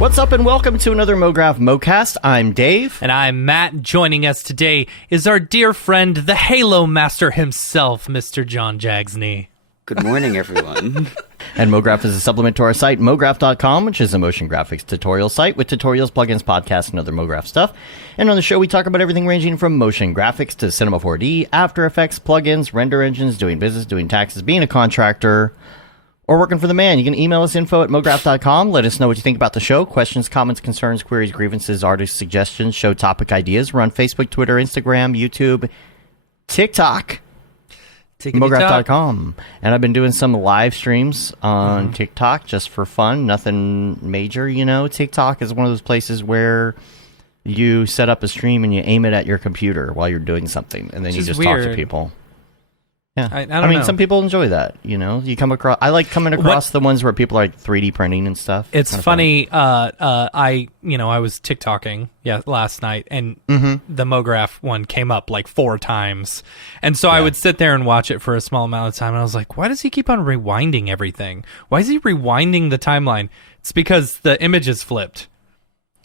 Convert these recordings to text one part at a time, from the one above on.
What's up and welcome to another Mograph Mocast. I'm Dave. And I'm Matt. Joining us today is our dear friend, the Halo Master himself, Mr. Jon Jags Nee. Good morning, everyone. And Mograph is a supplement to our site, mograph.com, which is a motion graphics tutorial site with tutorials, plugins, podcasts, and other Mograph stuff. And on the show, we talk about everything ranging from motion graphics to Cinema 4D, After Effects, plugins, render engines, doing business, doing taxes, being a contractor, or working for the man. You can email us info@mograph.com. Let us know what you think about the show. Questions, comments, concerns, queries, grievances, artist suggestions, show topic ideas. We're on Facebook, Twitter, Instagram, YouTube, TikTok. Mograph.com. And I've been doing some live streams on TikTok just for fun. Nothing major, you know. TikTok is one of those places where you set up a stream and you aim it at your computer while you're doing something. And then you just talk to people. Yeah, I mean, know. some people enjoy that. You know, you come across. I like coming across the ones where people are like 3D printing and stuff. It's funny. I was TikToking last night, and the Mograph one came up like 4 times, and so I would sit there and watch it for a small amount of time, and I was like, why does he keep on rewinding everything? Why is he rewinding the timeline? It's because the image is flipped.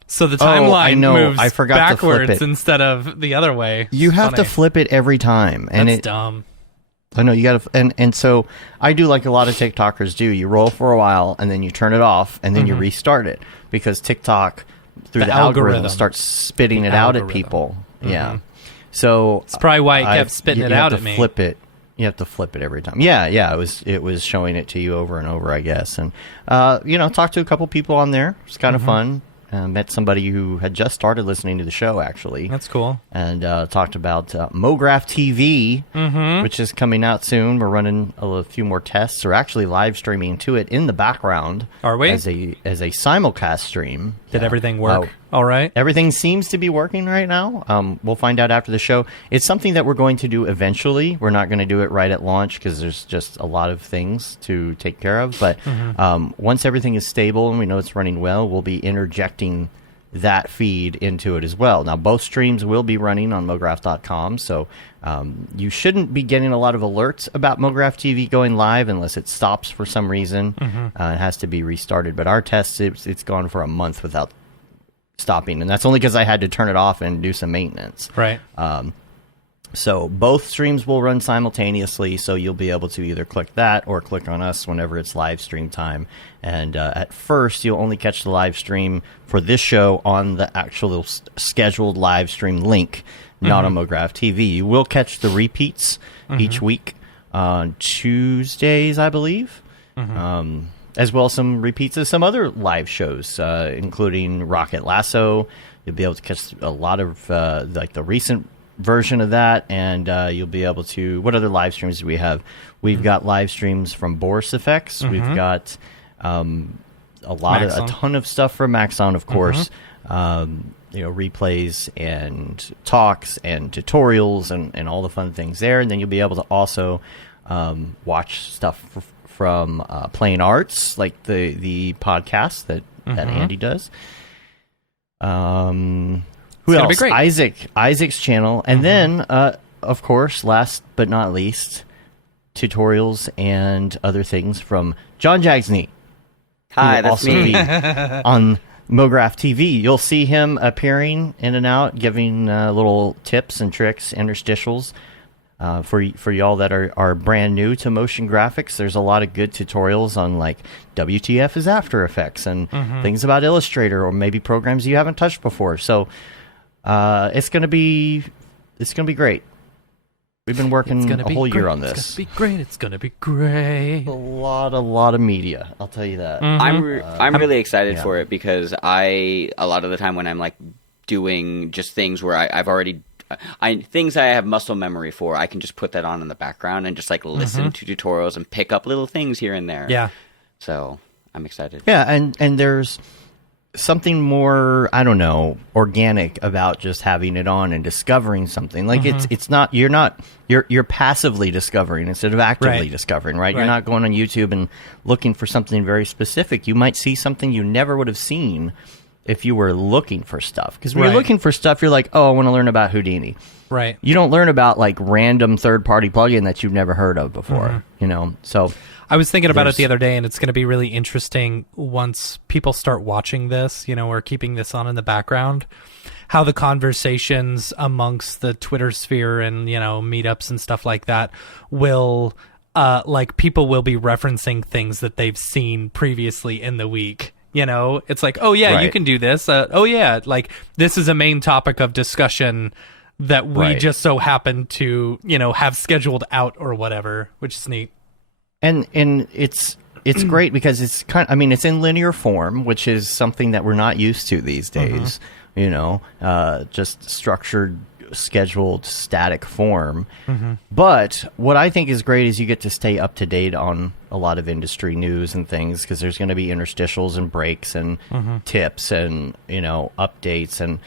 So the timeline moves backwards instead of the other way. You have to flip it every time, and that's dumb. I know you got to, and so I do like a lot of TikTokers do. You roll for a while, and then you turn it off, and then you restart it because TikTok through the algorithm starts spitting it out at people. Yeah, so it's probably why it kept spitting it out at me. Flip it. You have to flip it every time. Yeah. It was showing it to you over and over, I guess, and talked to a couple people on there. It's kind of fun. Met somebody who had just started listening to the show, actually. That's cool. And talked about Mograph TV, which is coming out soon. We're running a few more tests, or actually live streaming to it in the background. Are we? As a simulcast stream. Did everything work all right? Everything seems to be working right now. We'll find out after the show. It's something that we're going to do eventually. We're not going to do it right at launch because there's just a lot of things to take care of. But once everything is stable and we know it's running well, we'll be interjecting that feed into it as well. Now, both streams will be running on mograph.com, so you shouldn't be getting a lot of alerts about Mograph TV going live unless it stops for some reason. It has to be restarted. But our tests, it's gone for a month without stopping, and that's only because I had to turn it off and do some maintenance. Right. So both streams will run simultaneously, so you'll be able to either click that or click on us whenever it's live stream time. And at first, you'll only catch the live stream for this show on the actual scheduled live stream link, not on Mograph TV. You will catch the repeats each week on Tuesdays, I believe, as well as some repeats of some other live shows, including Rocket Lasso. You'll be able to catch a lot of like the recent version of that, and you'll be able to. What other live streams do we have? We've got live streams from Boris Effects. We've got a ton of stuff from Maxon, of course. Replays and talks and tutorials and all the fun things there. And then you'll be able to also watch stuff from Plain Arts, like the podcast that Andy does. Who else? Be great. Isaac's channel. And then, of course, last but not least, tutorials and other things from Jon Jags Nee. Hi, that's me. On Mograph TV. You'll see him appearing in and out, giving little tips and tricks, interstitials. For y'all that are brand new to motion graphics, there's a lot of good tutorials on like WTF is After Effects and things about Illustrator or maybe programs you haven't touched before. So it's gonna be great. We've been working a whole year on this. It's gonna be great. A lot of media. I'll tell you that. I'm really excited for it because a lot of the time when I'm like doing just things where I've already things I have muscle memory for, I can just put that on in the background and just like listen to tutorials and pick up little things here and there. Yeah. So I'm excited. Yeah, and there's something more, I don't know, organic about just having it on and discovering something. Like it's not you're passively discovering instead of actively discovering, right? You're not going on YouTube and looking for something very specific. You might see something you never would have seen if you were looking for stuff. Because when Right. you're looking for stuff, you're like, oh, I want to learn about Houdini. Right. You don't learn about like random third-party plugin that you've never heard of before, you know? So I was thinking about it There's- the other day, and it's going to be really interesting once people start watching this, you know, or keeping this on in the background, how the conversations amongst the Twitter sphere and, you know, meetups and stuff like that will, like, people will be referencing things that they've seen previously in the week. You know, it's like, oh, yeah, you Right. can do this. Oh, yeah, like, this is a main topic of discussion that we Right. just so happen to, you know, have scheduled out or whatever, which is neat. And it's great because it's it's in linear form, which is something that we're not used to these days. You know, just structured, scheduled, static form. But what I think is great is you get to stay up to date on a lot of industry news and things, because there's going to be interstitials and breaks and tips and, you know, updates, and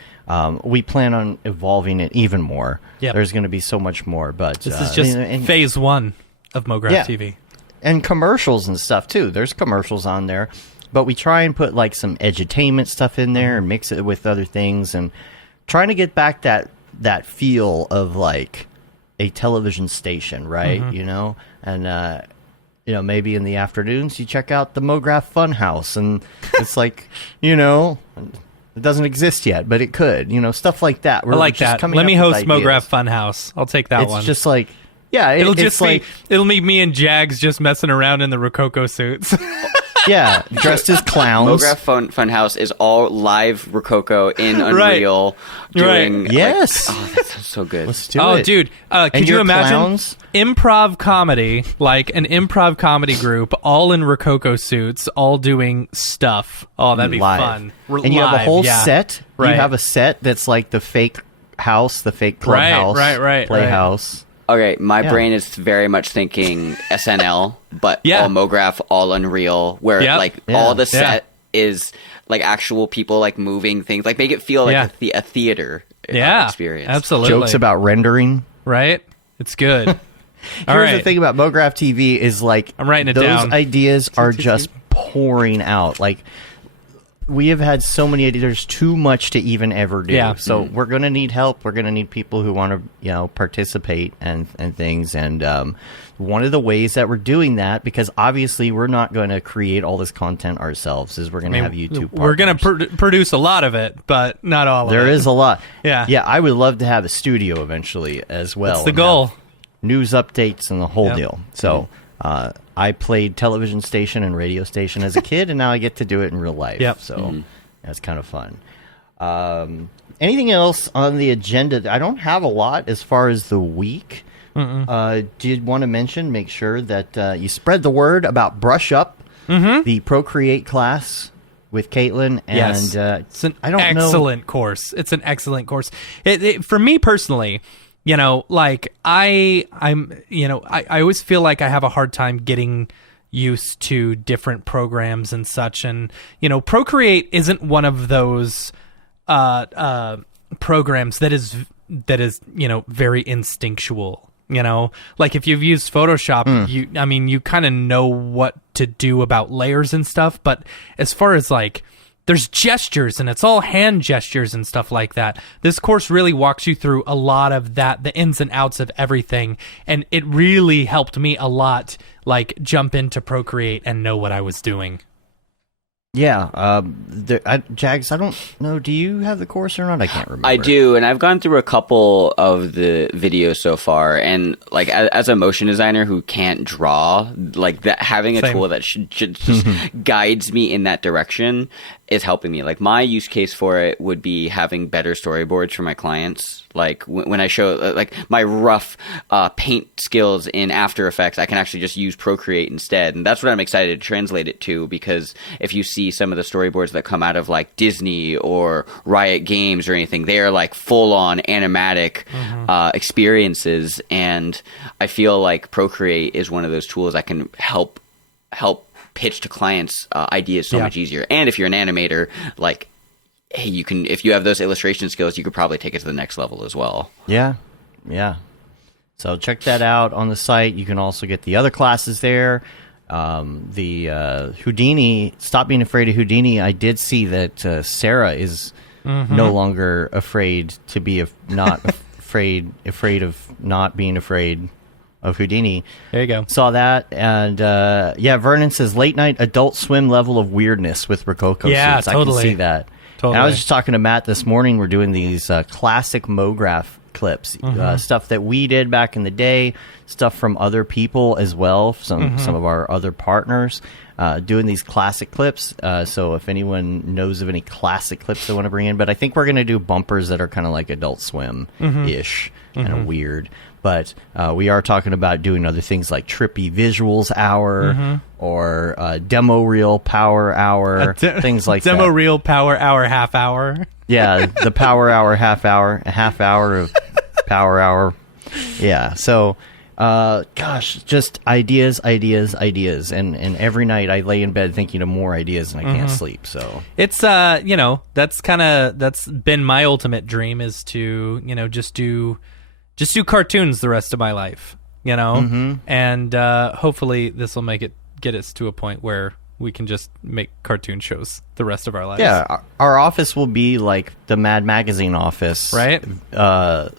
we plan on evolving it even more. Yep. There's going to be so much more. But This is just phase 1 of Mograph Yeah. TV. And commercials and stuff too. There's commercials on there, but we try and put like some edutainment stuff in there and mix it with other things, and trying to get back that feel of like a television station, right? You know, and you know, maybe in the afternoons you check out the Mograph Funhouse, and it's like, you know, it doesn't exist yet, but it could, you know, stuff like that. I like that. Let me host Mograph Funhouse. I'll take that one. It's just like, yeah, It'll it's just like, it'll be me and Jags just messing around in the Rococo suits. yeah, dressed as clowns. Mograph Funhouse is all live Rococo in Right. Unreal. Doing, like- Yes. oh, that sounds so good. Let's do Oh, it. dude, could And you your imagine clowns? improv comedy, like an improv comedy group, all in Rococo suits, all doing stuff? Oh, that'd be Live. fun. And you have a Live, whole yeah. set. Right. You have a set that's like the fake house, the fake clubhouse, right, playhouse. Okay, my Yeah. brain is very much thinking SNL, but Yeah. all Mograph, all Unreal, where Yep. like Yeah. all the set is like actual people like moving things, like make it feel like Yeah. a theater Yeah, experience. absolutely. Jokes about rendering. right. It's good. All Here's right. the thing about Mograph TV is like I'm writing it those down. ideas are just pouring out. Like we have had so many ideas. There's too much to even ever do. Yeah. So we're going to need help. We're going to need people who want to, you know, participate and things. And one of the ways that we're doing that, because obviously we're not going to create all this content ourselves, is we're going to have YouTube partners. We're going to produce a lot of it, but not all of it. There is a lot. Yeah. Yeah, I would love to have a studio eventually as well. That's the and goal. have news updates and the whole Yep. deal. So I played television station and radio station as a kid, and now I get to do it in real life. Yep. So that's kind of fun. Anything else on the agenda? I don't have a lot as far as the week. Did want to mention, make sure that you spread the word about Brush Up, the Procreate class with Caitlin. And Yes. It's an I don't know. excellent course. It's an excellent course. For me personally, you know, like I'm, you know, I always feel like I have a hard time getting used to different programs and such. And, you know, Procreate isn't one of those programs that is, you know, very instinctual. You know, like if you've used Photoshop, you kind of know what to do about layers and stuff. But as far as like, there's gestures and it's all hand gestures and stuff like that. This course really walks you through a lot of that, the ins and outs of everything. And it really helped me a lot, like jump into Procreate and know what I was doing. Yeah, Jags, I don't know. Do you have the course or not? I can't remember. I do, and I've gone through a couple of the videos so far, and like as a motion designer who can't draw, like that having a Same. tool that just guides me in that direction is helping me. Like my use case for it would be having better storyboards for my clients. Like when I show like my rough paint skills in After Effects, I can actually just use Procreate instead, and that's what I'm excited to translate it to. Because if you see some of the storyboards that come out of like Disney or Riot Games or anything, they are like full-on animatic experiences, and I feel like Procreate is one of those tools that can help pitch to clients ideas so much easier. And if you're an animator, like, hey, you can, if you have those illustration skills, you could probably take it to the next level as well. Yeah. So check that out on the site. You can also get the other classes there. The Houdini, Stop Being Afraid of Houdini, I did see that Sarah is no longer afraid to be not afraid of not being afraid of Houdini. There you go. Saw that, and Vernon says late night Adult Swim level of weirdness with Rococo suits. Totally. I can see that. Totally. And I was just talking to Matt this morning. We're doing these classic Mograph clips, stuff that we did back in the day, stuff from other people as well, some of our other partners, doing these classic clips. So if anyone knows of any classic clips they want to bring in, but I think we're going to do bumpers that are kind of like Adult Swim-ish, kind of weird. But we are talking about doing other things like Trippy Visuals Hour or Demo Reel Power Hour, things like that. Demo Reel Power Hour, half hour. Yeah, the Power Hour, half hour, a half hour of Power Hour. Yeah, so, just ideas. And every night I lay in bed thinking of more ideas and I can't sleep, so. It's, that's been my ultimate dream is to, just do cartoons the rest of my life, and hopefully this will get us to a point where we can just make cartoon shows the rest of our lives. Yeah, our office will be like the Mad Magazine office, right?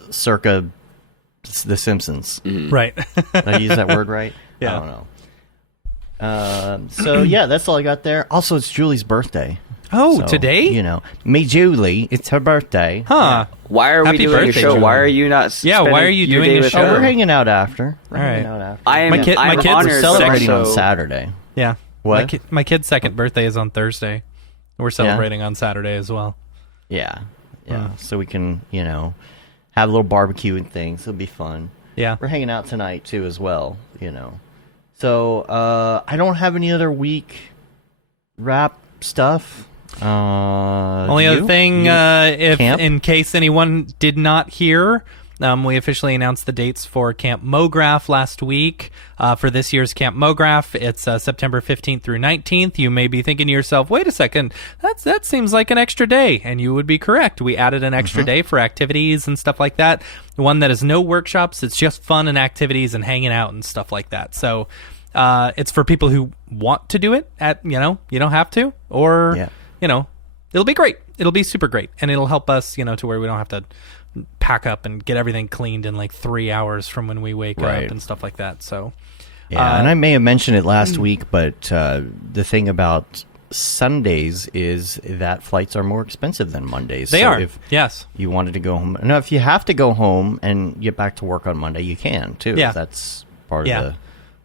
Circa The Simpsons, right? Did I use that word right? Yeah. I don't know. So yeah, that's all I got there. Also, it's Julie's birthday. Oh, So, today? Me Julie, it's her birthday. Huh? Why are Happy we doing a birthday, show? Julie. Why are you not? Why are you your doing day a with show? Oh, her? we're hanging out after. All right. I am. My kids I'm are honored, Celebrating so- on Saturday. Yeah. What? My kid's second birthday is on Thursday. We're celebrating on Saturday as well. Yeah. So we can, have a little barbecue and things. It'll be fun. Yeah. We're hanging out tonight too, as well. So I don't have any other week wrap stuff. Only other you? thing, if Camp? in case anyone did not hear, we officially announced the dates for Camp Mograph last week. For this year's Camp Mograph, it's September 15th through 19th. You may be thinking to yourself, wait a second, that seems like an extra day. And you would be correct. We added an extra day for activities and stuff like that. One that is no workshops. It's just fun and activities and hanging out and stuff like that. So it's for people who want to do it. You don't have to. Or, it'll be great. It'll be super great. And it'll help us, to where we don't have to pack up and get everything cleaned in like 3 hours from when we wake up and stuff like that. So and I may have mentioned it last week, but the thing about Sundays is that flights are more expensive than Mondays. They are. If yes. you wanted to go home, no, if you have to go home and get back to work on Monday, you can too. Yeah. That's part of the.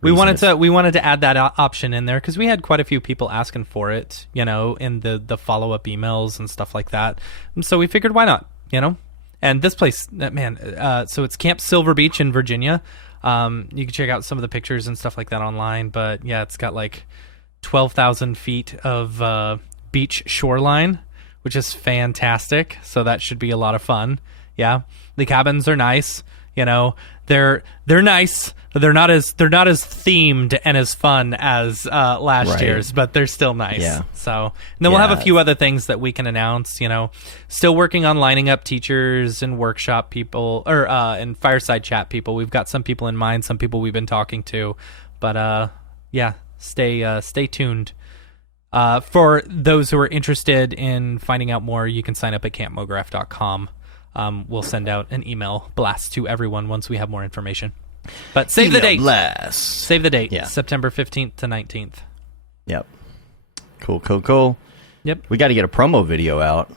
We reason wanted to add that option in there because we had quite a few people asking for it, in the follow-up emails and stuff like that. And so we figured, why not, And this place, man, so it's Camp Silver Beach in Virginia. You can check out some of the pictures and stuff like that online. But yeah, it's got like 12,000 feet of beach shoreline, which is fantastic. So that should be a lot of fun. Yeah, the cabins are nice. They're nice. They're not as themed and as fun as last year's, but they're still nice. Yeah. So and then we'll have a few other things that we can announce. Still working on lining up teachers and workshop people or and fireside chat people. We've got some people in mind, some people we've been talking to, but stay tuned. For those who are interested in finding out more, you can sign up at campmograph.com. We'll send out an email blast to everyone once we have more information. But save the date. Blast. Save the date. Yeah. September 15th to 19th. Yep. Cool. Yep. We got to get a promo video out.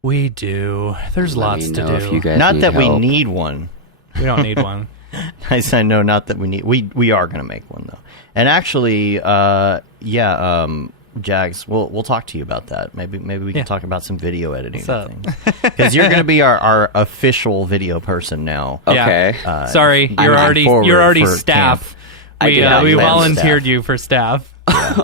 We do. There's lots to If you do. guys Not need that we help. need one. We don't need one. I said no, not that we need. We are going to make one though. And actually, Jags, we'll talk to you about that. Maybe we can talk about some video editing What's up? and things. Because you're going to be our official video person now. Okay. Sorry, I'm you're looking forward already for staff. I We did not we plan volunteered staff. you for staff.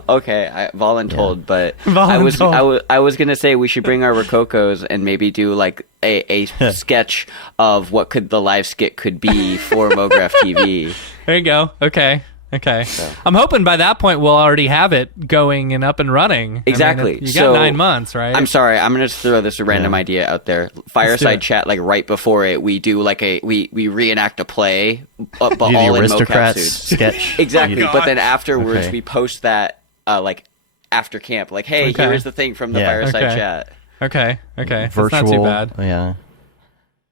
Okay, I voluntold, but Voluntold. I was gonna say we should bring our Rococos and maybe do like a sketch of what the live skit could be for Mograph TV. There you go. Okay. Okay. I'm hoping by that point we'll already have it going and up and running. Exactly. I mean, you got 9 months, right? I'm sorry. I'm going to throw this random idea out there. Fireside chat, like right before it, we do like we reenact a play, but all in mocap suits. Sketch. Exactly. But then afterwards, we post that like after camp. Like, hey, here's the thing from the fireside chat. Okay. Virtual. That's not too bad. Yeah.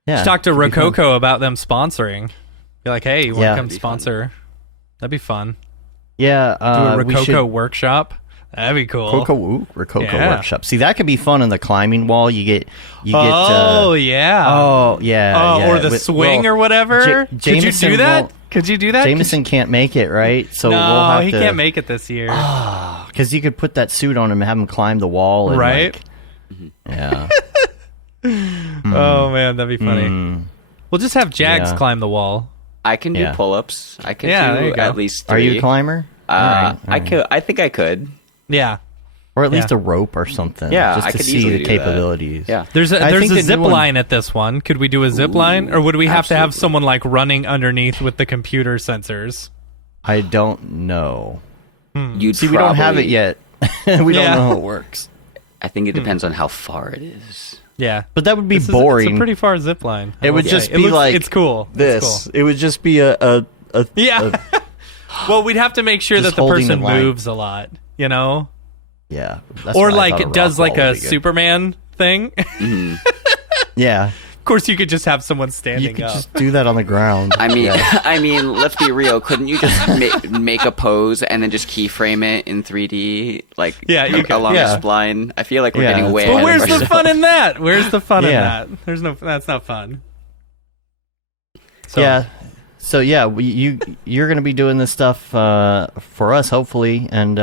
Just talk to Rococo about them sponsoring. Be like, hey, you want to come sponsor? That'd be fun. Yeah. Do a Rococo workshop. That'd be cool. Rococo workshop. See, that could be fun on the climbing wall. You get. Oh yeah. Or the swing or whatever. Could you do that? Could you do that? Jameson can't make it, right? So no, he can't make it this year. Because you could put that suit on him and have him climb the wall. And right. Yeah. Oh man, that'd be funny. We'll just have Jags climb the wall. I can do pull-ups. I can do at least 3. Are you a climber? All right. I think I could. Yeah. Or at least a rope or something. Yeah, just I to could see easily the do capabilities. That. Yeah. There's a zip line at this one. Could we do a zip line, or would we have to have someone like running underneath with the computer sensors? I don't know. We don't have it yet. We don't know how it works. I think it depends on how far it is. Yeah, but that would be boring. It's a pretty far zip line. It would just be like it's cool. This. It's cool. It would just be a well, we'd have to make sure that the person moves a lot. You know. Yeah. Or like does like a Superman thing. Mm-hmm. Yeah. Of course, you could just have someone standing up. You could just do that on the ground. I mean, let's be real. Couldn't you just make a pose and then just keyframe it in 3D, like along a spline? I feel like we're getting way. But where's the fun in that? Where's the fun in that? That's not fun. So. Yeah. So you're going to be doing this stuff for us, hopefully, and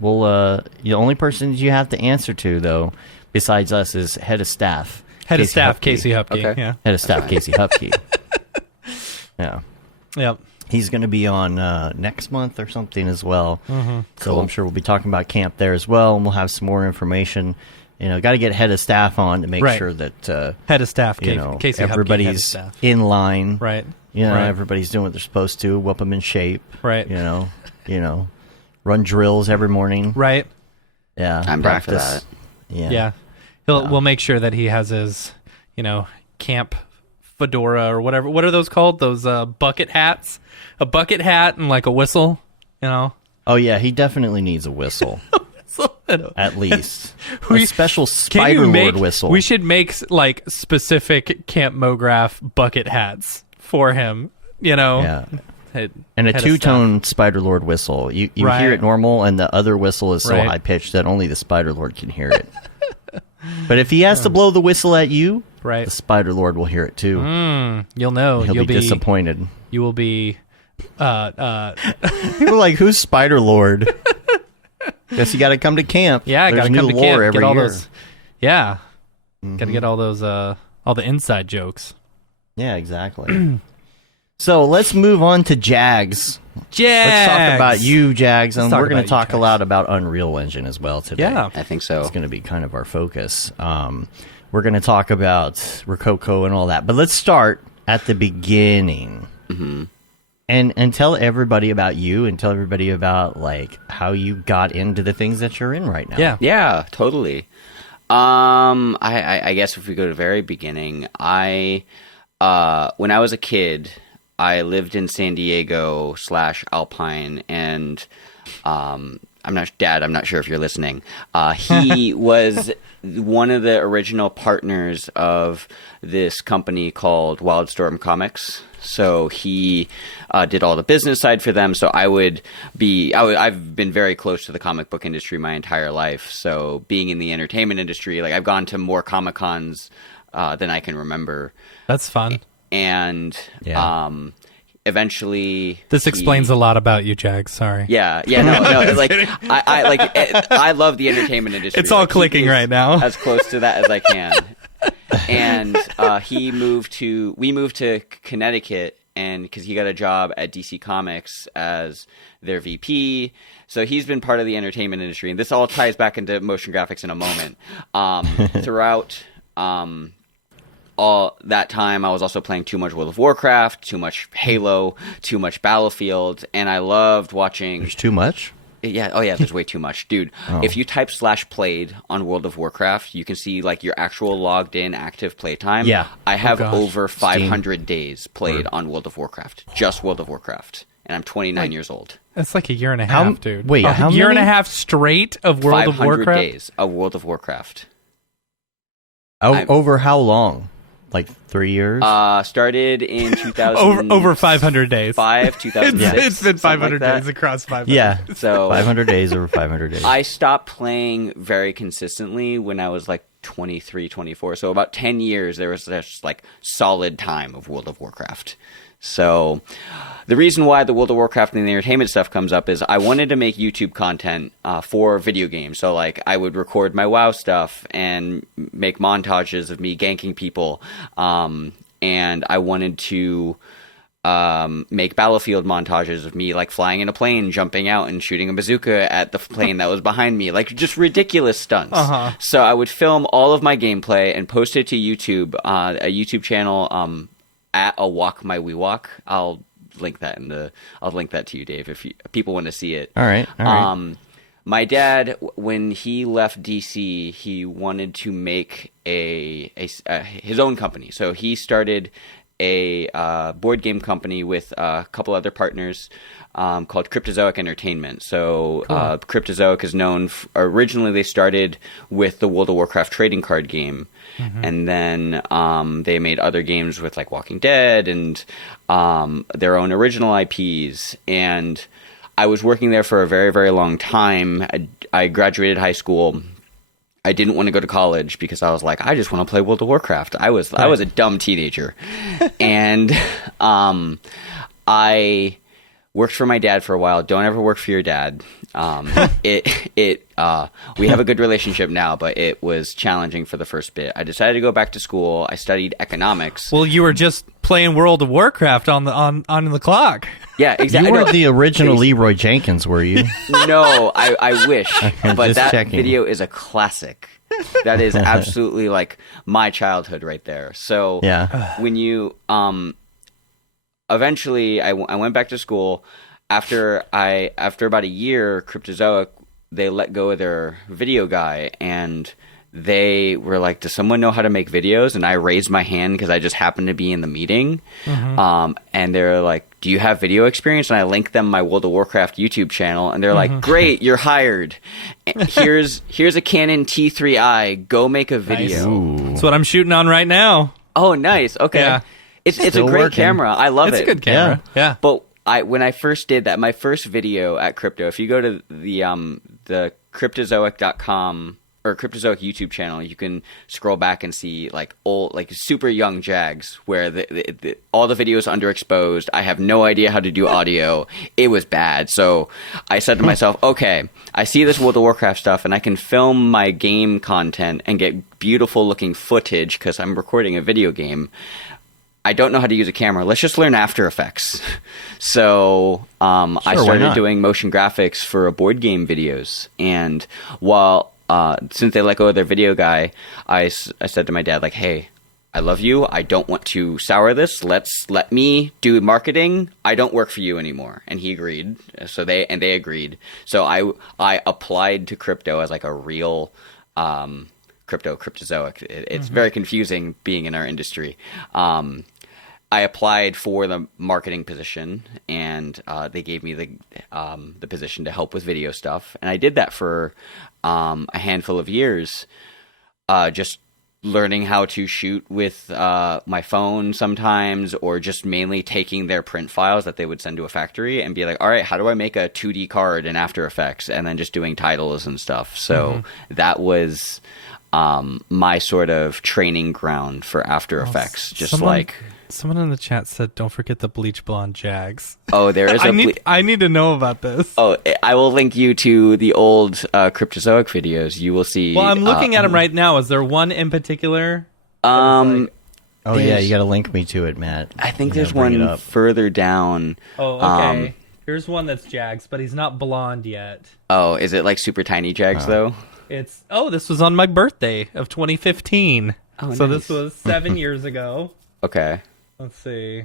we'll the only person you have to answer to though, besides us, is head of staff. Head of staff, Casey Hupke. Okay. Yeah. Head of staff, Casey Hupke. Yeah. Yep. He's going to be on next month or something as well. Mm-hmm. So I'm sure we'll be talking about camp there as well, and we'll have some more information. Got to get head of staff on to make sure that head of staff, Casey everybody's Hupke, in line. Right. Everybody's doing what they're supposed to. Whoop them in shape. Right. Run drills every morning. Right. Yeah. I'm back for that. Yeah. We'll make sure that he has his, camp fedora or whatever. What are those called? Those bucket hats? A bucket hat and like a whistle, Oh yeah, he definitely needs a whistle. At least. A special Spider Lord whistle. We should make like specific Camp Mograph bucket hats for him, Yeah. And a two-tone Spider Lord whistle. You hear it normal, and the other whistle is so high-pitched that only the Spider Lord can hear it. But if he has to blow the whistle at you, the Spider Lord will hear it too. You'll know. He'll be disappointed. You will be... People are like, who's Spider Lord? Guess you got to come to camp. Yeah, got to come to camp. Every get all year. Those, got to get all those, all the inside jokes. Yeah, exactly. So let's move on to Jags. Let's talk about you, Jags, and we're going to talk a lot about Unreal Engine as well today. Yeah, I think so. It's going to be kind of our focus. We're going to talk about Rococo and all that, but let's start at the beginning. Mm-hmm. And tell everybody about you, and tell everybody about like how you got into the things that you're in right now. Yeah, totally. I guess if we go to the very beginning, when I was a kid, I lived in San Diego /Alpine, and I'm not sure if you're listening. He was one of the original partners of this company called Wildstorm Comics. So he did all the business side for them. So I've been very close to the comic book industry my entire life. So being in the entertainment industry, like I've gone to more Comic Cons than I can remember. That's fun. And eventually, this explains a lot about you, Jags. Sorry. No. Like I love the entertainment industry. It's all clicking right now. As close to that as I can. And we moved to Connecticut, and because he got a job at DC Comics as their VP. So he's been part of the entertainment industry, and this all ties back into motion graphics in a moment. Throughout all that time, I was also playing too much World of Warcraft, too much Halo, too much Battlefield, and I loved watching... There's too much? Yeah. Oh, yeah. There's way too much, dude. If you type /played on World of Warcraft, you can see like your actual logged in active playtime. Yeah. I have over 500 days played on World of Warcraft, just World of Warcraft, and I'm 29 years old. That's like a year and a half, dude. Wait, how year and many? a half straight of World of 500 Warcraft? days of World of Warcraft. Over how long? Like 3 years? Started in 2000. Over 500 days. 2006. It's been 500 like days across 500. Yeah. So 500 days over 500 days. I stopped playing very consistently when I was like 23, 24. So about 10 years, there was just like solid time of World of Warcraft. So the reason why the World of Warcraft and the entertainment stuff comes up is I wanted to make YouTube content for video games. So like I would record my WoW stuff and make montages of me ganking people. And I wanted to make Battlefield montages of me like flying in a plane, jumping out and shooting a bazooka at the plane that was behind me, like just ridiculous stunts. So I would film all of my gameplay and post it to YouTube, a YouTube channel at a Walk My Wee Walk. I'll link that to you, Dave, if people want to see it. All right. My dad, when he left DC, he wanted to make his own company. So he started a board game company with a couple other partners called Cryptozoic Entertainment. So Cryptozoic is known originally they started with the World of Warcraft trading card game. And then they made other games with like Walking Dead and their own original IPs. And I was working there for a very, very long time. I graduated high school. I didn't want to go to college because I was like, I just want to play World of Warcraft. I was a dumb teenager. And I worked for my dad for a while. Don't ever work for your dad. We have a good relationship now, but it was challenging for the first bit. I decided to go back to school. I studied economics. Well, you were just playing World of Warcraft on the clock. Yeah, exactly. You weren't the original Leroy Jenkins, were you? No, I wish. But that checking. video is a classic. That is absolutely like my childhood right there. So Yeah. when you eventually I went back to school after about a year, Cryptozoic, they let go of their video guy and they were like, does someone know how to make videos? And I raised my hand because I just happened to be in the meeting. And they're like, do you have video experience? And I linked them my World of Warcraft YouTube channel. And they're like, great, you're hired. Here's a Canon T3i. Go make a video. Ooh. That's what I'm shooting on right now. Oh, nice. Okay. Yeah. It's a Still great working. camera. I love it. It's a good camera. Yeah. But when I first did that, my first video at Crypto, if you go to the Cryptozoic.com or Cryptozoic YouTube channel, you can scroll back and see like old, like super young Jags where all the videos underexposed. I have no idea how to do audio. It was bad. So I said to myself, okay, I see this World of Warcraft stuff and I can film my game content and get beautiful looking footage because I'm recording a video game. I don't know how to use a camera. Let's just learn After Effects. So I started doing motion graphics for board game videos. And since they let go of their video guy, I said to my dad, like, hey, I love you. I don't want to sour this. Let me do marketing. I don't work for you anymore. And he agreed. So they agreed. So I applied to crypto as like a real Cryptozoic. It's very confusing being in our industry. I applied for the marketing position, and they gave me the position to help with video stuff, and I did that for a handful of years, just learning how to shoot with my phone sometimes, or just mainly taking their print files that they would send to a factory and be like, all right, how do I make a 2D card in After Effects, and then just doing titles and stuff. So that was my sort of training ground for After Effects. Someone in the chat said, "Don't forget the bleach blonde Jags." Oh, there is I need to know about this. Oh, I will link you to the old Cryptozoic videos. You will see. Well, I'm looking at them right now. Is there one in particular? Oh yeah, you got to link me to it, Matt. I think there's one further down. Oh, okay. Here's one that's Jags, but he's not blonde yet. Oh, is it like super tiny Jags though? This was on my birthday of 2015. Oh, So nice. this was 7 years ago. Okay. Let's see.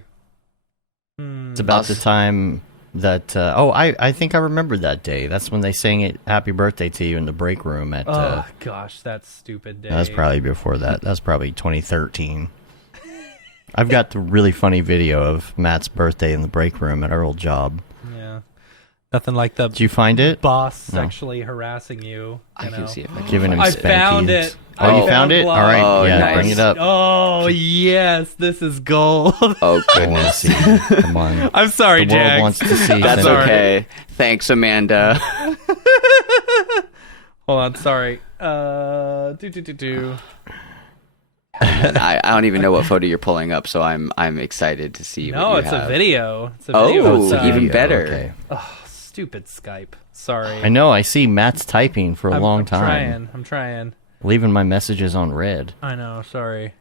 It's about the time that I think I remember that day. That's when they sang it "Happy Birthday" to you in the break room at. Oh gosh, that stupid day. That was probably before that. That was probably 2013. I've got the really funny video of Matt's birthday in the break room at our old job. Yeah. Nothing like the Did you find it? boss sexually harassing you. I can see it. Giving him I spankies. found it. Oh, you found it? blood. All right. Oh, yeah, nice. bring it up. Oh yes, this is gold. Oh I want to goodness. see. Come on. I'm sorry, The world Jax. wants to see. That's Send it. okay. Thanks, Amanda. Hold on, sorry. Do. I don't even know what photo you're pulling up, so I'm excited to see. No, what you it's have. a video. It's a Oh, video. it's It's, even Video, better. okay. Oh, stupid Skype. Sorry. I know. I see Matt's typing for a long time, I'm trying. leaving my messages on red. I know. Sorry.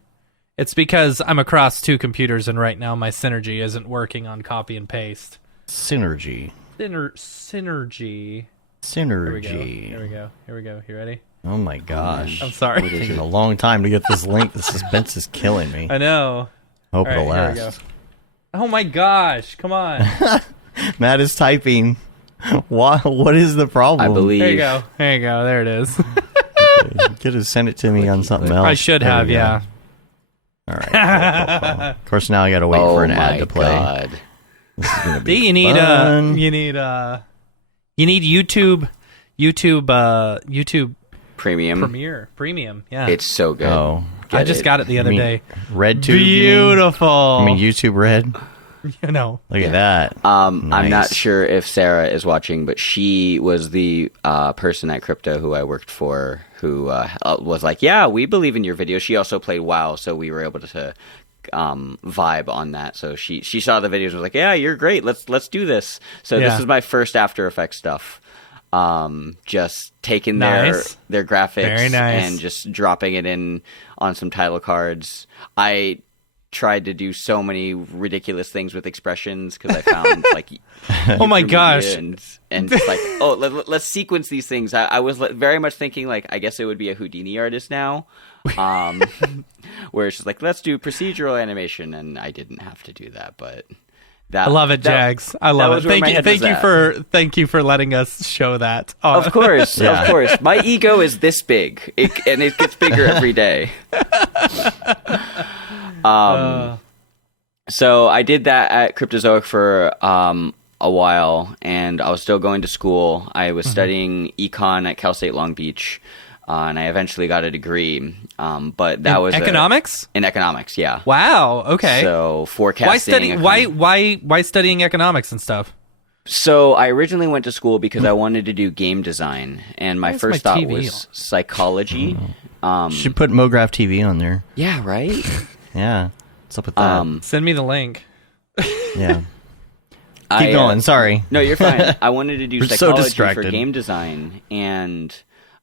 It's because I'm across two computers, and right now my Synergy isn't working on copy and paste. Synergy. Synergy. Synergy. Here we go. You ready? Oh my gosh. I'm sorry. What is Taking it? a long time to get this link. The suspense is killing me. I know. Hope All it'll right, here we last. go. Oh my gosh! Come on. Matt is typing. What is the problem? I believe. There you go. There you go. There it is. You could have sent it to me on something else. I should There have. we go. Yeah. All right. Cool. Of course, now I got to wait Oh for an my ad to play. god. This is gonna Do be you need fun. you need YouTube Premium. Premium. Yeah. It's so good. Oh, I just got it the other mean day. Red tube. you mean? Beautiful. I mean YouTube Red. You know. Look at that. I'm not Nice. sure if Sarah is watching, but she was the person at Crypto who I worked for who was like, yeah, we believe in your video. She also played WoW, so we were able to vibe on that. So she saw the videos and was like, yeah, you're great. Let's do this. So Yeah. this is my first After Effects stuff. Just taking Nice. their graphics Very nice. and just dropping it in on some title cards. I tried to do so many ridiculous things with expressions because I found like Oh my Media gosh. and just like let's sequence these things. I was very much thinking like I guess it would be a Houdini artist now, where it's just like let's do procedural animation, and I didn't have to do that, but I love it, Jags. I love was it. where my head was at. Thank you for letting us show that. Of course, Yeah. of course. My ego is this big, and it gets bigger every day. So I did that at Cryptozoic for a while, and I was still going to school. I was studying econ at Cal State Long Beach, and I eventually got a degree. But that was economics. in economics, yeah. Wow. Okay. So forecasting. Why studying economics and stuff? So I originally went to school because I wanted to do game design, and my Where's first my thought TV was psychology. Should put Mograph TV on there. Yeah, right. Yeah. What's up with that? Send me the link. Yeah. Keep going. Sorry. No, you're fine. I wanted to do We're so psychology for distracted. game design, and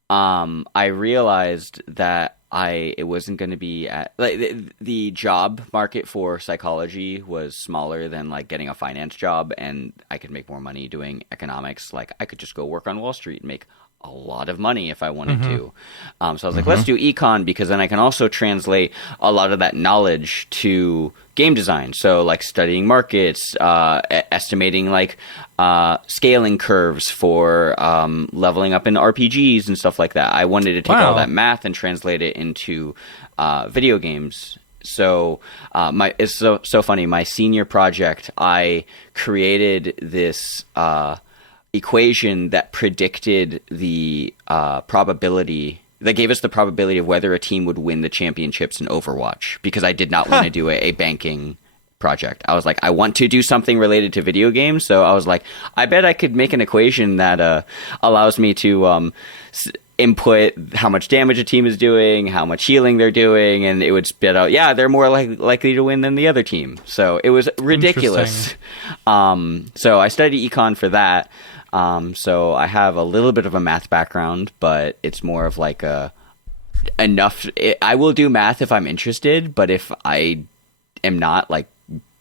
I realized that it wasn't going to be at like the job market for psychology was smaller than like getting a finance job, and I could make more money doing economics. Like I could just go work on Wall Street and make a lot of money if I wanted to. So I was like, let's do econ because then I can also translate a lot of that knowledge to game design. So like studying markets, estimating like scaling curves for leveling up in RPGs and stuff like that. I wanted to take all Wow. that math and translate it into video games. So it's so funny. My senior project, I created this equation that predicted the probability that gave us the probability of whether a team would win the championships in Overwatch, because I did not want to do a banking project. I was like, I want to do something related to video games. So I was like, I bet I could make an equation that allows me to input how much damage a team is doing, how much healing they're doing, and it would spit out, yeah, they're more likely to win than the other team. So it was ridiculous. So I studied econ for that. So I have a little bit of a math background, but it's more of like I will do math if I'm interested, but if I am not, like,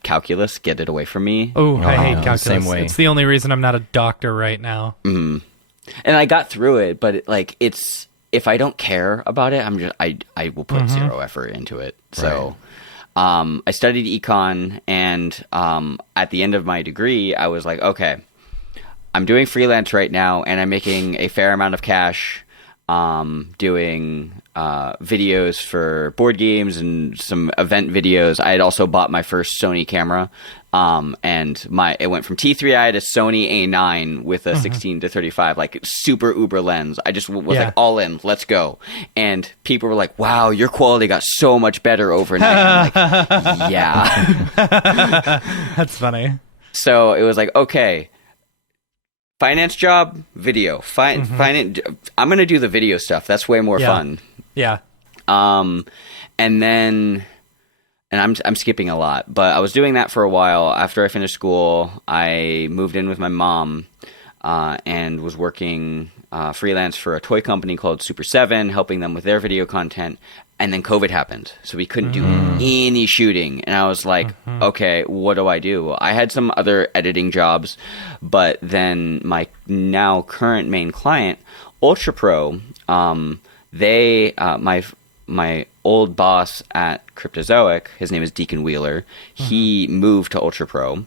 calculus, get it away from me. Oh, I hate no, calculus. same way. It's the only reason I'm not a doctor right now. And I got through it, but it's if I don't care about it, I will put zero effort into it. So I studied econ, and at the end of my degree, I was like, okay, I'm doing freelance right now, and I'm making a fair amount of cash doing videos for board games and some event videos. I had also bought my first Sony camera, and it went from T3i to Sony A9 with a 16-35, like super uber lens. I just was like, all in, let's go. And people were like, wow, your quality got so much better overnight. I'm like, yeah. That's funny. So it was like, okay, finance job, video. Finance. I'm gonna do the video stuff. That's way more fun. Yeah. And then, and I'm skipping a lot, but I was doing that for a while. After I finished school, I moved in with my mom, and was working freelance for a toy company called Super 7, helping them with their video content. And then COVID happened, so we couldn't do any shooting. And I was like, okay, what do I do? I had some other editing jobs, but then my now current main client, Ultra Pro, my old boss at Cryptozoic, his name is Deacon Wheeler, he moved to Ultra Pro,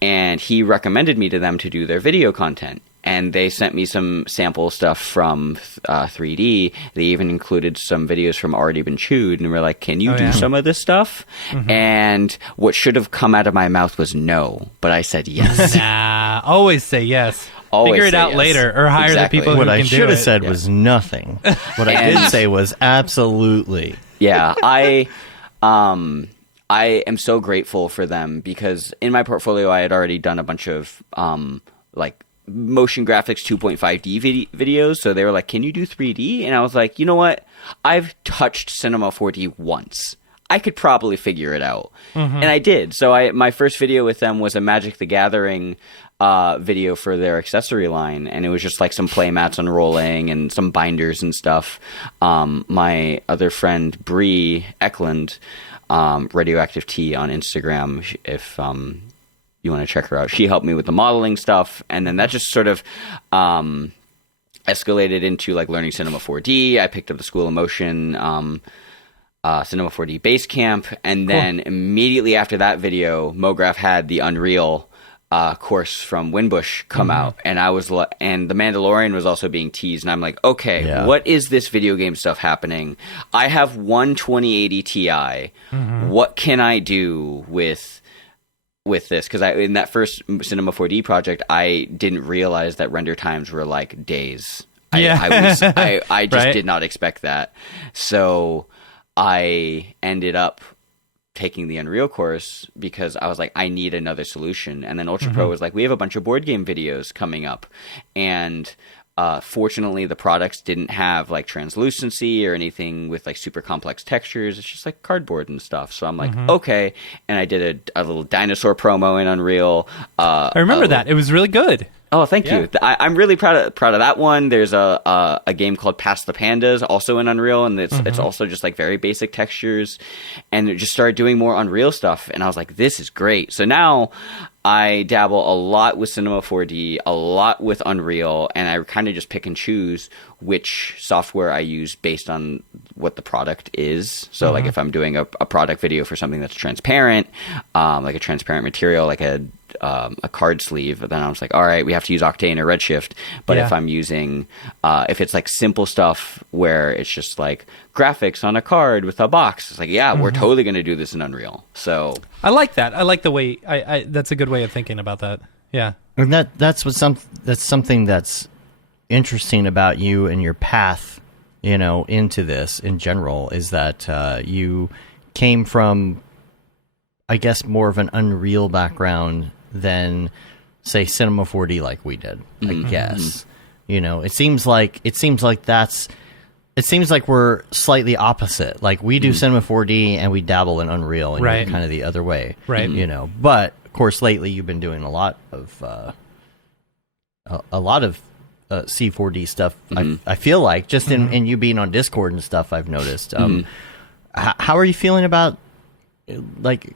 and he recommended me to them to do their video content. And they sent me some sample stuff from 3D. They even included some videos from Already Been Chewed, and were like, can you do some of this stuff? And what should have come out of my mouth was no, but I said yes. Nah, always say yes. Always figure it out yes. later, or hire the people What who I can do it. should have said was nothing. What I did say was absolutely. Yeah, I am so grateful for them, because in my portfolio I had already done a bunch of like motion graphics 2.5D videos, so they were like, can you do 3D? And I was like, you know what, I've touched Cinema 4D once, I could probably figure it out. And I did. So my first video with them was a Magic the Gathering video for their accessory line, and it was just like some play mats unrolling and some binders and stuff. My other friend Bree Eklund, Radioactive Tea on Instagram, if you want to check her out, she helped me with the modeling stuff, and then that just sort of escalated into like learning Cinema 4D. I picked up the School of Motion Cinema 4D Basecamp, and then immediately after that video, Mograph had the Unreal course from Winbush come out, and and The Mandalorian was also being teased, and I'm like, okay, what is this video game stuff happening? I have one 2080 Ti. What can I do with this? Because in that first Cinema 4D project, I didn't realize that render times were like days. I just did not expect that. So I ended up taking the Unreal course because I was like, I need another solution. And then Ultra Pro was like, we have a bunch of board game videos coming up. And fortunately, the products didn't have like translucency or anything with like super complex textures. It's just like cardboard and stuff. So I'm like, okay. And I did a little dinosaur promo in Unreal. I remember that. It was really good. Oh, thank you. I'm really proud of that one. There's a game called Past the Pandas, also in Unreal, and it's also just like very basic textures. And it just started doing more Unreal stuff, and I was like, this is great. So now I dabble a lot with Cinema 4D, a lot with Unreal, and I kind of just pick and choose which software I use based on what the product is. So like if I'm doing a product video for something that's transparent, like a transparent material, like a card sleeve, then I was like, all right, we have to use Octane or Redshift. But if I'm using, if it's like simple stuff where it's just like graphics on a card with a box, it's like, we're totally going to do this in Unreal. So I like that. I like the way that's a good way of thinking about that. Yeah. And that's something that's interesting about you and your path, into this in general, is that you came from, I guess, more of an Unreal background than, say, Cinema 4D like we did. I guess it seems like we're slightly opposite. Like we do Cinema 4D and we dabble in Unreal, and you're kind of the other way, right? But of course, lately you've been doing a lot of C4D stuff. I feel like just in you being on Discord and stuff, I've noticed. How are you feeling about like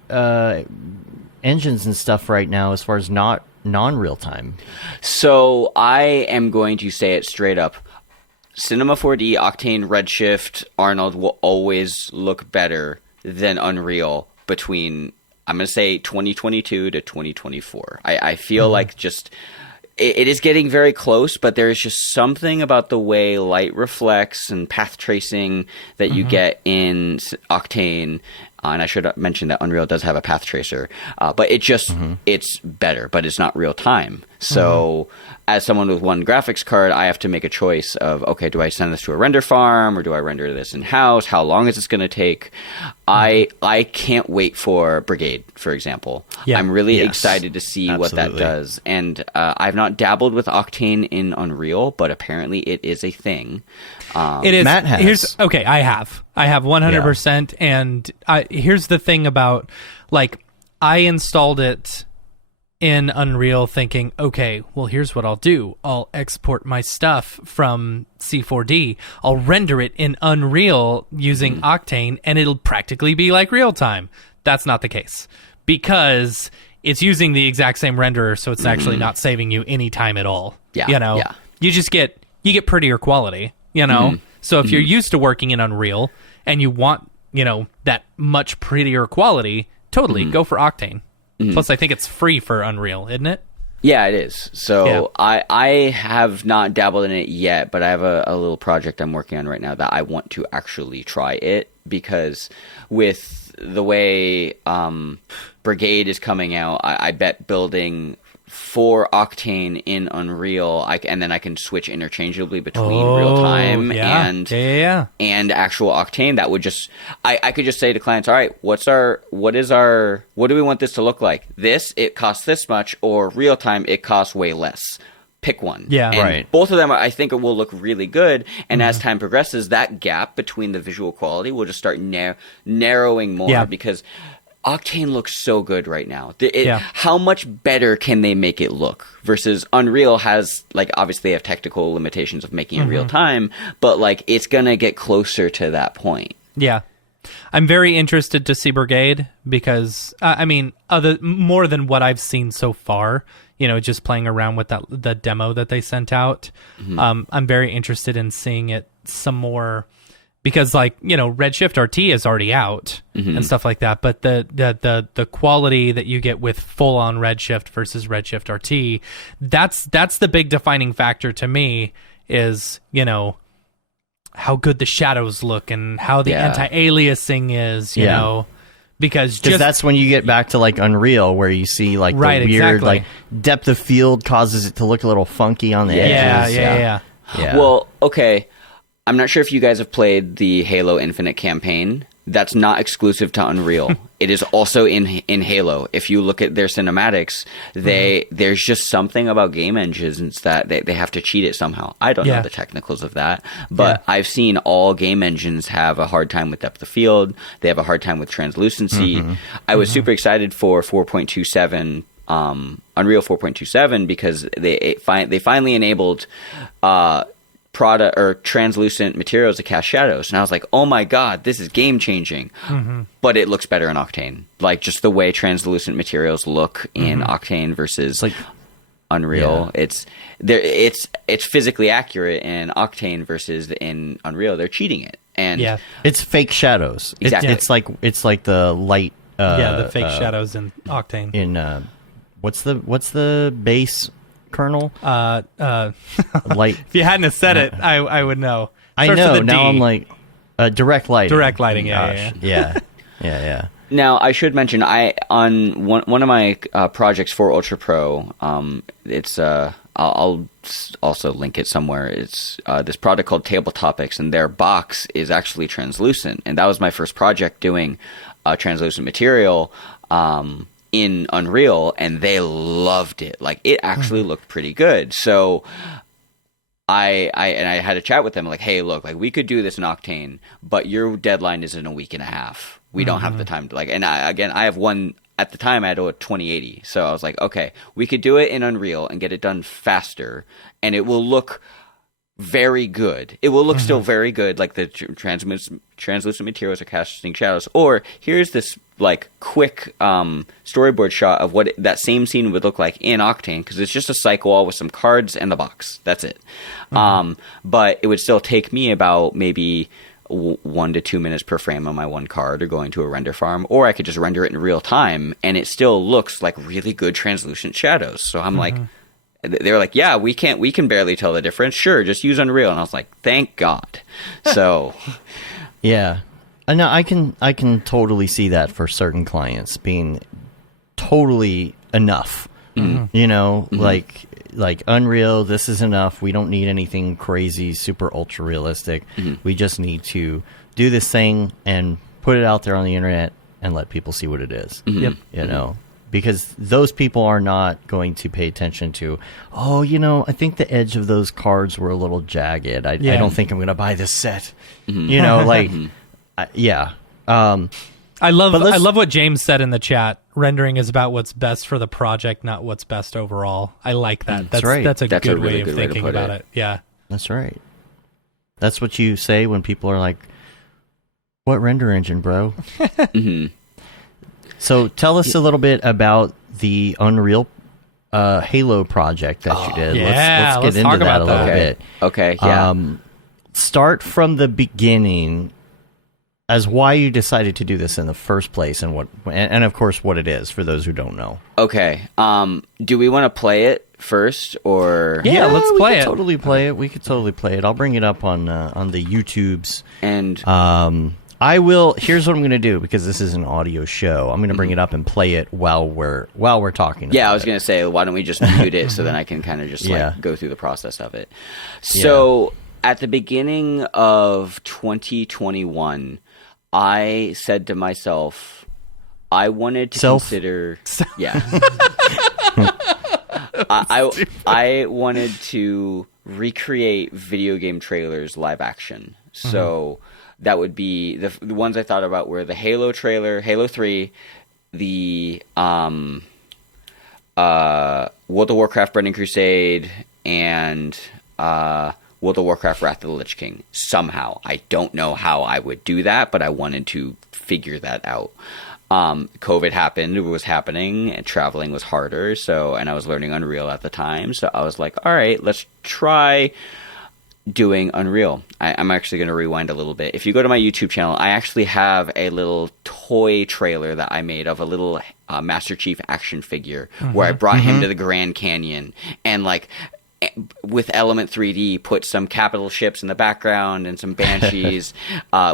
engines and stuff right now as far as non-real time? So I am going to say it straight up. Cinema 4D, Octane, Redshift, Arnold will always look better than Unreal between, I'm going to say, 2022 to 2024. I feel like just... It is getting very close, but there is just something about the way light reflects and path tracing that you get in Octane. And I should mention that Unreal does have a path tracer, but it just it's better, but it's not real time. So as someone with one graphics card, I have to make a choice of, okay, do I send this to a render farm or do I render this in-house? How long is this going to take? I can't wait for Brigade, for example. Yeah. I'm really excited to see what that does. And I've not dabbled with Octane in Unreal, but apparently it is a thing. It is. Matt has. I have 100%. Yeah. And here's the thing about, like, I installed it in Unreal thinking, okay, well, here's what I'll do. I'll export my stuff from C4D. I'll render it in Unreal using Octane, and it'll practically be like real time. That's not the case, because it's using the exact same renderer, so it's actually not saving you any time at all. Yeah. You know, you get prettier quality, you know? So if you're used to working in Unreal and you want, that much prettier quality, totally go for Octane. Plus, I think it's free for Unreal, isn't it? Yeah, it is. So I have not dabbled in it yet, but I have a little project I'm working on right now that I want to actually try it, because with the way Brigade is coming out, I bet building for Octane in Unreal, and then I can switch interchangeably between real time and actual Octane. That would just, I could just say to clients, all right, what do we want this to look like? This, it costs this much, or real time, it costs way less. Pick one. Yeah, and right. Both of them, I think, it will look really good. And as time progresses, that gap between the visual quality will just start narrowing more, because Octane looks so good right now. How much better can they make it look? Versus Unreal has, like, obviously they have technical limitations of making it real time, but, like, it's going to get closer to that point. Yeah. I'm very interested to see Brigade, because, more than what I've seen so far, just playing around with the demo that they sent out, I'm very interested in seeing it some more. Because, like, Redshift RT is already out and stuff like that, but the quality that you get with full on Redshift versus Redshift RT, that's the big defining factor to me, is how good the shadows look and how the anti-aliasing is, you know. Because that's when you get back to, like, Unreal, where you see, like, the weird like depth of field causes it to look a little funky on the edges. Yeah. Well, okay. I'm not sure if you guys have played the Halo Infinite campaign. That's not exclusive to Unreal. It is also in Halo. If you look at their cinematics, there's just something about game engines that they have to cheat it somehow. I don't know the technicals of that, but I've seen all game engines have a hard time with depth of field. They have a hard time with translucency. I was super excited for 4.27. Unreal 4.27, because they finally enabled product or translucent materials to cast shadows, and I was like, oh my god, this is game changing. But it looks better in Octane, like just the way translucent materials look in Octane versus like Unreal. It's physically accurate in Octane versus in Unreal. They're cheating it, and it's fake shadows. Exactly. It's like the light the fake shadows in Octane. In what's the base kernel? Light. If you hadn't have said it, I would know. I know. Now I'm like direct lighting. Direct lighting. Yeah. Now I should mention, on one of my projects for Ultra Pro. It's I'll also link it somewhere. It's this product called Table Topics, and their box is actually translucent, and that was my first project doing translucent material. In Unreal, and they loved it. Like, it actually looked pretty good. So I had a chat with them, like, hey, look, like, we could do this in Octane, but your deadline is in a week and a half. We don't have the time to, like, and I have one at the time. I had a 2080, so I was like, okay, we could do it in Unreal and get it done faster, and it will look very good. It will look still very good, like the translucent materials are casting shadows. Or here's this like quick storyboard shot of what that same scene would look like in Octane, because it's just a cycle wall with some cards and the box. That's it. But it would still take me about maybe 1 to 2 minutes per frame on my one card, or going to a render farm, or I could just render it in real time, and it still looks like really good translucent shadows. So I'm like, they were like, yeah, we can barely tell the difference. Sure, just use Unreal. And I was like, thank God. So, yeah, no, I can totally see that for certain clients being totally enough. You know, like Unreal, this is enough. We don't need anything crazy, super ultra realistic. We just need to do this thing and put it out there on the internet and let people see what it is. Yep. You know. Because those people are not going to pay attention to, oh, you know, I think the edge of those cards were a little jagged. I don't think I'm going to buy this set. You know, like, yeah. I love what James said in the chat. Rendering is about what's best for the project, not what's best overall. I like that. That's right. That's a good way of thinking about it. Yeah. That's right. That's what you say when people are like, what render engine, bro? So tell us a little bit about the Unreal Halo project that you did. Yeah, let's get into that a little bit. Okay, yeah. Start from the beginning as why you decided to do this in the first place, and of course what it is for those who don't know. Okay. Do we want to play it first, or yeah, let's play it. Totally play it. We could totally play it. I'll bring it up on the YouTubes, and I will. Here's what I'm going to do, because this is an audio show. I'm going to bring it up and play it while we're talking. Yeah, I was going to say, why don't we just mute it so then I can kind of just like go through the process of it. So at the beginning of 2021, I said to myself, I wanted to consider. Yeah. I wanted to recreate video game trailers live action. So that would be the ones I thought about were the Halo trailer, Halo 3, the World of Warcraft Burning Crusade, and World of Warcraft Wrath of the Lich King. Somehow. I don't know how I would do that, but I wanted to figure that out. COVID happened, it was happening, and traveling was harder, and I was learning Unreal at the time, so I was like, all right, let's try doing Unreal. I'm actually going to rewind a little bit. If you go to my YouTube channel, I actually have a little toy trailer that I made of a little Master Chief action figure where I brought him to the Grand Canyon and like with Element 3D put some capital ships in the background and some banshees.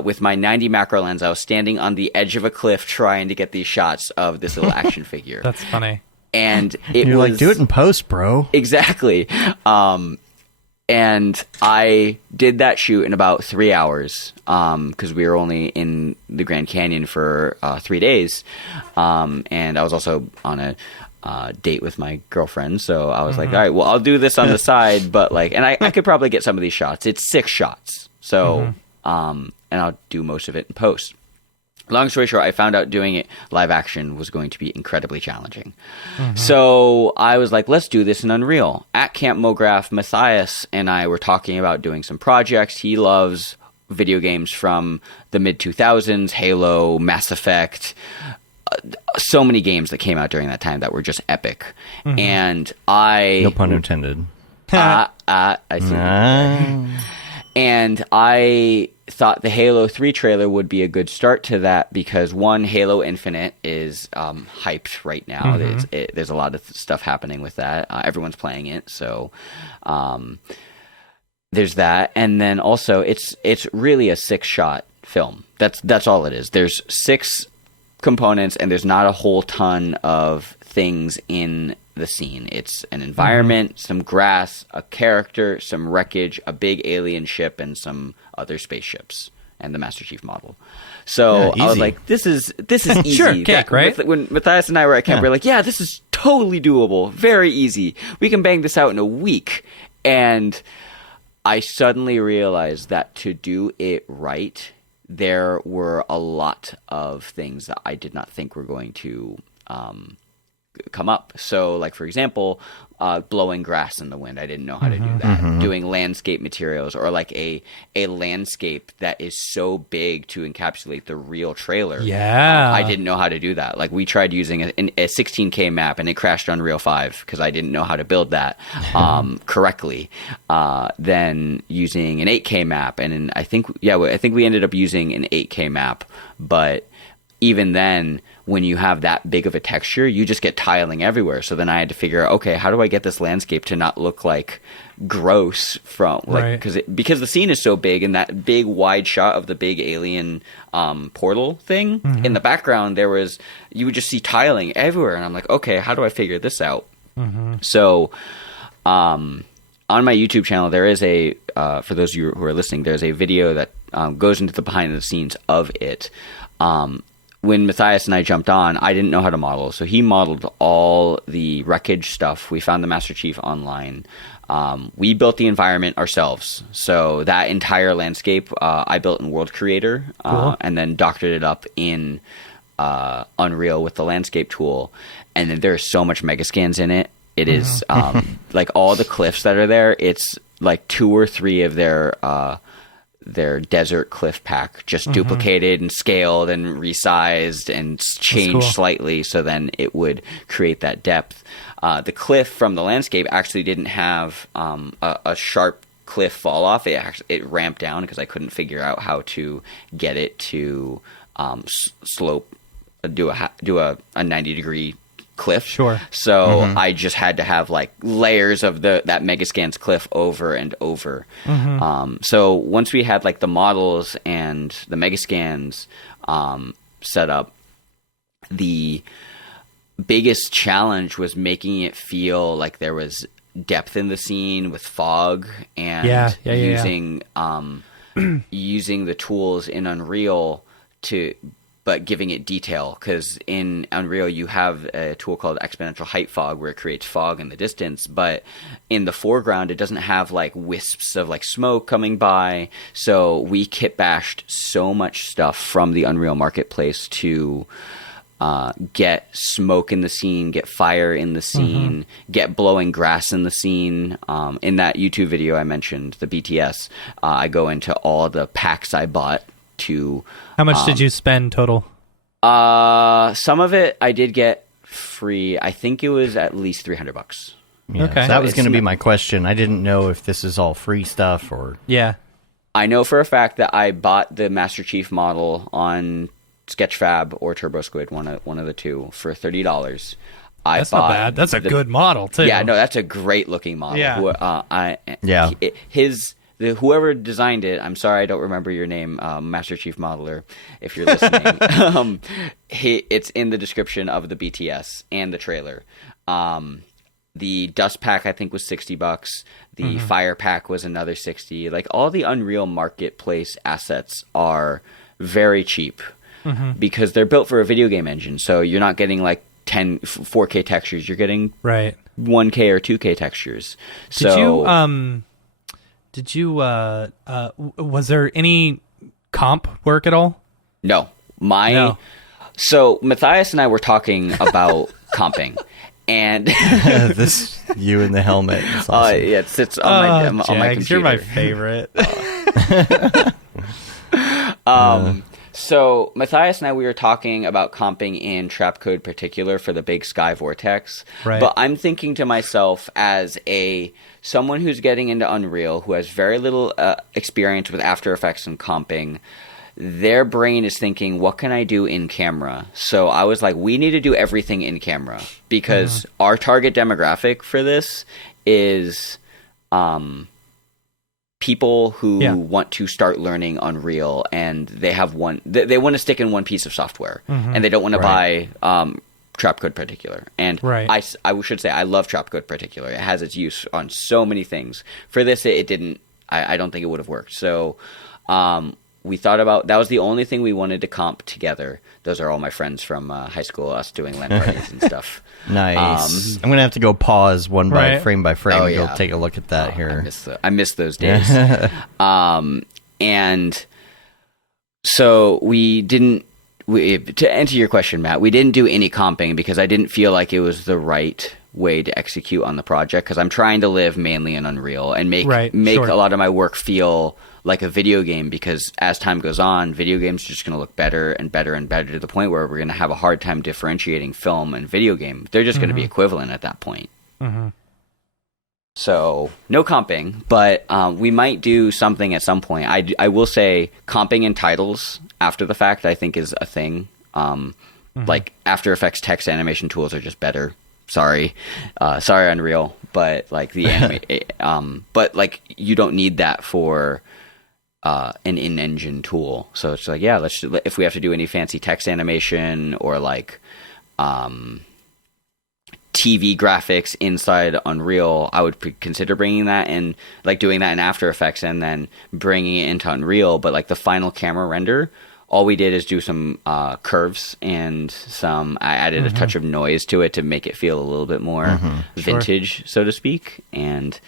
With my 90 macro lens, I was standing on the edge of a cliff trying to get these shots of this little action figure. That's funny. And you're like, do it in post, bro. Exactly. And I did that shoot in about 3 hours because we were only in the Grand Canyon for 3 days. And I was also on a date with my girlfriend. So I was like, all right, well, I'll do this on the side. But like, and I could probably get some of these shots. It's 6 shots. So, and I'll do most of it in post. Long story short, I found out doing it live action was going to be incredibly challenging. So I was like, let's do this in Unreal. At Camp Mograph, Matthias and I were talking about doing some projects. He loves video games from the mid-2000s, Halo, Mass Effect, so many games that came out during that time that were just epic. And I... No pun intended. I see. And I thought the Halo 3 trailer would be a good start to that because, one, Halo Infinite is hyped right now. There's a lot of stuff happening with that. Everyone's playing it, so there's that. And then also, it's really a 6-shot film. That's all it is. There's 6 components, and there's not a whole ton of things in the scene. It's an environment, some grass, a character, some wreckage, a big alien ship, and some other spaceships, and the Master Chief model. So I was like, this is easy. Sure, cake, right? When Matthias and I were at camp, we were like, yeah, this is totally doable. Very easy. We can bang this out in a week. And I suddenly realized that to do it right, there were a lot of things that I did not think were going to come up. So, like, for example, blowing grass in the wind. I didn't know how to do that. Doing landscape materials, or like a landscape that is so big to encapsulate the real trailer. Yeah. I didn't know how to do that. Like, we tried using a 16K map and it crashed on Unreal 5 because I didn't know how to build that correctly. Then using an 8K map, and I think we ended up using an 8K map, but even then, when you have that big of a texture, you just get tiling everywhere. So then I had to figure out, okay, how do I get this landscape to not look like gross from like, because the scene is so big, and that big wide shot of the big alien portal thing in the background, you would just see tiling everywhere, and I'm like, okay, how do I figure this out? So on my YouTube channel, there is for those of you who are listening, there's a video that goes into the behind the scenes of it. When Matthias and I jumped on, I didn't know how to model. So he modeled all the wreckage stuff. We found the Master Chief online. We built the environment ourselves. So that entire landscape I built in World Creator, and then doctored it up in Unreal with the landscape tool. And then there's so much Megascans in it. It is like all the cliffs that are there, it's like 2 or 3 of their desert cliff pack just duplicated and scaled and resized and changed slightly, so then it would create that depth. The cliff from the landscape actually didn't have a sharp cliff fall off. It ramped down because I couldn't figure out how to get it to slope, do a 90-degree cliff. Sure. So I just had to have like layers of that Megascans cliff over and over. So once we had like the models and the Megascans set up, the biggest challenge was making it feel like there was depth in the scene with fog, and using the tools in Unreal but giving it detail, because in Unreal you have a tool called exponential height fog where it creates fog in the distance, but in the foreground it doesn't have like wisps of like smoke coming by. So we kit bashed so much stuff from the Unreal Marketplace to get smoke in the scene, get fire in the scene, get blowing grass in the scene. In that YouTube video I mentioned, the BTS, I go into all the packs I bought to... How much did you spend total? Some of it I did get free. I think it was at least $300. Yeah, okay. So that was going to be my question. I didn't know if this is all free stuff or... Yeah. I know for a fact that I bought the Master Chief model on Sketchfab or TurboSquid, one of the two, for $30. That's not bad. That's a good model, too. Yeah, no, that's a great looking model. Yeah. Whoever designed it, I'm sorry I don't remember your name, Master Chief Modeler, if you're listening. It's in the description of the BTS and the trailer. The dust pack I think was $60. The fire pack was another $60. Like, all the Unreal Marketplace assets are very cheap because they're built for a video game engine. So you're not getting like 4K textures. You're getting 1K or 2K textures. Did you was there any comp work at all? No. So Matthias and I were talking about comping, and this you in the helmet. Awesome. It sits on my computer. You're my favorite. So Matthias and I, we were talking about comping in Trapcode particular for the big sky vortex. Right. But I'm thinking to myself, as someone who's getting into Unreal, who has very little experience with After Effects and comping, their brain is thinking, what can I do in camera? So I was like, we need to do everything in camera, because our target demographic for this is people who want to start learning Unreal, and they have they want to stick in one piece of software, and they don't want to buy Trapcode particular. And I should say I love Trapcode particular. It has its use on so many things. For this, it didn't. I don't think it would have worked. So we thought about, that was the only thing we wanted to comp together. Those are all my friends from high school, us doing LAN parties and stuff. Nice. I'm going to have to go pause frame by frame and go take a look at that here. I miss those days. And so we didn't to answer your question, Matt, we didn't do any comping because I didn't feel like it was the right way to execute on the project, because I'm trying to live mainly in Unreal and make a lot of my work feel like a video game, because as time goes on, video games are just going to look better and better and better to the point where we're going to have a hard time differentiating film and video game. They're just going to be equivalent at that point. So no comping, but we might do something at some point. I will say comping in titles after the fact, I think, is a thing. Like After Effects text animation tools are just better. Sorry, Unreal, but like but like you don't need that for an in-engine tool. So it's like, yeah, if we have to do any fancy text animation or like TV graphics inside Unreal, I would consider bringing that in, like doing that in After Effects and then bringing it into Unreal. But like the final camera render, all we did is do some curves and I added a touch of noise to it to make it feel a little bit more vintage, so to speak. And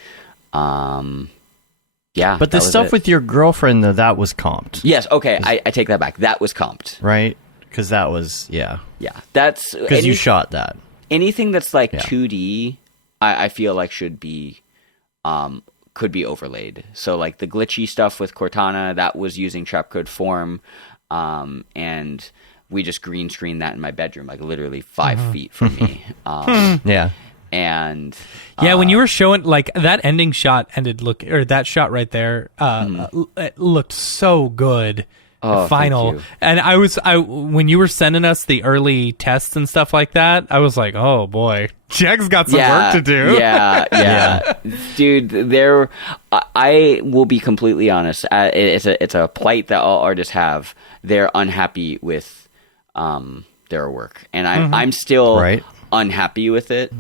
yeah. But the stuff with your girlfriend, though, that was comped. Yes, okay, I take that back. That was comped. Right? Because that was, yeah. Yeah, that's... Because you shot that. Anything that's like 2D, I feel like should be... could be overlaid. So like the glitchy stuff with Cortana, that was using Trapcode Form, and we just green screened that in my bedroom, like literally 5 feet from me. Yeah. And when you were showing like that ending shot that shot right there, it looked so good. Oh, final. thank you. And when you were sending us the early tests and stuff like that, I was like, oh boy, Jack's got some work to do. Yeah. Dude, I will be completely honest. It's a plight that all artists have. They're unhappy with their work, and I'm still unhappy with it.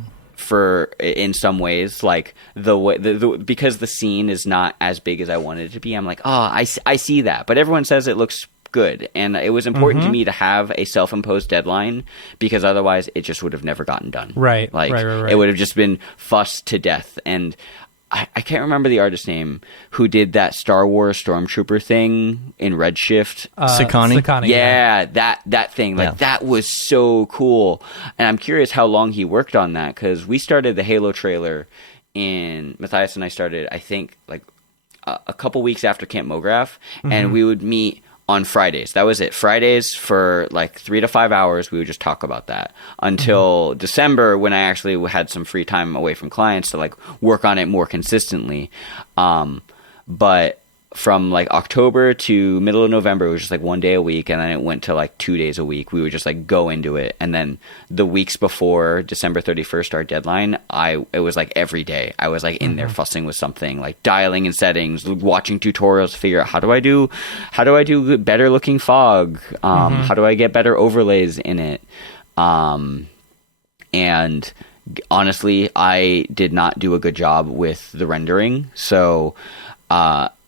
In some ways, like because the scene is not as big as I wanted it to be, I'm like, I see that, but everyone says it looks good, and it was important to me to have a self-imposed deadline, because otherwise it just would have never gotten done. Right. It would have just been fussed to death. And I can't remember the artist's name who did that Star Wars Stormtrooper thing in Redshift. Sakani. Yeah, that thing. Like, that was so cool. And I'm curious how long he worked on that, because we started the Halo trailer Matthias and I started, I think, like a couple weeks after Camp Mograph, and we would meet on Fridays. That was it. Fridays for like 3 to 5 hours, we would just talk about that until December, when I actually had some free time away from clients to like work on it more consistently. But from like October to middle of November, it was just like 1 day a week, and then it went to like 2 days a week. We would just like go into it, and then the weeks before December 31st, our deadline, it was like every day I was like in there fussing with something, like dialing in settings, watching tutorials to figure out how do I do better looking fog, how do I get better overlays in it, and honestly, I did not do a good job with the rendering. So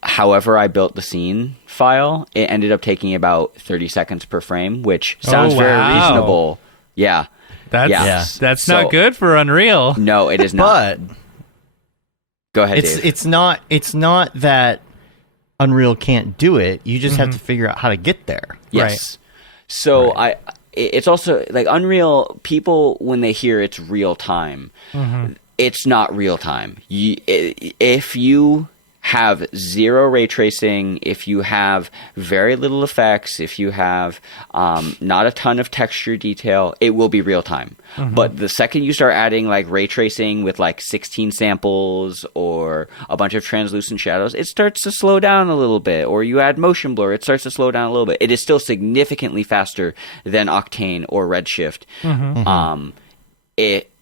however I built the scene file, it ended up taking about 30 seconds per frame, which sounds very reasonable. Yeah. That's not good for Unreal. No, it is not. But go ahead, Dave. It's not that Unreal can't do it. You just have to figure out how to get there. Yes. Right. So it's also like Unreal, people, when they hear it's real time, it's not real time. If you have zero ray tracing, if you have very little effects, if you have not a ton of texture detail, it will be real time. But the second you start adding like ray tracing with like 16 samples or a bunch of translucent shadows, it starts to slow down a little bit. Or you add motion blur, it starts to slow down a little bit. It is still significantly faster than Octane or Redshift.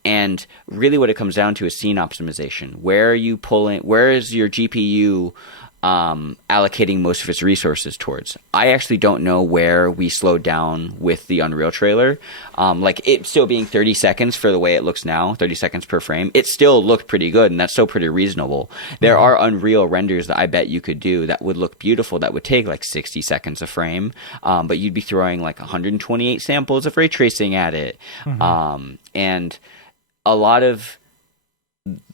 And really what it comes down to is scene optimization. Where is your GPU allocating most of its resources towards? I actually don't know where we slowed down with the Unreal trailer. Like it still being 30 seconds for the way it looks now, 30 seconds per frame, it still looked pretty good, and that's still pretty reasonable. There are Unreal renders that I bet you could do that would look beautiful, that would take like 60 seconds a frame, but you'd be throwing like 128 samples of ray tracing at it. And a lot of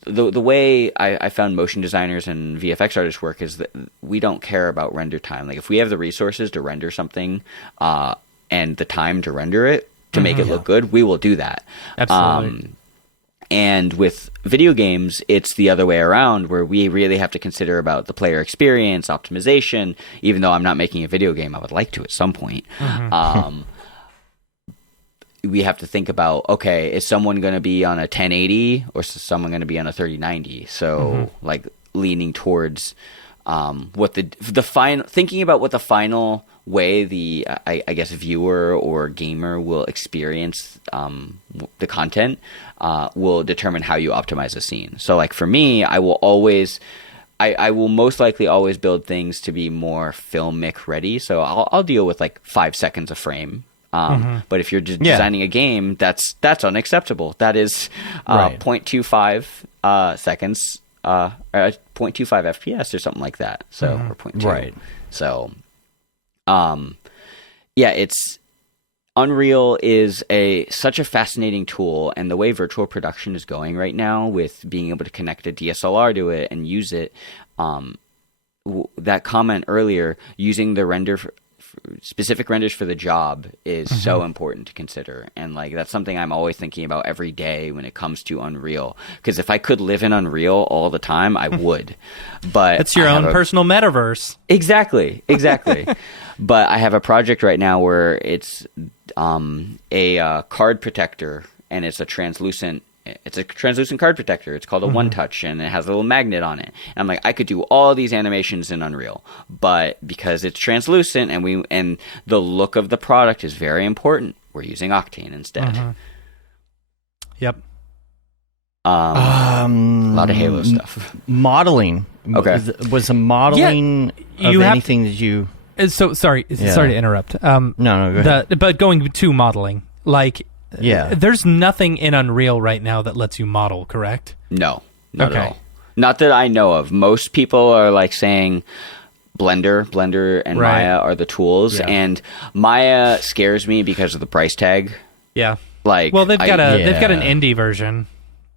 the way I found motion designers and VFX artists work is that we don't care about render time. Like if we have the resources to render something and the time to render it to make it look good, we will do that. Absolutely. And with video games, it's the other way around, where we really have to consider about the player experience, optimization. Even though I'm not making a video game, I would like to at some point. We have to think about, okay, is someone going to be on a 1080 or is someone going to be on a 3090? So like leaning towards what the final, thinking about what the final way the I guess viewer or gamer will experience the content will determine how you optimize a scene. So like for me, I will most likely always build things to be more filmic ready. So I'll deal with like 5 seconds a frame. But if you're designing a game, that's unacceptable. That is 0.25 seconds, 0.25 FPS or something like that. So or 0.2. Right. So, it's Unreal is such a fascinating tool, and the way virtual production is going right now, with being able to connect a DSLR to it and use it. That comment earlier, using the specific renders for the job is so important to consider, and like that's something I'm always thinking about every day when it comes to Unreal, because if I could live in Unreal all the time, I would. But it's your own personal metaverse. Exactly But I have a project right now where it's a card protector, and it's a translucent card protector. It's called a One Touch, and it has a little magnet on it. And I'm like, I could do all these animations in Unreal, but because it's translucent and the look of the product is very important, we're using Octane instead. Yep. A lot of Halo stuff. Modeling. Okay. Was a modeling of anything that you... So sorry to interrupt. No, go ahead. But going to modeling, like... Yeah. There's nothing in Unreal right now that lets you model, correct? No, not at all. Not that I know of. Most people are like saying Blender and Maya are the tools, and Maya scares me because of the price tag. Yeah. Like, well, they've got an indie version.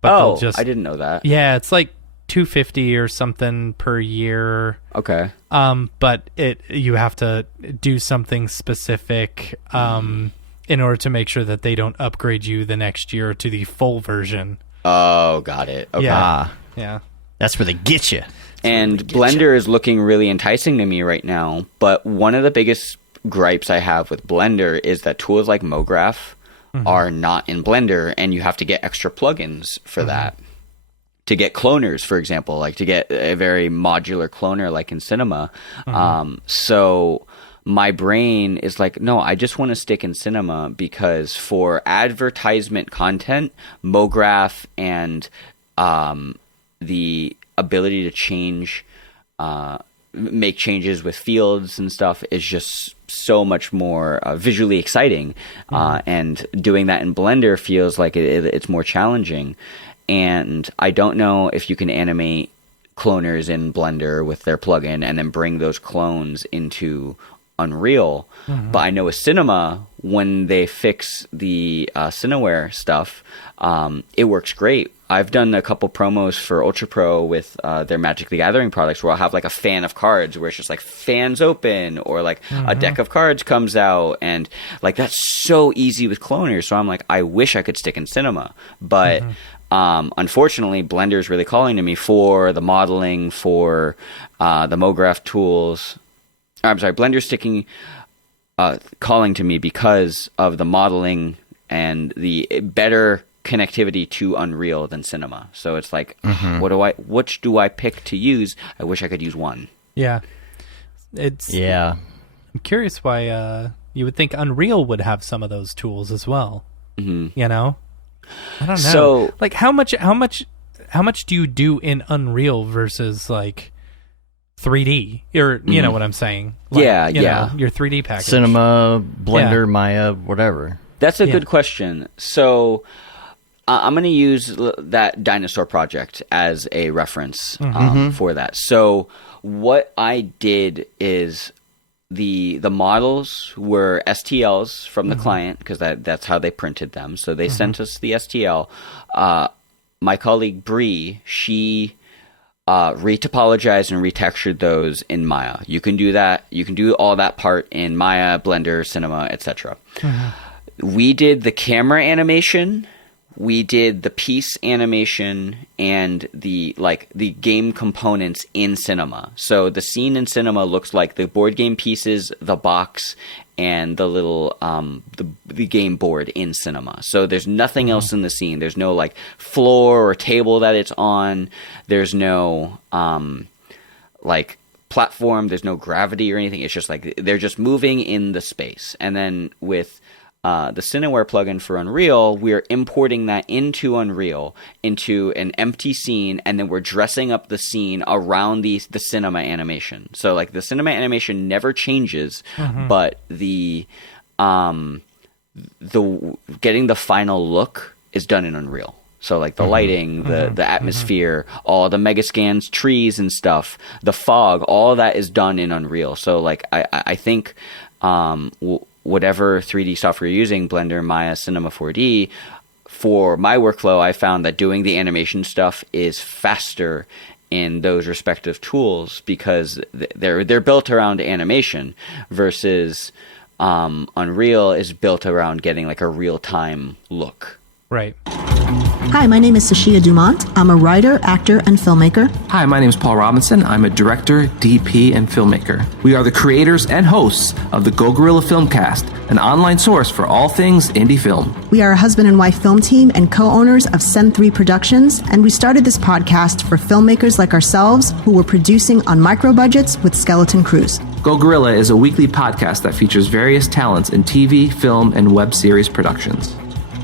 But I didn't know that. Yeah, it's like $250 or something per year. Okay. But you have to do something specific. In order to make sure that they don't upgrade you the next year to the full version. Oh, got it. Okay. Yeah. That's where they get you. And Blender is looking really enticing to me right now. But one of the biggest gripes I have with Blender is that tools like Mograph are not in Blender, and you have to get extra plugins for that. To get cloners, for example, like to get a very modular cloner like in Cinema. So... my brain is like, no, I just want to stick in Cinema, because for advertisement content, Mograph and the ability to make changes with fields and stuff is just so much more visually exciting. And doing that in Blender feels like it's more challenging. And I don't know if you can animate cloners in Blender with their plugin and then bring those clones into Unreal, but I know with Cinema, when they fix the Cineware stuff, it works great. I've done a couple promos for Ultra Pro with their Magic the Gathering products, where I'll have like a fan of cards where it's just like fans open, or like a deck of cards comes out, and like that's so easy with cloners. So I'm like, I wish I could stick in Cinema, but unfortunately, Blender is really calling to me for the modeling, for the Mograph tools. I'm sorry, Blender's calling to me because of the modeling and the better connectivity to Unreal than Cinema. So it's like, which do I pick to use? I wish I could use one. Yeah. I'm curious why you would think Unreal would have some of those tools as well. You know? I don't know. So, like how much do you do in Unreal versus like 3D, or you know what I'm saying? Like, you know, your 3D package. Cinema, Blender, Maya, whatever. That's a good question. So I'm going to use that dinosaur project as a reference for that. So what I did is the models were STLs from the client, because that's how they printed them. So they sent us the STL. My colleague Bree, she retopologized and retextured those in Maya. You can do that. You can do all that part in Maya, Blender, Cinema, etc. We did the camera animation. We did the piece animation and the game components in Cinema. So the scene in Cinema looks like the board game pieces, the box, and the little the game board in Cinema. So there's nothing else in the scene. There's no like floor or table that it's on. There's no like platform. There's no gravity or anything. It's just like they're just moving in the space. And then with the Cineware plugin for Unreal, we're importing that into Unreal, into an empty scene, and then we're dressing up the scene around the cinema animation. So like the cinema animation never changes, but the getting the final look is done in Unreal. So like the lighting, the atmosphere, all the mega scans, trees and stuff, the fog, all that is done in Unreal. So like I think whatever 3D software you're using, Blender, Maya, Cinema 4D, for my workflow, I found that doing the animation stuff is faster in those respective tools because they're built around animation versus Unreal is built around getting like a real-time look. Right. Hi, my name is Sashia Dumont. I'm a writer, actor, and filmmaker. Hi, my name is Paul Robinson. I'm a director, DP, and filmmaker. We are the creators and hosts of the Go Gorilla Filmcast, an online source for all things indie film. We are a husband and wife film team and co-owners of Sen3 Productions, and we started this podcast for filmmakers like ourselves who were producing on micro budgets with skeleton crews. Go Gorilla is a weekly podcast that features various talents in TV, film, and web series productions.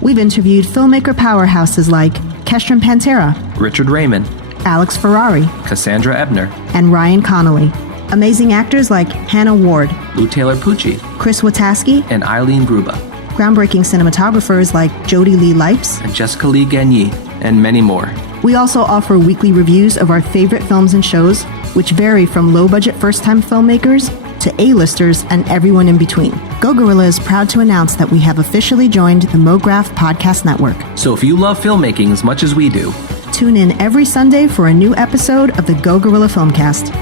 We've interviewed filmmaker powerhouses like Kestrin Pantera, Richard Raymond, Alex Ferrari, Cassandra Ebner, and Ryan Connolly. Amazing actors like Hannah Ward, Lou Taylor Pucci, Chris Wataski, and Eileen Gruba. Groundbreaking cinematographers like Jody Lee Lipes, and Jessica Lee Gagné, and many more. We also offer weekly reviews of our favorite films and shows, which vary from low-budget first-time filmmakers to A-listers and everyone in between. Go Gorilla is proud to announce that we have officially joined the Mograph Podcast Network. So if you love filmmaking as much as we do, tune in every Sunday for a new episode of the Go Gorilla Filmcast,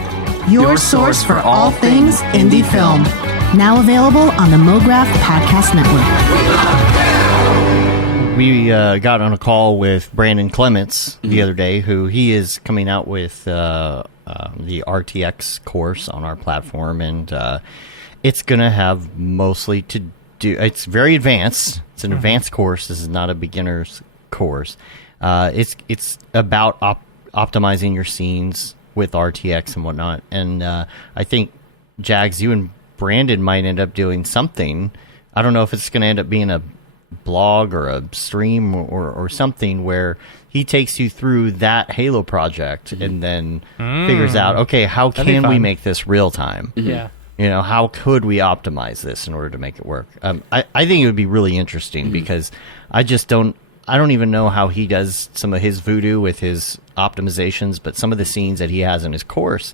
your source for all things indie film. Now available on the Mograph Podcast Network. We got on a call with Brandon Clements the other day, who he is coming out with the RTX course on our platform, and it's going to have mostly to do. It's very advanced. It's an advanced course. This is not a beginner's course. It's about optimizing your scenes with RTX and whatnot. And I think Jags, you and Brandon might end up doing something. I don't know if it's going to end up being a blog or a stream or something where he takes you through that Halo project and then figures out, okay, how can we make this real time? Yeah. You know, how could we optimize this in order to make it work? I think it would be really interesting because I don't even know how he does some of his voodoo with his optimizations, but some of the scenes that he has in his course,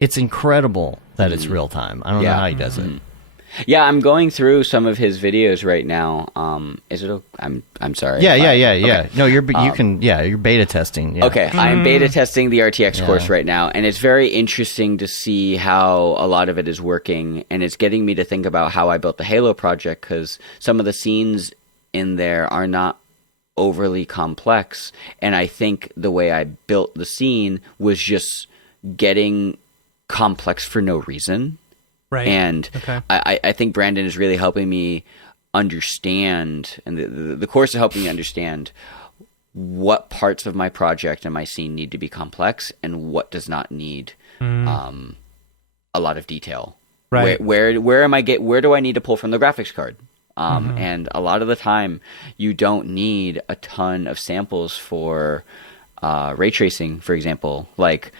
it's incredible that it's real time. I don't know how he does it. Yeah, I'm going through some of his videos right now. Is it? I'm sorry. Yeah. Okay. No, you're beta testing. Yeah. Okay, I'm beta testing the RTX course right now, and it's very interesting to see how a lot of it is working, and it's getting me to think about how I built the Halo project, because some of the scenes in there are not overly complex, and I think the way I built the scene was just getting complex for no reason. Right. And I think Brandon is really helping me understand, and the course is helping me understand what parts of my project and my scene need to be complex and what does not need a lot of detail. Right. Where do I need to pull from the graphics card? And a lot of the time, you don't need a ton of samples for ray tracing, for example. Like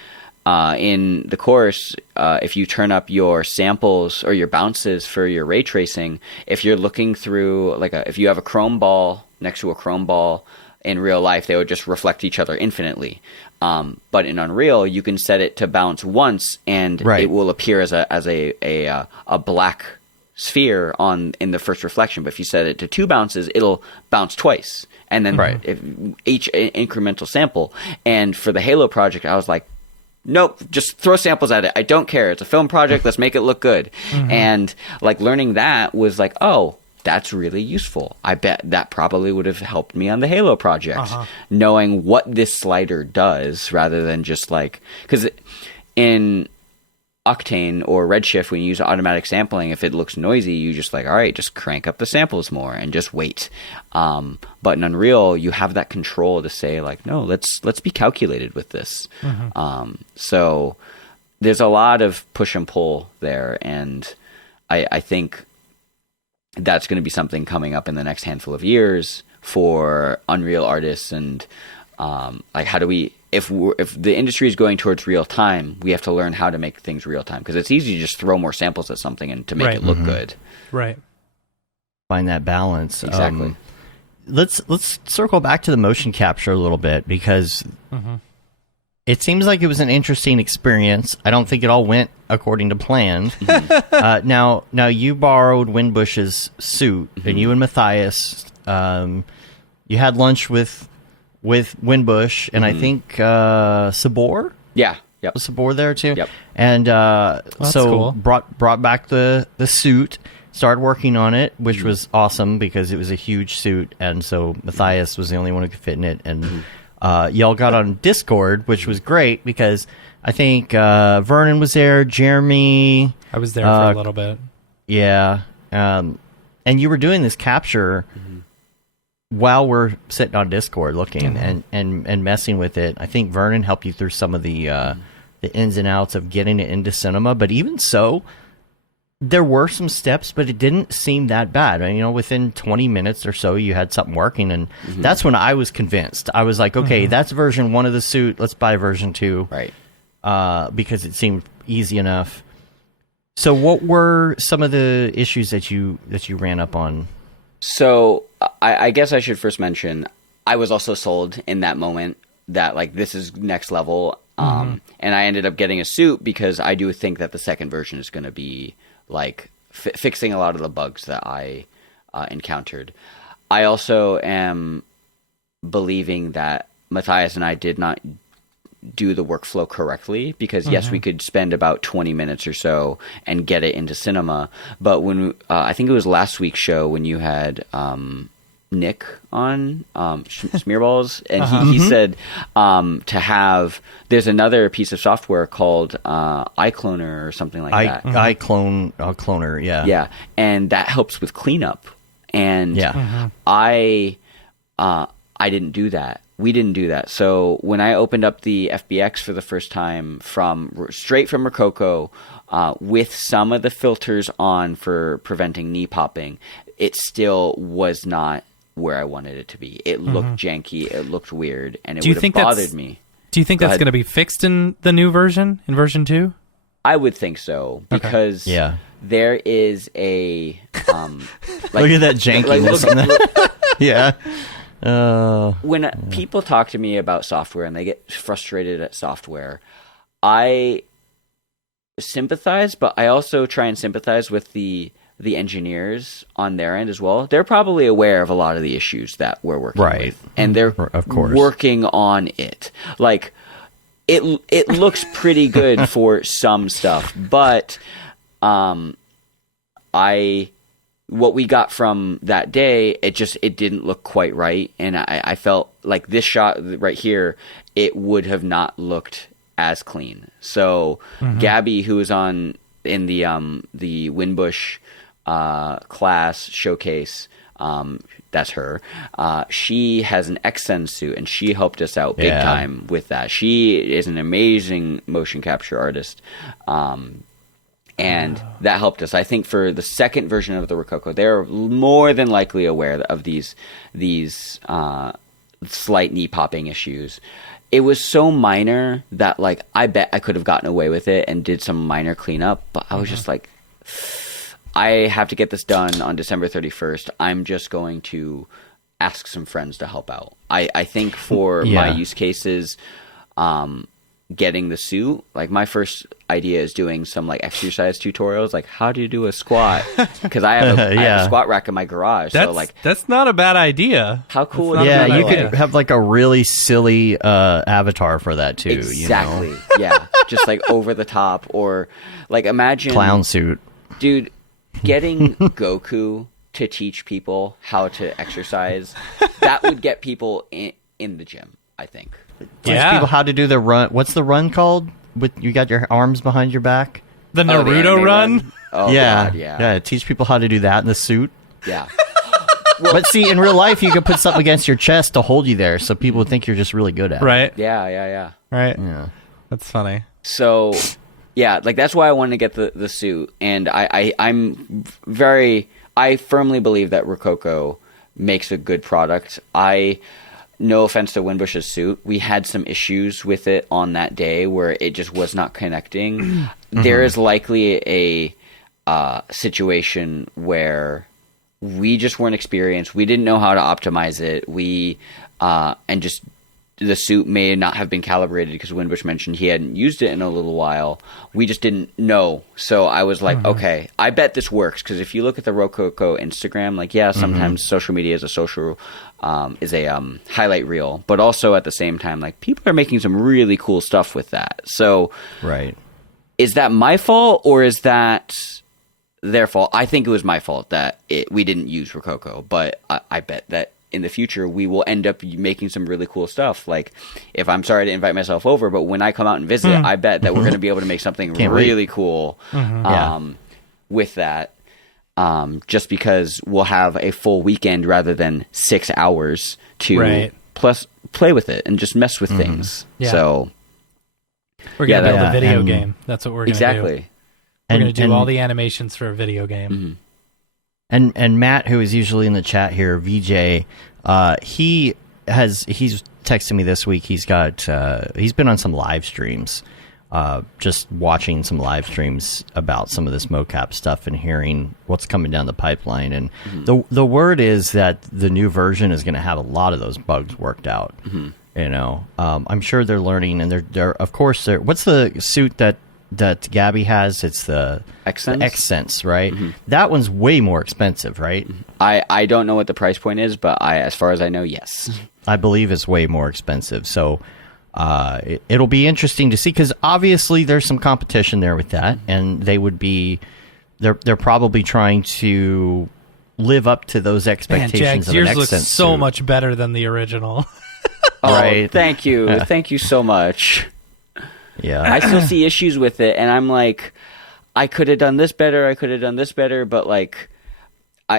in the course, if you turn up your samples or your bounces for your ray tracing, if you're looking through, if you have a chrome ball next to a chrome ball in real life, they would just reflect each other infinitely. But in Unreal, you can set it to bounce once, and it will appear as a black sphere in the first reflection. But if you set it to 2 bounces, it'll bounce twice, and then each incremental sample. And for the Halo project, I was like, nope, just throw samples at it. I don't care. It's a film project. Let's make it look good. And like learning that was like, oh, that's really useful. I bet that probably would have helped me on the Halo project, knowing what this slider does rather than just like, because in Octane or Redshift, when you use automatic sampling, if it looks noisy, you just like, all right, just crank up the samples more and just wait. But in Unreal, you have that control to say like, no, let's be calculated with this. So there's a lot of push and pull there, and I think that's going to be something coming up in the next handful of years for Unreal artists. And like, how do we, if the industry is going towards real time, we have to learn how to make things real time, because it's easy to just throw more samples at something and to make it look good. Right. Find that balance. Exactly. Let's circle back to the motion capture a little bit, because it seems like it was an interesting experience. I don't think it all went according to plan. Now you borrowed Windbush's suit, and you and Matthias, you had lunch with Windbush, and I think Sabor. Yeah. Yep. Was Sabor there too? Yep. And so cool. brought back the suit. Started working on it, which was awesome because it was a huge suit, and so Matthias was the only one who could fit in it. And y'all got on Discord, which was great because I think Vernon was there, Jeremy. I was there for a little bit. Yeah, and you were doing this capture while we're sitting on Discord looking and messing with it. I think Vernon helped you through some of the ins and outs of getting it into cinema, but even so, there were some steps, but it didn't seem that bad. And, within 20 minutes or so, you had something working, and that's when I was convinced. I was like, okay, that's version 1 of the suit. Let's buy version 2. Right. Because it seemed easy enough. So what were some of the issues that you ran up on? So I guess I should first mention, I was also sold in that moment that, like, this is next level. And I ended up getting a suit because I do think that the second version is going to be like fixing a lot of the bugs that I encountered. I also am believing that Matthias and I did not do the workflow correctly, because yes, we could spend about 20 minutes or so and get it into cinema. But when I think it was last week's show when you had Nick on Smearballs, and he said to have, there's another piece of software called iCloner or something like that. iCloner, yeah, and that helps with cleanup. And I didn't do that. We didn't do that. So when I opened up the FBX for the first time straight from Rococo, with some of the filters on for preventing knee popping, it still was not where I wanted it to be. It looked janky, it looked weird, and it would have bothered me. Do you think that's going to be fixed in the new version, in version 2? I would think so, because there is a look at that jankiness. Yeah. When people talk to me about software and they get frustrated at software, I sympathize, but I also try and sympathize with the engineers on their end as well. They're probably aware of a lot of the issues that we're working with, and they're of course working on it. Like, it looks pretty good for some stuff, but what we got from that day, it didn't look quite right, and I felt like this shot right here, it would have not looked as clean. So Gabby, who was in the Windbush class showcase, that's her. She has an Xen suit, and she helped us out big time with that. She is an amazing motion capture artist. And that helped us. I think for the second version of the Rococo, they're more than likely aware of these slight knee popping issues. It was so minor that, like, I bet I could have gotten away with it and did some minor cleanup, but I was just like, I have to get this done on December 31st. I'm just going to ask some friends to help out. I think for my use cases, getting the suit, like my first idea is doing some like exercise tutorials, like how do you do a squat? Because I have a squat rack in my garage. So like that's not a bad idea. How cool would yeah, you could have like a really silly avatar for that too. Exactly. You know? Yeah, just like over the top, or like imagine clown suit, dude, getting Goku to teach people how to exercise. That would get people in the gym, I think. Teach people how to do the run. What's the run called? With you got your arms behind your back. The Naruto the run. Oh yeah, God, yeah. Teach people how to do that in the suit. Yeah. But see, in real life, you could put something against your chest to hold you there, so people would think you're just really good at it. Right. Yeah. Right. Yeah. That's funny. So, yeah, like that's why I wanted to get the suit, and I firmly believe that Rococo makes a good product. No offense to Winbush's suit, we had some issues with it on that day where it just was not connecting. Mm-hmm. There is likely a situation where we just weren't experienced. We didn't know how to optimize it. And just the suit may not have been calibrated because Winbush mentioned he hadn't used it in a little while. We just didn't know. So I was like, okay, I bet this works, because if you look at the Rococo Instagram, like, yeah, sometimes social media is a highlight reel, but also at the same time, like, people are making some really cool stuff with that. So right. Is that my fault or is that their fault? I think it was my fault that we didn't use Rococo, but I bet that in the future we will end up making some really cool stuff. Like, if I'm sorry to invite myself over, but when I come out and visit, I bet that we're going to be able to make something really cool with that. Just because we'll have a full weekend rather than 6 hours to plus play with it and just mess with things. Yeah. So we're going to build a video game. That's what we're going to do. Exactly. We're going to do all the animations for a video game. And Matt, who is usually in the chat here, VJ, he's texted me this week. He's been on some live streams, just watching some live streams about some of this mocap stuff and hearing what's coming down the pipeline. And the word is that the new version is going to have a lot of those bugs worked out. You know, I'm sure they're learning, and they're of course what's the suit that Gabby has? It's the X-Sense, right? That one's way more expensive, right? I don't know what the price point is, but as far as I know, yes. I believe it's way more expensive. So it'll be interesting to see, because obviously there's some competition there with that, and they're probably trying to live up to those expectations. Man, Jags, yours looks so much better than the original. Right. Thank you. Thank you so much. Yeah. I still see issues with it, and I'm like, I could have done this better, but like,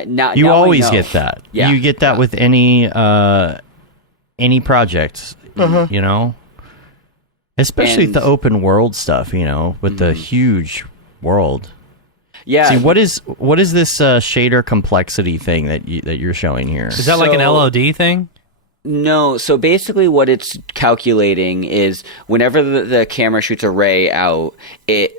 you always get that. Yeah. You get that with any project, you know, especially the open world stuff, you know, with the huge world. Yeah. See, what is this shader complexity thing that you're showing here? Is that like an LOD thing? No, so basically what it's calculating is whenever the camera shoots a ray out, it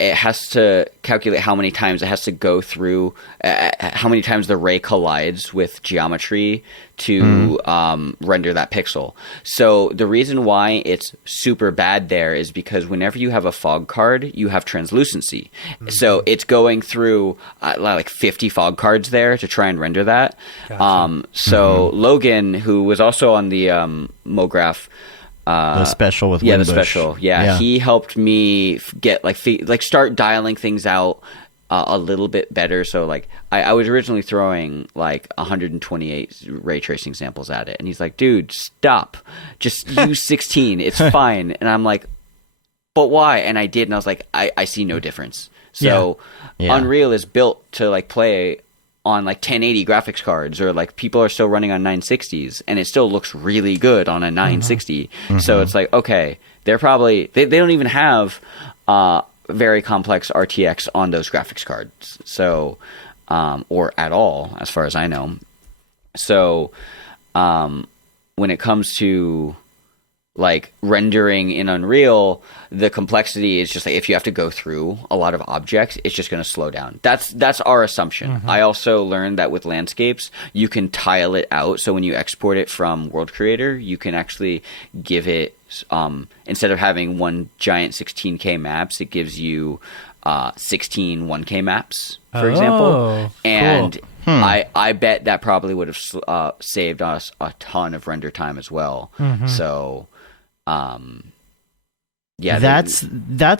has to calculate how many times it has to go through, how many times the ray collides with geometry to render that pixel. So the reason why it's super bad there is because whenever you have a fog card, you have translucency. So it's going through like 50 fog cards there to try and render that. Gotcha. So Logan, who was also on the Mograph, the special with Winbush. The special, he helped me get like start dialing things out a little bit better. So like I was originally throwing like 128 ray tracing samples at it, and he's like, dude, stop, just use 16, it's fine. And I'm like, but why? And I did, and I was like, I see no difference. So Unreal is built to like play on like 1080 graphics cards, or like people are still running on 960s, and it still looks really good on a 960. So it's like, okay, they're probably they don't even have very complex RTX on those graphics cards, so or at all, as far as I know. So when it comes to like rendering in Unreal, the complexity is just like if you have to go through a lot of objects, it's just going to slow down. That's our assumption. I also learned that with landscapes, you can tile it out. So when you export it from World Creator, you can actually give it, instead of having one giant 16K maps, it gives you 16 1K maps, for example. And cool. I bet that probably would have saved us a ton of render time as well. So yeah, that's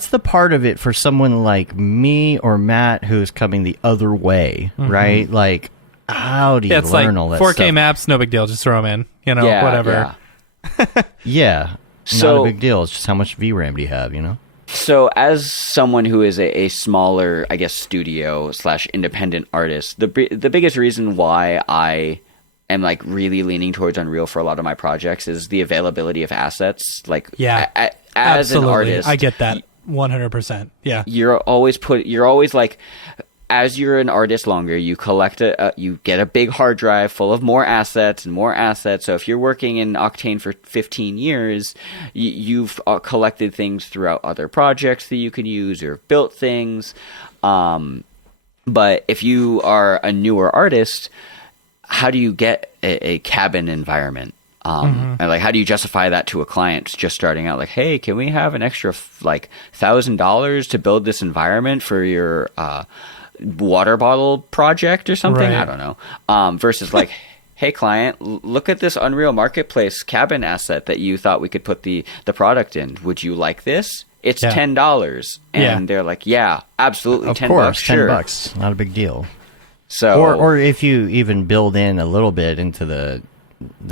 the part of it for someone like me or Matt who's coming the other way, right? Like, how do you learn all that 4K stuff? maps, no big deal, just throw them in, you know, whatever. Yeah, so, not a big deal. It's just how much VRAM do you have, you know? So as someone who is a smaller, I guess, studio / independent artist, the biggest reason why I am like really leaning towards Unreal for a lot of my projects is the availability of assets. Like, as absolutely. an artist, I get that 100%. Yeah, you're always like, as you're an artist longer, you collect you get a big hard drive full of more assets and more assets. So if you're working in Octane for 15 years, you've collected things throughout other projects that you can use or built things. But if you are a newer artist, how do you get a cabin environment? And like, how do you justify that to a client just starting out? Like, hey, can we have an extra like $1,000 to build this environment for your water bottle project or something? Right. I don't know. Versus like, hey client, look at this Unreal Marketplace cabin asset that you thought we could put the product in. Would you like this? It's $10. And they're like, yeah, absolutely. Of $10, course, sure. $10, not a big deal. So, or if you even build in a little bit into the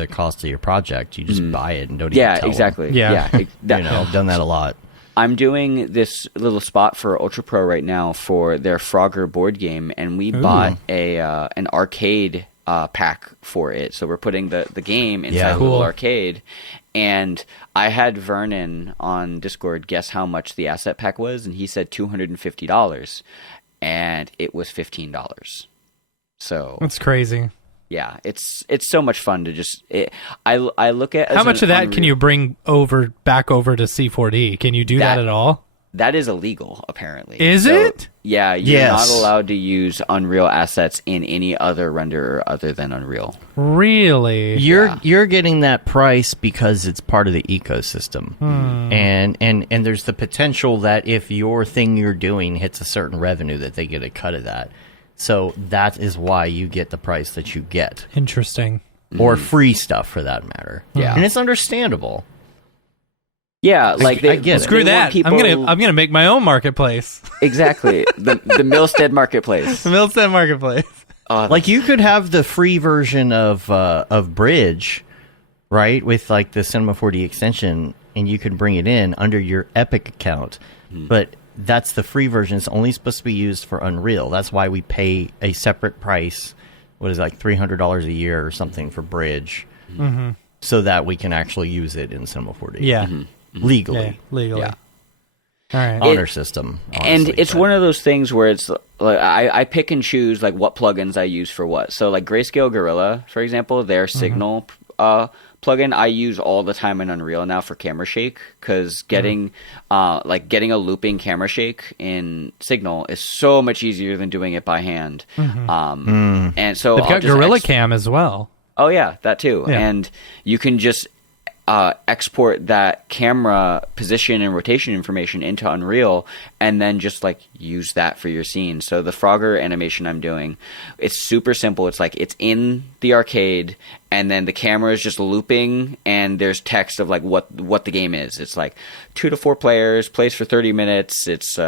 cost of your project, you just buy it and don't even tell exactly. them. Yeah, You know, I've done that a lot. I'm doing this little spot for Ultra Pro right now for their Frogger board game, and we bought an arcade pack for it. So we're putting the game inside a little arcade. And I had Vernon on Discord guess how much the asset pack was, and he said $250, and it was $15. So that's crazy. Yeah, it's so much fun to just. I look at how much of that can you bring back over to C4D? Can you do that at all? That is illegal, apparently. Is it? Yeah, you're not allowed to use Unreal assets in any other renderer other than Unreal. Really? You're getting that price because it's part of the ecosystem, and there's the potential that if your thing you're doing hits a certain revenue, that they get a cut of that. So that is why you get the price that you get. Interesting. Or free stuff, for that matter. Yeah, and it's understandable. Yeah, like I get it. Screw that. I'm gonna make my own marketplace. Exactly. The Milstead marketplace. The Milstead marketplace. Like you could have the free version of Bridge, right, with like the Cinema 4D extension, and you can bring it in under your Epic account. But that's the free version. It's only supposed to be used for Unreal. That's why we pay a separate price. What is it, like $300 a year or something for Bridge, so that we can actually use it in Cinema 4D. Yeah. Legally. Yeah, legally. Yeah. All right. Honor system. Honestly, and it's one of those things where it's like I pick and choose like what plugins I use for what. So like Grayscale Gorilla, for example, their Signal plugin I use all the time in Unreal now for camera shake, because getting a looping camera shake in Signal is so much easier than doing it by hand. And so they've got Gorilla Cam as well. Oh yeah, that too. Yeah. And you can just export that camera position and rotation information into Unreal, and then just like use that for your scene. So the Frogger animation I'm doing, it's super simple. It's like it's in the arcade, and then the camera is just looping, and there's text of like what the game is. It's like 2 to 4 players, plays for 30 minutes. It's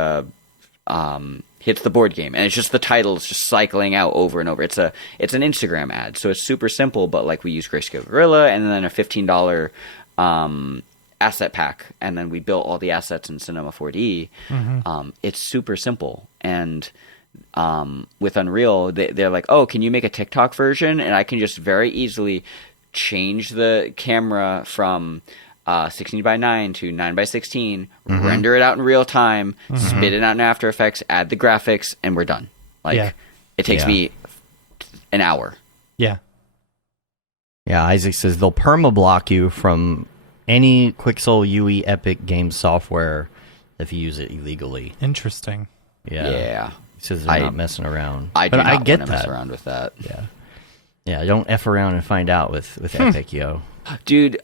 hits the board game, and it's just the titles just cycling out over and over. It's an Instagram ad, so it's super simple, but like we use Grayscale Gorilla and then a $15 asset pack, and then we built all the assets in Cinema 4D. It's super simple, and with Unreal, they're like, oh, can you make a TikTok version? And I can just very easily change the camera from 16:9 to 9:16, render it out in real time, spit it out in After Effects, add the graphics, and we're done. Like, it takes me an hour. Yeah. Yeah, Isaac says they'll perma block you from any Quixel UE Epic Games software if you use it illegally. Interesting. Yeah. He says they're not messing around. I but I get want to mess around with that. Yeah, don't F around and find out with Epic, yo. Dude,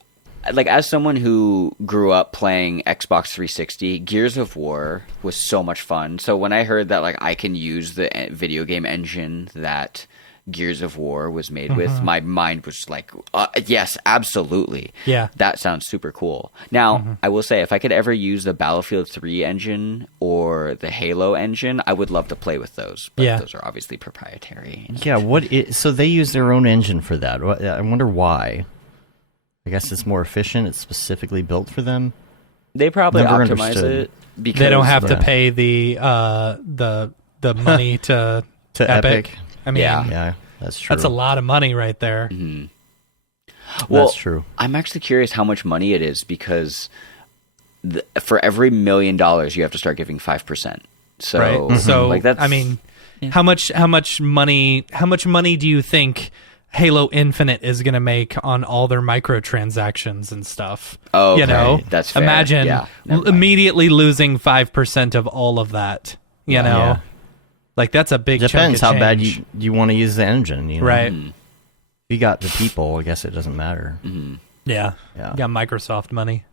like, as someone who grew up playing Xbox 360, Gears of War was so much fun. So when I heard that, like, I can use the video game engine that Gears of War was made with, my mind was like, yes, absolutely. Yeah. That sounds super cool. Now, I will say, if I could ever use the Battlefield 3 engine or the Halo engine, I would love to play with those. But those are obviously proprietary. Yeah, so they use their own engine for that. I wonder why. I guess it's more efficient. It's specifically built for them. They probably Never optimize understood. it because They don't have to pay the money to Epic. I mean, Yeah, that's true. that's a lot of money right there. Well, that's true. I'm actually curious how much money it is because for every $1 million, you have to start giving 5%. So, Right. So, like, that's, I mean, how much money do you think Halo Infinite is going to make on all their microtransactions and stuff? Oh, okay. You know, That's fair. imagine Yeah, never mind. immediately losing 5% of all of that. You know, Yeah. like that's a big Depends chunk how of bad change. you want to use the engine. You know? Right. If you got the people, I guess it doesn't matter. Yeah. Yeah. You got Microsoft money,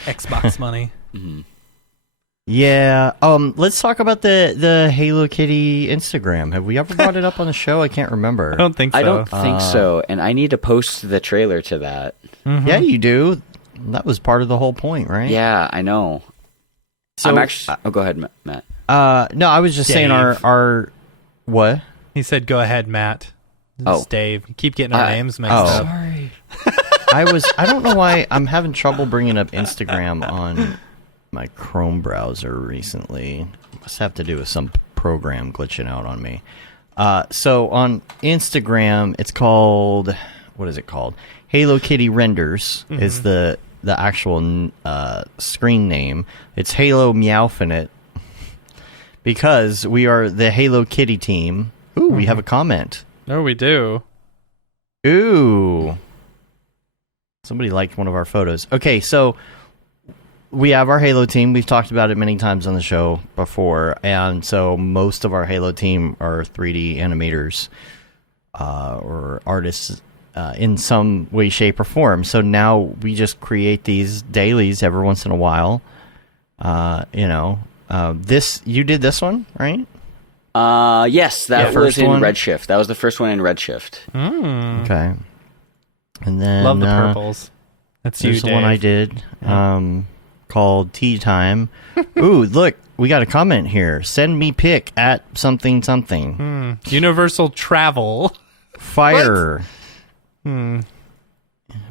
Xbox money. Yeah. Let's talk about the Halo Kitty Instagram. Have we ever brought it up on the show? I can't remember. I don't think so. I don't think so, and I need to post the trailer to that. Yeah, you do. That was part of the whole point, right? Yeah, I know. So, I'm actually. Go ahead, Matt. no, I was just saying Dave. our what? He said, "Go ahead, Matt." This is Dave. You keep getting our names mixed up. Sorry. I don't know why I'm having trouble bringing up Instagram on my Chrome browser recently. Must have to do with some program glitching out on me. So on Instagram, it's called, what is it called? Halo Kitty Renders is the actual screen name. It's Halo Meowfinite because we are the Halo Kitty team. Ooh, we have a comment. Oh, we do. Ooh. Somebody liked one of our photos. Okay, so we have our Halo team. We've talked about it many times on the show before, and so most of our Halo team are 3D animators or artists in some way, shape, or form. So now we just create these dailies every once in a while. You did this one, right? Yes, that was first in one? Redshift. That was the first one in Redshift. Okay. And then Love the purples. That's you, there's the Dave. one I did called Tea Time. Ooh, look, we got a comment here. Send me pic at something something. Universal Travel. Fire.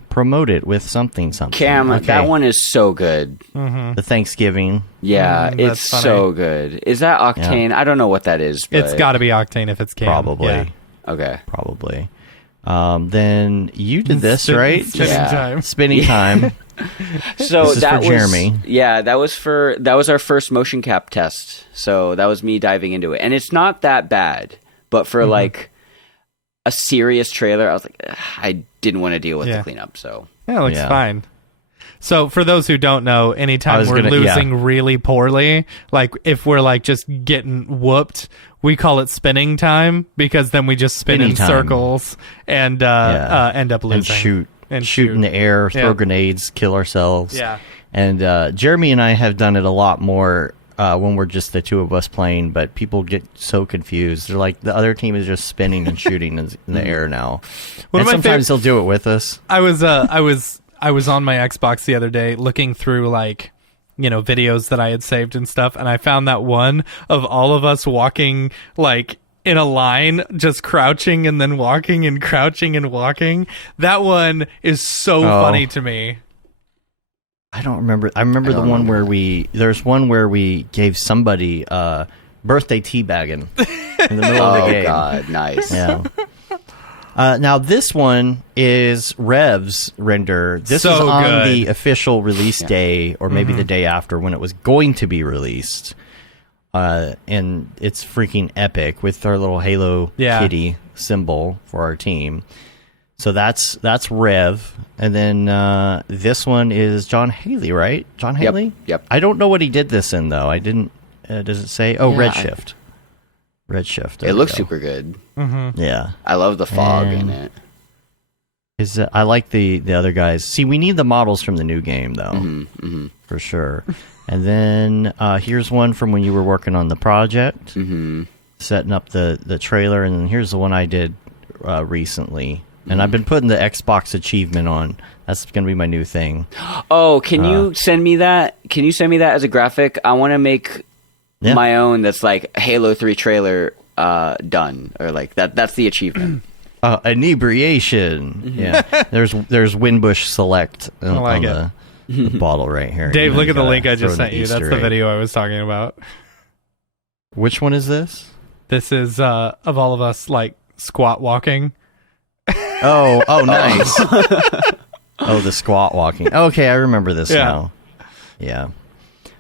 Promote it with something something. Cam, Okay. that one is so good. The Thanksgiving. Yeah, that's it's funny. so good. Is that Octane? I don't know what that is. But... It's got to be Octane if it's Cam. Probably. Yeah. Okay. Probably. Then you did this, right? Spinning Yeah. time. Spinning time. So This is that for was Jeremy. Yeah, that was our first motion cap test. So that was me diving into it, and it's not that bad. But for like a serious trailer, I was like, ugh, I didn't want to deal with the cleanup. So Yeah, it looks Yeah. fine. So for those who don't know, I anytime was we're gonna- losing really poorly, like if we're like just getting whooped, we call it spinning time because then we just spin Spinning in time. circles and end up losing. And shoot in the air, throw Yeah. grenades, kill ourselves. Yeah. And Jeremy and I have done it a lot more when we're just the two of us playing, but people get so confused. They're like, the other team is just spinning and shooting in the air now. One And of my sometimes they'll do it with us. I was on my Xbox the other day looking through like, videos that I had saved and stuff, and I found that one of all of us walking like in a line, just crouching and then walking and crouching and walking. That one is so funny to me. I don't remember. I remember the one where there's one where we gave somebody birthday teabagging in the middle of the game. Oh God, nice. Yeah. Now this one is Rev's render. This So is on good. the official release day, or maybe the day after when it was going to be released. And it's freaking epic with our little Halo Yeah. Kitty symbol for our team. So that's Rev, and then this one is John Haley, right? John Haley. Yep. I don't know what he did this in though. I didn't. Does it say? Oh, Yeah, Redshift. Redshift. It looks super good. Yeah. I love the fog in it. I like the other guys. See, we need the models from the new game though, for sure. And then here's one from when you were working on the project, setting up the trailer, and then here's the one I did recently. And I've been putting the Xbox achievement on. That's going to be my new thing. Oh, can you send me that? Can you send me that as a graphic? I want to make my own that's like Halo 3 trailer done. Or like that's the achievement. Inebriation. Yeah. There's Winbush Select on the bottle right here. Dave, look at the link I just sent you. That's the video I was talking about. Which one is this? This is of all of us like squat walking. Oh, nice. Oh, the squat walking. Okay, I remember this now. Yeah.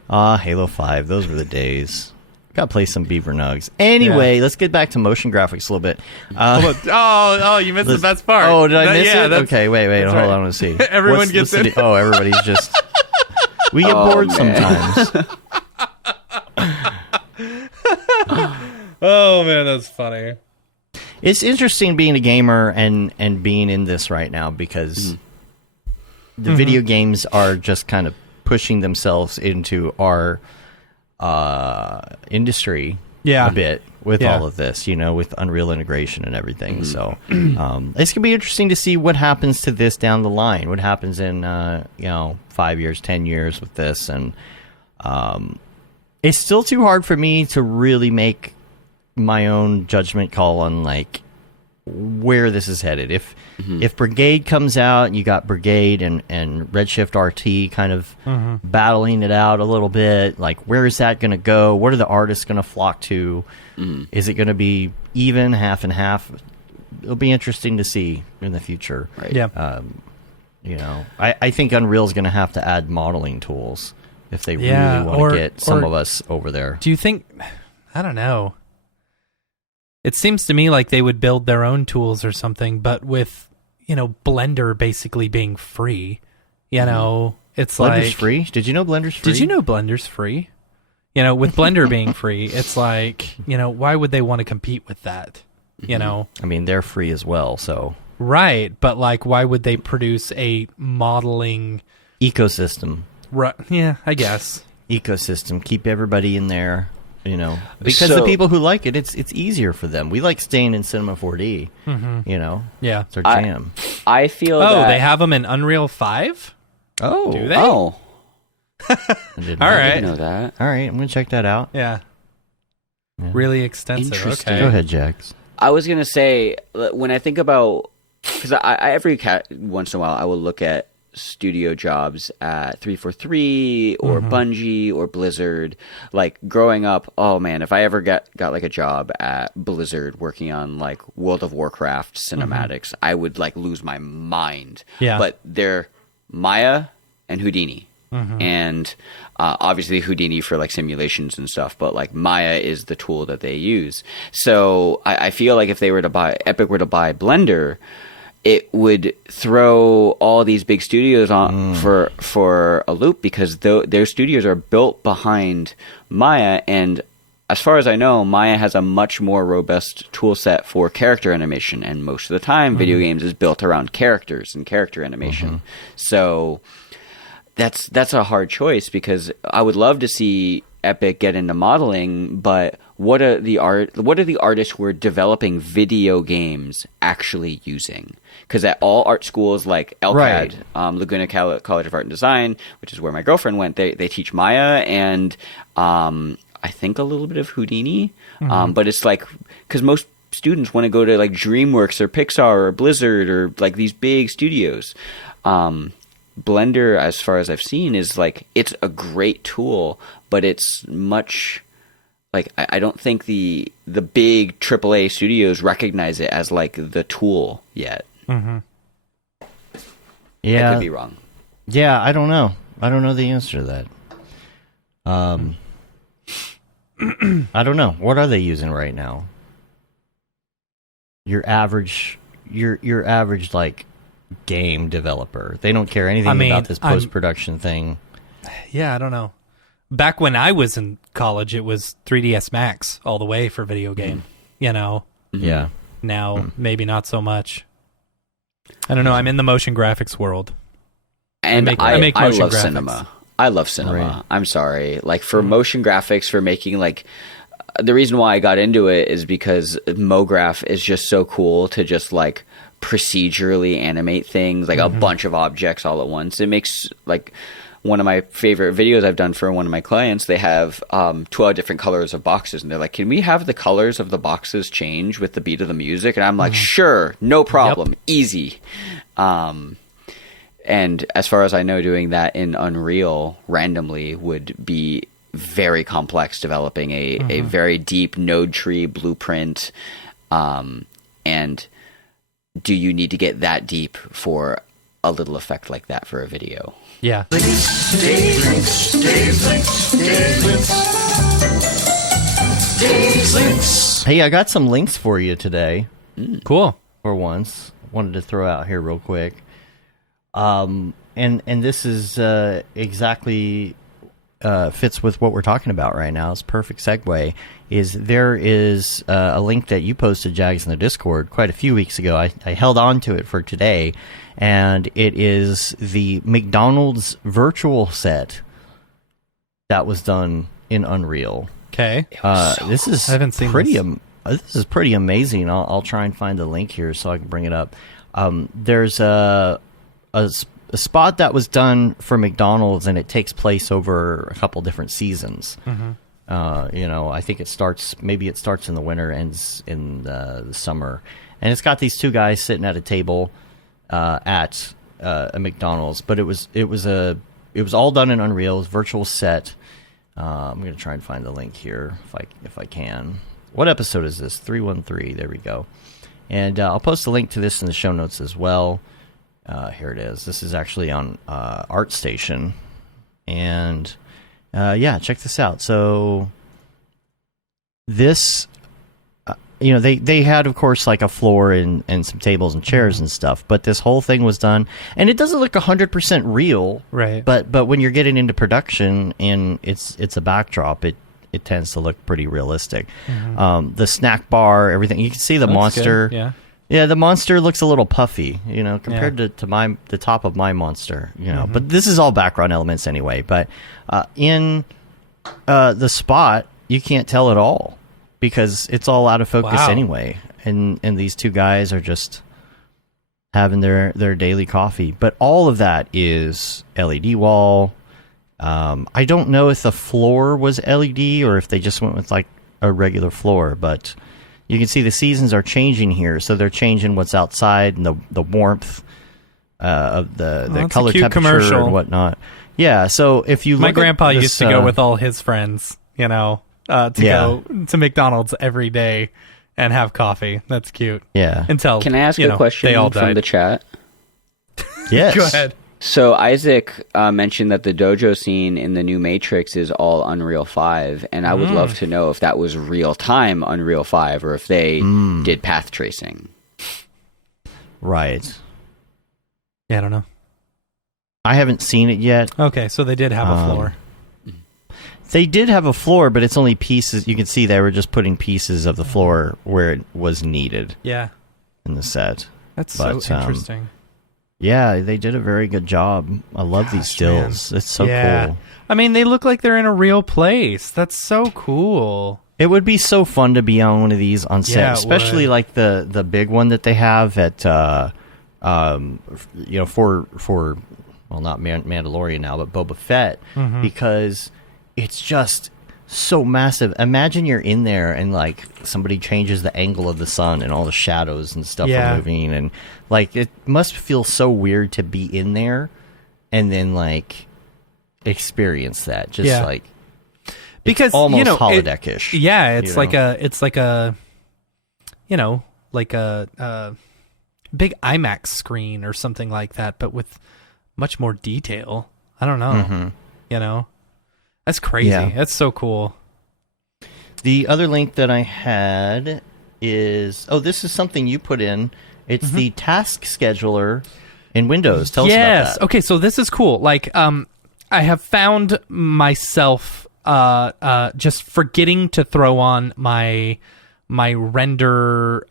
Halo 5. Those were the days. Gotta play some Beaver Nugs. Anyway, let's get back to motion graphics a little bit. You missed the best part. Oh, did I miss it? Okay, wait. Hold on. I want to see. Everyone gets it. Oh, everybody's just... We get bored sometimes. Oh, man, that's funny. It's interesting being a gamer and being in this right now because the video games are just kind of pushing themselves into our industry a bit with all of this, with Unreal integration and everything. So it's going to be interesting to see what happens to this down the line, what happens in 5 years, 10 years with this. And it's still too hard for me to really make my own judgment call on like where this is headed. If Brigade comes out and you got Brigade and Redshift RT kind of battling it out a little bit, like where is that going to go? What are the artists going to flock to? Is it going to be even, half and half? It'll be interesting to see in the future. Right. Yeah. I think Unreal's going to have to add modeling tools if they really want to get some of us over there. Do you think? I don't know. It seems to me like they would build their own tools or something, but with, Blender basically being free, it's Blender's like... free? Did you know Blender's free? Did you know Blender's free? With Blender being free, it's like, why would they want to compete with that? I mean, they're free as well, so... Right, but like, why would they produce a modeling... Ecosystem. Yeah, I guess. Ecosystem. Keep everybody in there. Because the people who like it, it's easier for them. We like staying in Cinema 4D. Yeah, it's our jam. I feel. that... they have them in Unreal 5. Oh, do they? Oh, all right. I didn't know that. All right, I'm gonna check that out. Yeah. Really extensive. Interesting. Okay. Go ahead, Jax. I was gonna say when I think about because I every once in a while I will look at studio jobs at 343 or Bungie or Blizzard. Like growing up, oh man, if I ever got like a job at Blizzard working on like World of Warcraft cinematics, I would like lose my mind. Yeah. But they're Maya and Houdini. And obviously Houdini for like simulations and stuff, but like Maya is the tool that they use. So I feel like if Epic were to buy Blender, it would throw all these big studios on for a loop because their studios are built behind Maya, and as far as I know, Maya has a much more robust tool set for character animation, and most of the time, video games is built around characters and character animation. So that's a hard choice because I would love to see Epic get into modeling, but what are the artists who are developing video games actually using? Because at all art schools like LCAD, Laguna College of Art and Design, which is where my girlfriend went, they teach Maya and I think a little bit of Houdini. But it's like because most students want to go to like DreamWorks or Pixar or Blizzard or like these big studios. Blender, as far as I've seen, is like it's a great tool, but it's much like I don't think the big AAA studios recognize it as like the tool yet. Yeah, I could be wrong. Yeah, I don't know. I don't know the answer to that. I don't know. What are they using right now? Your average, your average like game developer. They don't care anything about this post-production thing. Yeah, I don't know. Back when I was in college, it was 3ds Max all the way for video game. You know. Yeah. Now maybe not so much. I don't know. I'm in the motion graphics world. And I make motion love graphics. cinema. I love cinema. Right. I'm sorry. Like for motion graphics, for making like the reason why I got into it is because Mograph is just so cool to just like procedurally animate things, like a bunch of objects all at once. It makes like one of my favorite videos I've done for one of my clients. They have 12 different colors of boxes, and they're like, "Can we have the colors of the boxes change with the beat of the music?" And I'm like, "Sure, no problem, easy." And as far as I know, doing that in Unreal randomly would be very complex, developing a very deep node tree blueprint. And do you need to get that deep for a little effect like that for a video? Yeah. Hey, I got some links for you today. Cool. For once, wanted to throw out here real quick. And this is exactly fits with what we're talking about right now. It's a perfect segue. There is a link that you posted, Jags, in the Discord quite a few weeks ago. I held on to it for today, and it is the McDonald's virtual set that was done in Unreal. Okay. This is I haven't seen pretty. this. This is pretty amazing. I'll try and find the link here so I can bring it up. There's a spot that was done for McDonald's, and it takes place over a couple different seasons. I think it starts in the winter, ends in the summer, and it's got these two guys sitting at a table at a McDonald's. But it was all done in Unreal. It was virtual set. I'm gonna try and find the link here if I can. What episode is this? 313. There we go. And I'll post a link to this in the show notes as well. Here it is. This is actually on ArtStation. And check this out. So this, they had, of course, like a floor and some tables and chairs and stuff. But this whole thing was done. And it doesn't look 100% real. Right. But when you're getting into production and it's a backdrop, it tends to look pretty realistic. The snack bar, everything. You can see the monster. Good. Yeah. Yeah, the monster looks a little puffy, compared to the top of my monster, But this is all background elements anyway. But in the spot, you can't tell at all because it's all out of focus anyway. And these two guys are just having their daily coffee. But all of that is LED wall. I don't know if the floor was LED or if they just went with like a regular floor, but you can see the seasons are changing here, so they're changing what's outside and the warmth of the color temperature and whatnot. Yeah, so if you look my grandpa at this, used to go with all his friends, to go to McDonald's every day and have coffee. That's cute. Yeah. Can I ask a question they all from died. the chat? Yes. Go ahead. So Isaac mentioned that the dojo scene in the new Matrix is all Unreal 5, and I would love to know if that was real-time Unreal 5 or if they did path tracing. Right. Yeah, I don't know. I haven't seen it yet. Okay, so they did have a floor. They did have a floor, but it's only pieces. You can see they were just putting pieces of the floor where it was needed. Yeah. In the set. That's so interesting. Yeah, they did a very good job. I love these stills. Man. It's so cool. I mean, they look like they're in a real place. That's so cool. It would be so fun to be on one of these on set, especially like the big one that they have at for not Mandalorian now, but Boba Fett, because it's just so massive. Imagine you're in there and like somebody changes the angle of the sun and all the shadows and stuff are moving, and like it must feel so weird to be in there and then like experience that like because almost holodeck-ish. It's like a big IMAX screen or something like that, but with much more detail. I don't know. That's crazy. That's so cool. The other link that I had is this is something you put in. It's the task scheduler in Windows. Tell us about that. Okay, so this is cool. Like, I have found myself just forgetting to throw on my render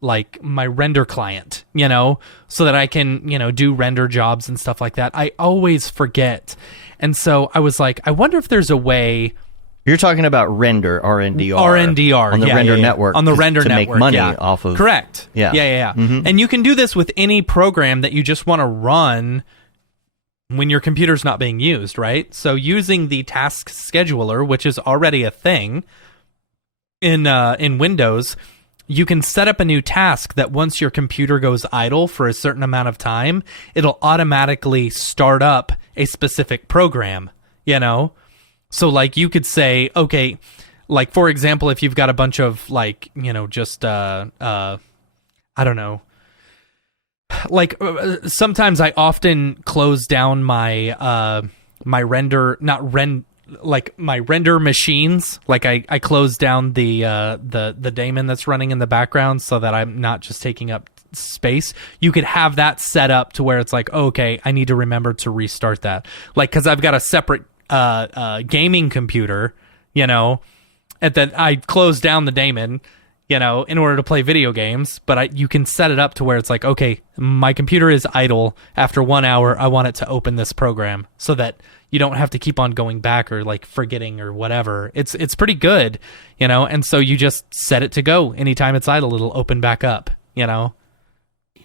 like my render client, so that I can, do render jobs and stuff like that. I always forget. And so I was like, I wonder if there's a way. You're talking about render, RNDR. RNDR. On the render network. On the render to network. make money off of. Correct. Yeah. Yeah. And you can do this with any program that you just want to run when your computer's not being used, right? So using the task scheduler, which is already a thing in Windows, you can set up a new task that once your computer goes idle for a certain amount of time, it'll automatically start up a specific program, So, like, you could say, okay, like, for example, if you've got a bunch of, like, just, I don't know. Like, sometimes I often close down my, my render machines. Like, I close down the daemon that's running in the background so that I'm not just taking up space. You could have that set up to where it's like, okay, I need to remember to restart that. Like, because I've got a separate gaming computer, and that I closed down the daemon, in order to play video games, but you can set it up to where it's like, okay, my computer is idle. After 1 hour, I want it to open this program so that you don't have to keep on going back or like forgetting or whatever. It's pretty good, and so you just set it to go. Anytime it's idle, it'll open back up, Yeah,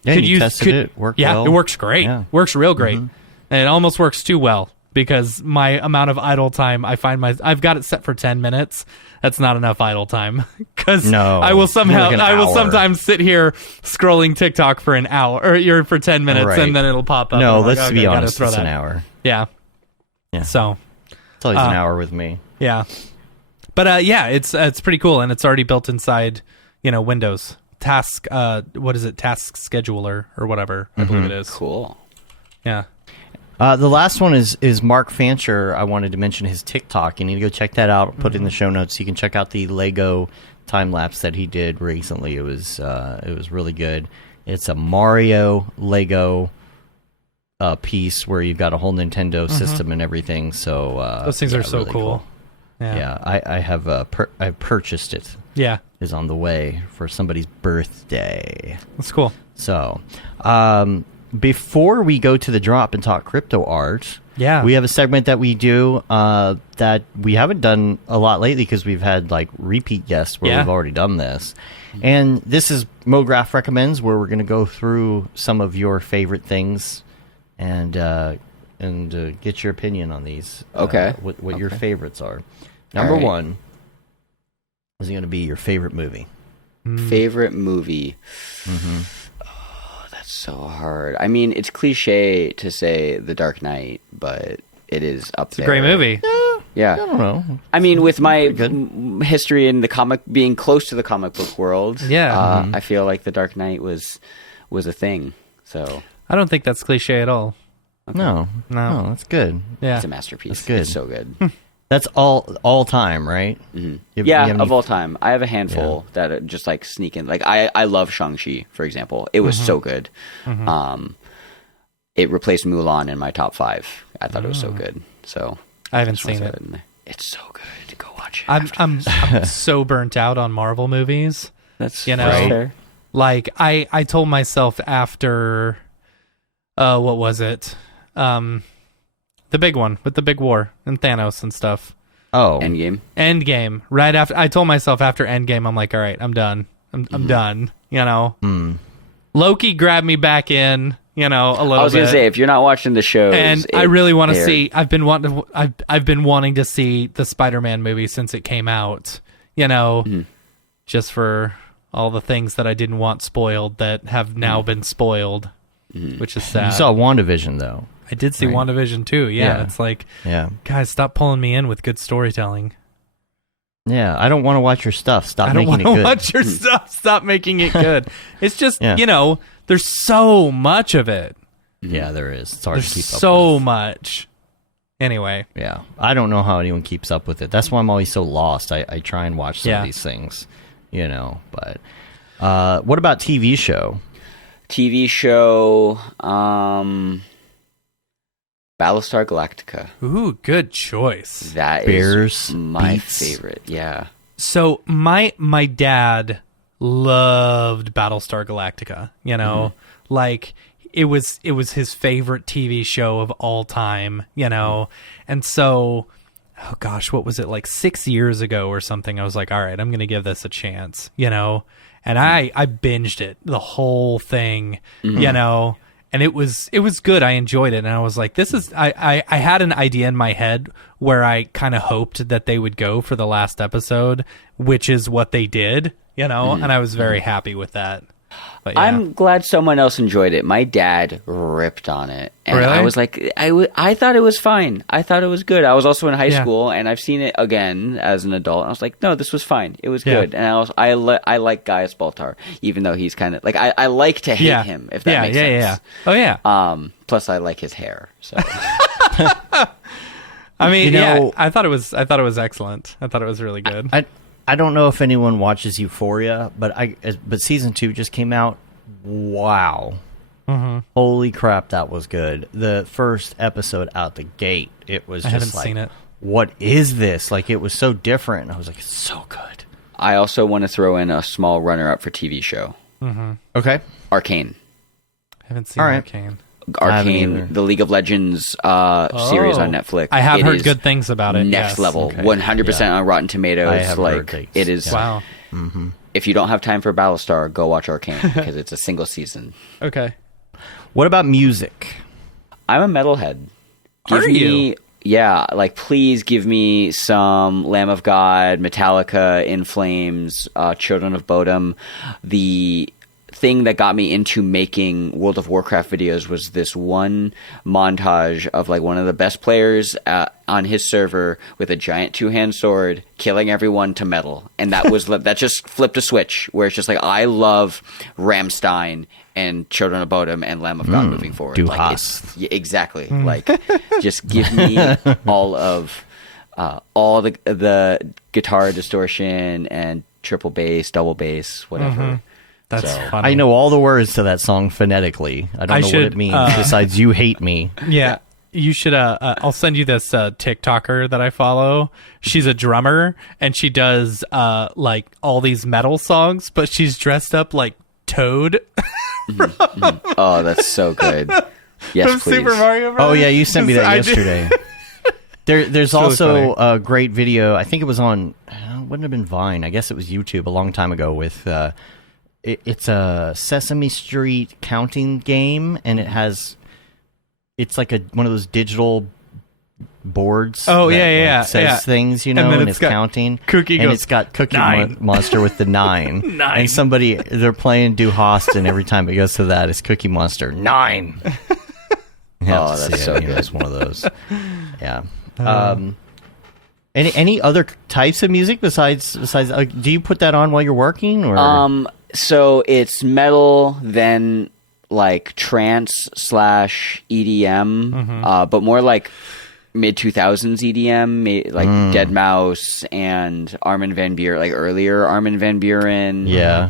you tested it. Worked well. It works great. Yeah. Works real great. And it almost works too well. Because my amount of idle time, I've got it set for 10 minutes. That's not enough idle time. Because I will sometimes sit here scrolling TikTok for an hour or for 10 minutes, and then it'll pop up. No, let's be honest, it's an hour. Yeah. So it's always an hour with me. Yeah, but it's pretty cool, and it's already built inside, Windows task. What is it? Task scheduler or whatever I believe it is. Cool. Yeah. The last one is Mark Fancher. I wanted to mention his TikTok. You need to go check that out. I'll put it in the show notes. You can check out the Lego time lapse that he did recently. It was really good. It's a Mario Lego piece where you've got a whole Nintendo system and everything. So those things are so really cool. Yeah, I have I've purchased it. Yeah, is on the way for somebody's birthday. That's cool. So, before we go to the drop and talk crypto art, we have a segment that we do that we haven't done a lot lately because we've had like repeat guests where we've already done this. And this is Mograph Recommends, where we're going to go through some of your favorite things and get your opinion on these. Okay. What your favorites are. Number one is going to be your favorite movie. Favorite movie. So hard. I mean, it's cliche to say The Dark Knight, but it is up there. It's a great movie. Yeah. I don't know. I mean, with my history in the comic, being close to the comic book world, I feel like The Dark Knight was a thing. So I don't think that's cliche at all. Okay. No, that's good. Yeah, it's a masterpiece. That's good. It's so good. That's all time, right? Of all time. I have a handful that just like sneak in. Like I love Shang-Chi, for example. It was so good. It replaced Mulan in my top 5. I thought it was so good. So I haven't seen it. It's so good. Go watch it. I'm so burnt out on Marvel movies. That's fair. Like I told myself after what was it? The big one with the big war and Thanos and stuff. Oh, Endgame. Right after, I told myself after Endgame, I'm like, all right, I'm done. I'm done. Loki grabbed me back in. A little bit. I was gonna say, if you're not watching the shows, and I really want to see. I've been wanting to see the Spider-Man movie since it came out. Just for all the things that I didn't want spoiled that have now been spoiled, which is sad. You saw WandaVision though. I did see WandaVision too. Yeah, it's like, guys, stop pulling me in with good storytelling. Yeah, I don't want to watch your stuff. Stop making it good. I don't want to watch your stuff. Stop making it good. It's just, there's so much of it. Yeah, there is. It's hard to keep up with. So much. Anyway. Yeah, I don't know how anyone keeps up with it. That's why I'm always so lost. I try and watch some of these things. But what about TV show? TV show, Battlestar Galactica. Ooh, good choice. That Bears, is my Beats. favorite. Yeah. So my dad loved Battlestar Galactica. Like it was his favorite TV show of all time. And so, oh gosh, what was it, like 6 years ago or something? I was like, all right, I'm gonna give this a chance. And I binged it, the whole thing. And it was good. I enjoyed it, and I was like, "This is." I had an idea in my head where I kind of hoped that they would go for the last episode, which is what they did, and I was very happy with that. But, yeah. I'm glad someone else enjoyed it. My dad ripped on it, and Really? I was like, I thought it was fine. I thought it was good. I was also in high school, and I've seen it again as an adult. And I was like, no, this was fine. It was good. And I like Gaius Baltar, even though he's kind of like I like to hate him, if that makes sense. Yeah. Oh yeah. Plus, I like his hair. So I mean, I thought it was excellent. I thought it was really good. I don't know if anyone watches Euphoria, but season 2 just came out. Wow. Holy crap, that was good. The first episode out the gate, it was just haven't like, seen it. What is this? Like, it was so different. And I was like, it's so good. I also want to throw in a small runner-up for TV show. Okay. Arcane. I haven't seen All right. Arcane. either. The League of Legends series on Netflix. I have It heard is good things about it. Next yes. level, Okay. 100% Yeah. on Rotten Tomatoes. I have heard Like things. it is. Wow. If you don't have time for Battlestar, go watch Arcane because it's a single season. Okay. What about music? I'm a metalhead. Are you? Yeah, like please give me some Lamb of God, Metallica, In Flames, Children of Bodom. The thing that got me into making World of Warcraft videos was this one montage of like one of the best players on his server with a giant two-hand sword killing everyone to metal, and that was that just flipped a switch where it's just like I love Rammstein and Children of Bodom and Lamb of God moving forward. Du Like, hast. yeah, exactly. Like just give me all of all the guitar distortion and triple bass, double bass, whatever. That's So, funny. I know all the words to that song phonetically. I don't know what it means besides "You Hate Me." Yeah. You should I'll send you this TikToker that I follow. She's a drummer and she does like all these metal songs, but she's dressed up like Toad Oh, that's so good. Yes, from please. Super Mario Bros. Oh yeah, you sent me that I did- yesterday. There's really also a great video. I think it was on. Wouldn't have been Vine. I guess it was YouTube a long time ago. With it's a Sesame Street counting game, and it's like one of those digital boards. Oh, that, yeah. says things, And then and it's it's got counting. Cookie and goes, it's got Cookie 9. Monster with the 9. Nine. And they're playing Du Hast, and every time it goes to that, it's Cookie Monster 9. Oh, that's so good. It's one of those. Yeah. Any other types of music besides? Do you put that on while you're working, or? So it's metal, then like trance / EDM, but more like mid 2000s EDM, like Deadmau5 and Armin van Buuren, like earlier Armin van Buuren. Yeah.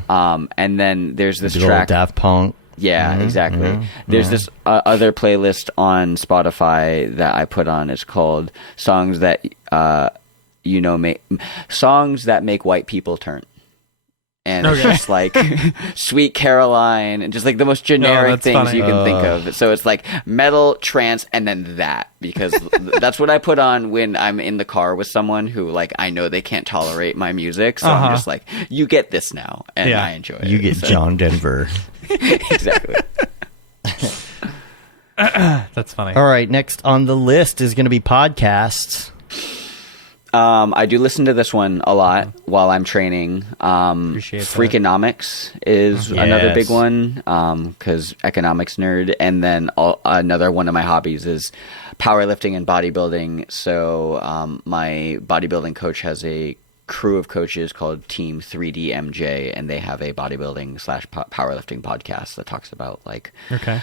And then there's this Good old track. Daft Punk. Yeah, exactly. There's this other playlist on Spotify that I put on. It's called songs that songs that make white people turn. And it's just like Sweet Caroline and just like the most generic that's things funny. you can think of. So it's like metal, trance, and then that, because that's what I put on when I'm in the car with someone who like I know they can't tolerate my music. So I'm just like, you get this now, and Yeah. I enjoy it. You get So- John Denver. exactly. That's funny. All right, next on the list is going to be podcasts. I do listen to this one a lot while I'm training. Appreciate that. Freakonomics is another Yes. big one, because economics nerd. And then another one of my hobbies is powerlifting and bodybuilding. So my bodybuilding coach has a crew of coaches called Team 3DMJ, and they have a bodybuilding / powerlifting podcast that talks about like Okay.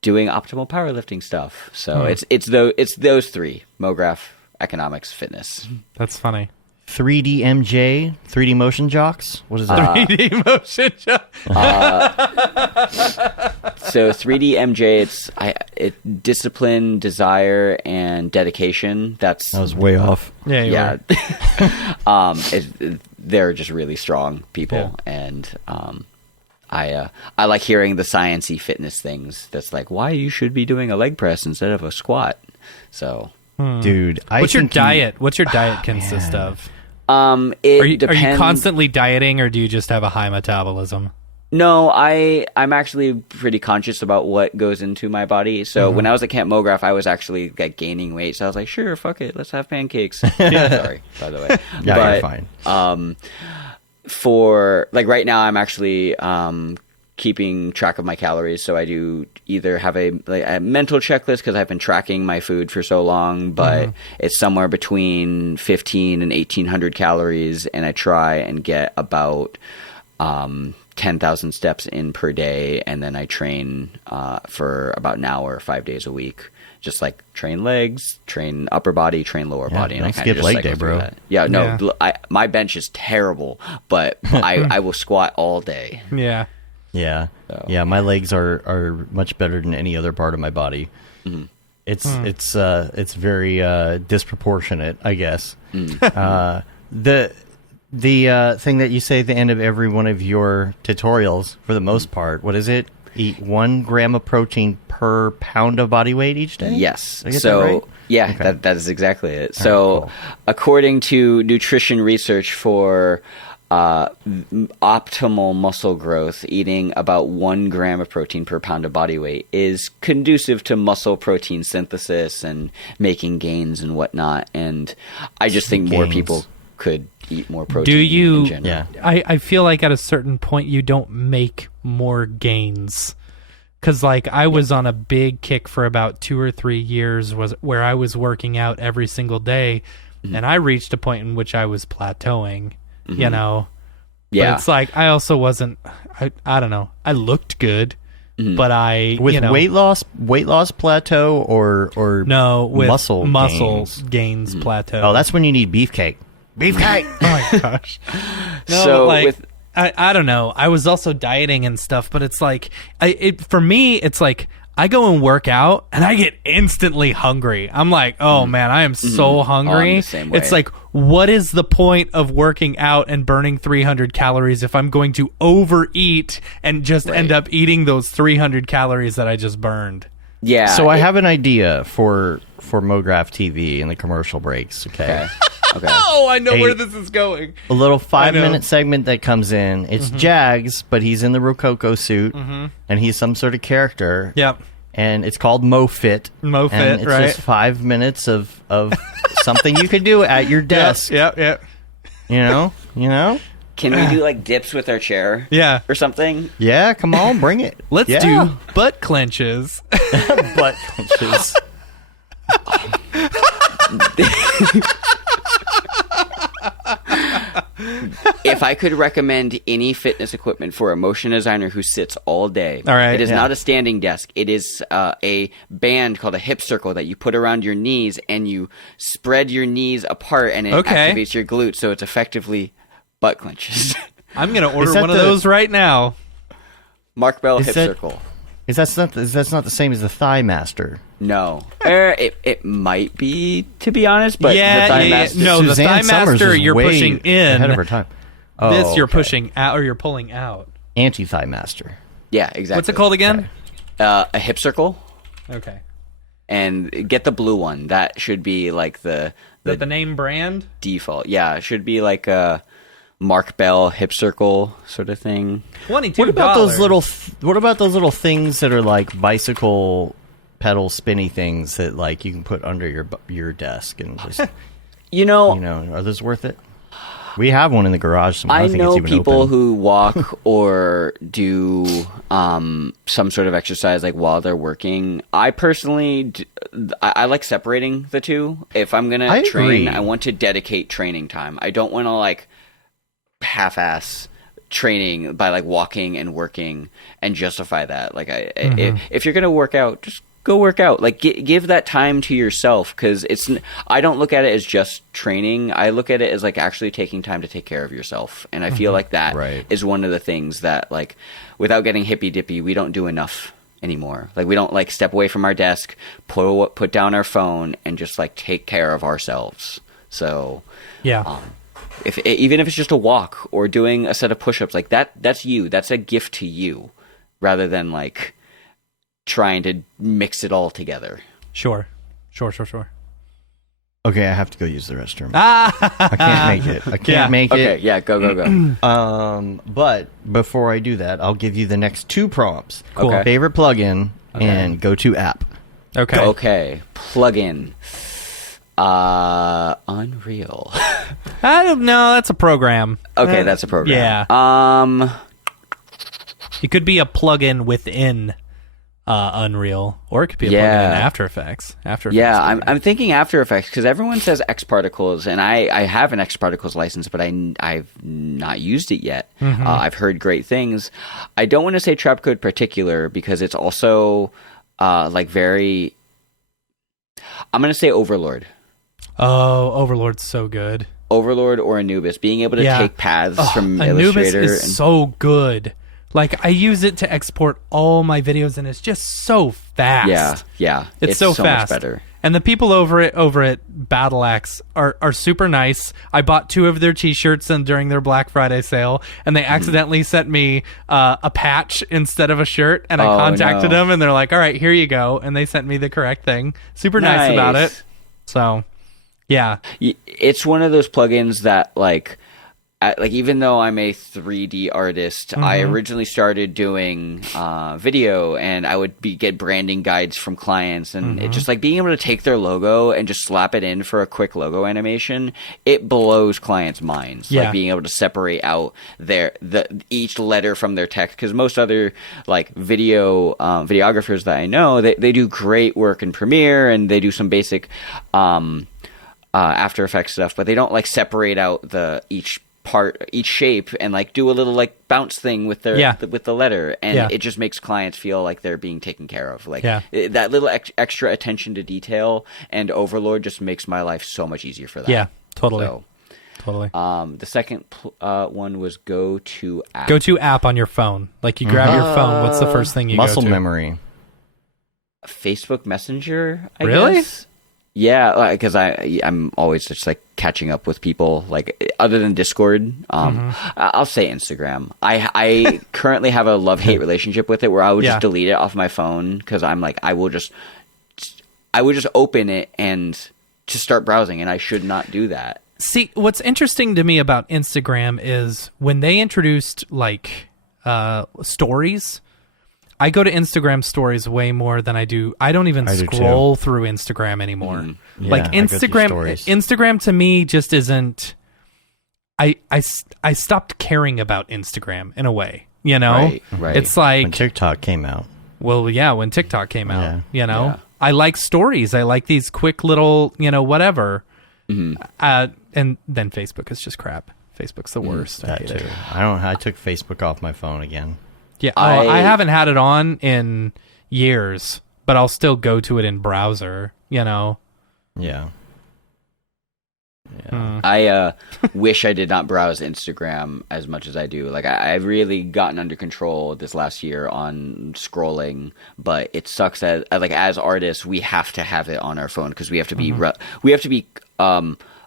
doing optimal powerlifting stuff. So it's those three: Mograph, economics, fitness. That's funny. 3D MJ, 3D motion jocks. What is that? 3D motion jocks. So 3D MJ, it's discipline, desire, and dedication. That was way off. Yeah. They're just really strong people, and I like hearing the sciencey fitness things. That's like why you should be doing a leg press instead of a squat. So, dude, what's your diet? What's your diet consist of? Depends. Are you constantly dieting, or do you just have a high metabolism? No, I'm actually pretty conscious about what goes into my body. So when I was at Camp Mograph, I was actually like gaining weight. So I was like, sure, fuck it, let's have pancakes. Sorry, by the way. Yeah, you're fine. For like right now, I'm actually keeping track of my calories. So I do either have a mental checklist because I've been tracking my food for so long, but it's somewhere between 15 and 1,800 calories, and I try and get about 10,000 steps in per day, and then I train for about an hour 5 days a week. Just like train legs, train upper body, train lower body, and I kind of just leg day, bro. that. Yeah, no, my bench is terrible, but I will squat all day. Yeah. Yeah, yeah. My legs are much better than any other part of my body. It's very disproportionate, I guess. The thing that you say at the end of every one of your tutorials, for the most part, what is it? Eat 1 gram of protein per pound of body weight each day? Yes. Did I get that right? Yeah, Okay. that is exactly it. All So, right, cool. according to nutrition research for optimal muscle growth, eating about 1 gram of protein per pound of body weight is conducive to muscle protein synthesis and making gains and whatnot. And I just think more people could eat more protein. Do you? In general. Yeah. I feel like at a certain point you don't make more gains. Because like I was on a big kick for about 2 or 3 years where I was working out every single day, and I reached a point in which I was plateauing, you know. Yeah. But it's like I also wasn't. I don't know. I looked good, but I With you know, weight loss plateau or no with muscle gains plateau. Oh, that's when you need beefcake. Beefcake. Oh my gosh. No, So like, with- I don't know. I was also dieting and stuff, but it's like for me, it's like I go and work out and I get instantly hungry. I'm like, oh man, I am so hungry. I'm the same way. It's like, what is the point of working out and burning 300 calories if I'm going to overeat and just end up eating those 300 calories that I just burned? Yeah. So I have an idea for Mograph TV in the commercial breaks. Okay. Okay. Oh, I know Hey. where this is going. A little I know. 5-minute segment that comes in. It's Jags, but he's in the Rococo suit, and he's some sort of character. Yep. And it's called MoFit. MoFit, and it's right. just 5 minutes of something you could do at your desk. Yep. You know? Can we do like dips with our chair? Yeah. Or something? Yeah, come on, bring it. Let's Yeah. do butt clenches. butt punches. If I could recommend any fitness equipment for a motion designer who sits all day, All right, it is yeah. not a standing desk. It is a band called a hip circle that you put around your knees, and you spread your knees apart, and it Okay. activates your glutes, so it's effectively butt clenches. I'm gonna order that one of the- those right now. Mark Bell Is hip that- circle. That's not the same as the Thigh Master. No, it might be, to be honest, but Yeah, the Thigh yeah, yeah. Master. No, the Suzanne Thigh Summers Master is you're way pushing in. ahead of her time. This Oh, you're okay. pushing out or you're pulling out. Anti-Thigh Master. Yeah, exactly. What's it called again? A hip circle. Okay. And get the blue one. That should be like the The name brand? default. Yeah, it should be like a Mark Bell hip circle sort of thing. $22. What about those little things that are like bicycle pedal spinny things that like you can put under your desk and just You know, are those worth it? We have one in the garage somewhere. I think know it's even people open. who walk or do some sort of exercise like while they're working. I personally, I like separating the two. If I'm gonna I train, agree. I want to dedicate training time. I don't want to like half-ass training by like walking and working and justify that. Like if you're gonna work out, just go work out. Like, give that time to yourself, because I don't look at it as just training. I look at it as like actually taking time to take care of yourself. And I feel like that is one of the things that, like, without getting hippy dippy, we don't do enough anymore. Like, we don't like step away from our desk, put down our phone, and just like take care of ourselves. So even if it's just a walk or doing a set of push-ups, like that's you. That's a gift to you, rather than like trying to mix it all together. Sure. Okay, I have to go use the restroom. I can't make it. I can't make it. Okay, yeah, go. But before I do that, I'll give you the next 2 prompts. Cool. Okay. Favorite plugin and go-to app. Okay. Plugin. Unreal. I don't know. That's a program. Okay, that's a program. Yeah. It could be a plugin within Unreal, or it could be a plugin in After Effects. Yeah, I'm thinking After Effects, because everyone says X Particles, and I have an X Particles license, but I've not used it yet. I've heard great things. I don't want to say Trapcode Particular, because it's also like very... I'm going to say Overlord. Oh, Overlord's so good. Overlord or Anubis, being able to take paths from Anubis Illustrator. Is so good. Like, I use it to export all my videos, and it's just so fast. Yeah. It's so much fast. better. And the people over at Battle Axe are super nice. I bought 2 of their T-shirts during their Black Friday sale, and they accidentally sent me a patch instead of a shirt, and I contacted them, and they're like, all right, here you go. And they sent me the correct thing. Super nice about it. So, yeah. It's one of those plugins that, like even though I'm a 3D artist, I originally started doing video, and I would get branding guides from clients, and it just like being able to take their logo and just slap it in for a quick logo animation, it blows clients' minds. Yeah. Like being able to separate out each letter from their text, because most other like videographers that I know, they do great work in Premiere, and they do some basic After Effects stuff, but they don't like separate out each shape and like do a little like bounce thing with with the letter, and it just makes clients feel like they're being taken care of. Like that little extra attention to detail, and Overlord just makes my life so much easier for that. Yeah, totally. So, totally. The second one was go-to app. Go-to app on your phone. Like, you grab your phone. What's the first thing you go to? Muscle memory. Facebook Messenger, I Really? guess. Yeah, because I'm always just like catching up with people, like other than Discord. I'll say Instagram. I currently have a love-hate relationship with it, where I would just delete it off my phone, because I'm like, I would just open it and just start browsing, and I should not do that. See, what's interesting to me about Instagram is when they introduced like stories. I go to Instagram stories way more than I do. I don't even scroll through Instagram anymore. Yeah, like Instagram to me just isn't. I stopped caring about Instagram in a way. You know, right. It's like when TikTok came out. Well, yeah, when TikTok came out, you know, I like stories. I like these quick little, whatever. And then Facebook is just crap. Facebook's the worst. I hate it. I took Facebook off my phone again. Yeah, I haven't had it on in years, but I'll still go to it in browser, Yeah. I wish I did not browse Instagram as much as I do. Like, I've really gotten under control this last year on scrolling, but it sucks that as artists, we have to have it on our phone, because we have to be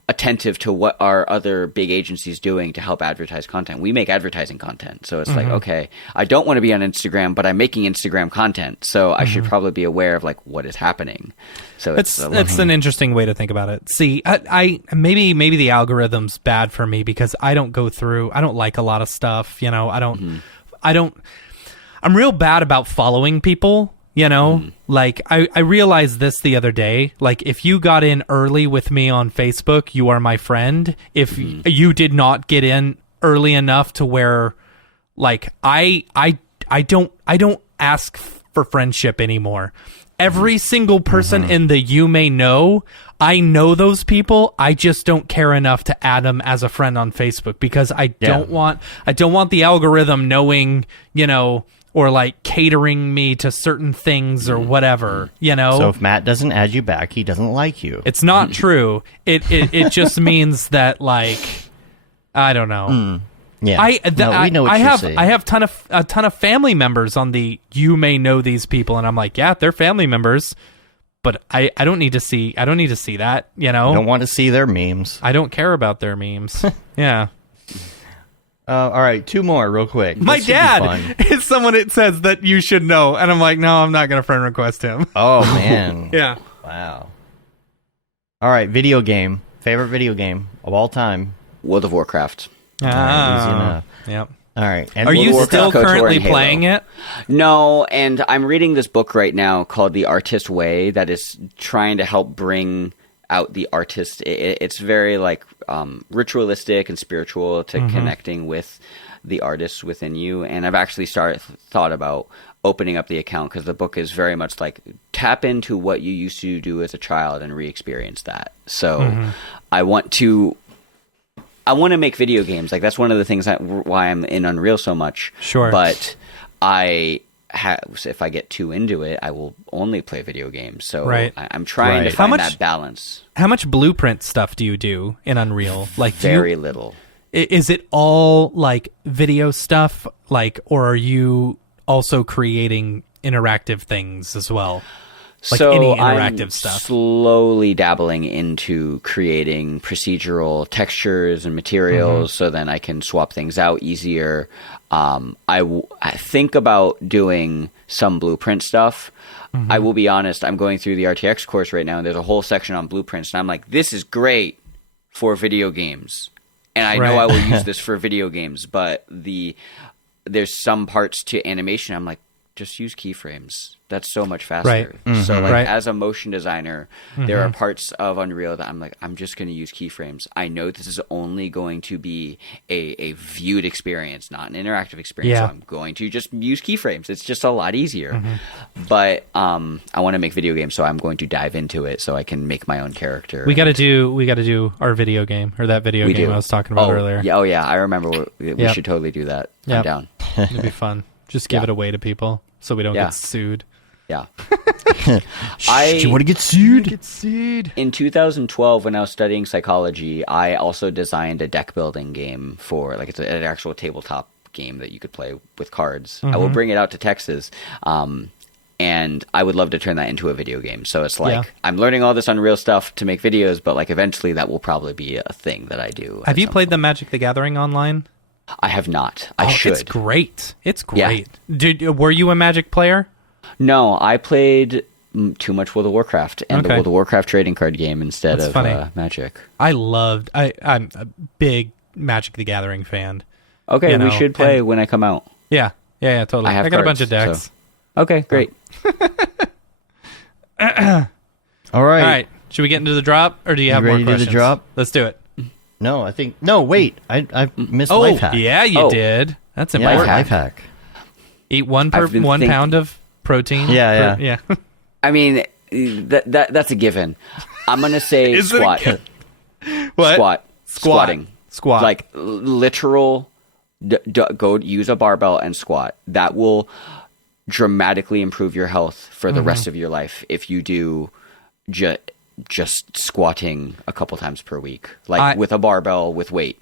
attentive to what our other big agencies doing to help advertise content. We make advertising content, so it's like, okay, I don't want to be on Instagram, but I'm making Instagram content, so I should probably be aware of like what is happening. So it's an interesting way to think about it. See, I maybe the algorithm's bad for me, because I don't like a lot of stuff. I'm real bad about following people. Like I realized this the other day. Like, if you got in early with me on Facebook, you are my friend. If you did not get in early enough to where, like, I don't ask for friendship anymore. Every single person in the you may know, I know those people. I just don't care enough to add them as a friend on Facebook, because I don't want the algorithm knowing, or like catering me to certain things or whatever, you know? So if Matt doesn't add you back, he doesn't like you. It's not true. It just means that, like, I don't know. Yeah. We know what I you're have saying. I have a ton of family members on the you may know these people, and I'm like, yeah, they're family members, but I don't need to see that, you know? Don't want to see their memes. I don't care about their memes. Yeah. All right, 2 more real quick. My This should be dad fun. is someone that says that you should know, and I'm like, no, I'm not gonna friend request him. Oh man. Yeah. Wow. All right, video game. Favorite video game of all time. World of Warcraft. All right, easy enough. Yep. All right. And Are you Warcraft, still KOTOR, currently and Halo. playing it? No, and I'm reading this book right now called The Artist Way that is trying to help bring out the artist. It's very like ritualistic and spiritual to connecting with the artist within you. And I've actually thought about opening up the account because the book is very much like tap into what you used to do as a child and re-experience that. So I want to make video games. Like that's one of the things why I'm in Unreal so much. Sure. But if I get too into it, I will only play video games. So Right. I'm trying to Right. find How much- that balance. How much blueprint stuff do you do in Unreal? Like, Very little. is it all like video stuff, like, or are you also creating interactive things as well? Like So any I'm interactive stuff. slowly dabbling into creating procedural textures and materials so then I can swap things out easier. I think about doing some blueprint stuff. I will be honest, I'm going through the RTX course right now, and there's a whole section on blueprints, and I'm like, this is great for video games. And I know Right. I will use this for video games, but there's some parts to animation, I'm like, just use keyframes. That's so much faster. Right. So like Right. as a motion designer, there are parts of Unreal that I'm like, I'm just going to use keyframes. I know this is only going to be a viewed experience, not an interactive experience. Yeah. So I'm going to just use keyframes. It's just a lot easier. But I want to make video games, so I'm going to dive into it so I can make my own character. We got to do our video game, or that video We game do. I was talking about earlier. Yeah, I remember. We Yep. should totally do that. Yep. I'm down. It'd be fun. Just give Yeah. it away to people so we don't Yeah. get sued. Yeah. Do you want to get sued? In 2012, when I was studying psychology, I also designed a deck building game for, like, it's an actual tabletop game that you could play with cards. I will bring it out to Texas, and I would love to turn that into a video game. So it's like, Yeah. I'm learning all this Unreal stuff to make videos, but like eventually that will probably be a thing that I do. Have you played the Magic the Gathering online? I have not. I should. It's great. It's Yeah. great. Were you a Magic player? No, I played too much World of Warcraft and the Okay. World of Warcraft trading card game instead That's of funny. Magic. I'm a big Magic the Gathering fan. Okay, You know, we should play and- when I come out. Yeah, totally. I have got a bunch cards, of decks. Okay, great. All right. All right, should we get into the drop, or do you have ready more to do the questions? drop? Let's do it. No, wait. I missed Oh, life hack. yeah, you Oh. did. That's Yeah, important. life hack. Eat one I've been pound of protein. Yeah, yeah. I mean, that's a given. I'm gonna say Is it a squat. given? What? Squatting. Squat. Like literal. Go use a barbell and squat. That will dramatically improve your health for the rest of your life if you do just squatting a couple times per week, like with a barbell with weight.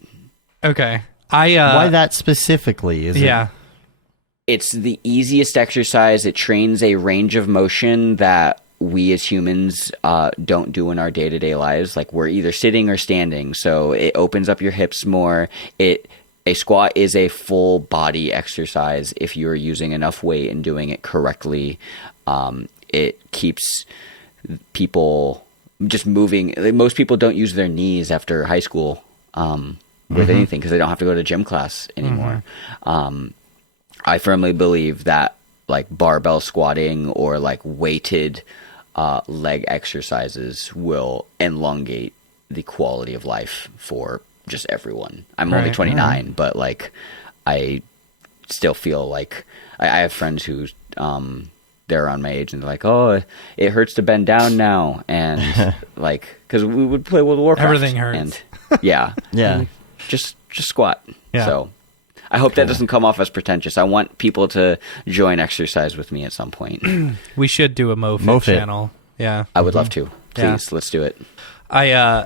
Okay. Why that specifically? Is Yeah. It's the easiest exercise. It trains a range of motion that we as humans don't do in our day-to-day lives. Like we're either sitting or standing, so it opens up your hips more. A squat is a full body exercise if you're using enough weight and doing it correctly. It keeps people just moving. Most people don't use their knees after high school with anything because they don't have to go to gym class anymore. I firmly believe that like barbell squatting or like weighted leg exercises will elongate the quality of life for just everyone. I'm only 29, but like I still feel like I have friends who they're around my age and they're like, oh, it hurts to bend down now, and like because we would play World of Warcraft. Everything hurts. And yeah, Yeah. just squat. Yeah. So I hope that doesn't come off as pretentious. I want people to join exercise with me at some point. We should do a MoFit channel. Yeah, I would love to. Please, let's do it. I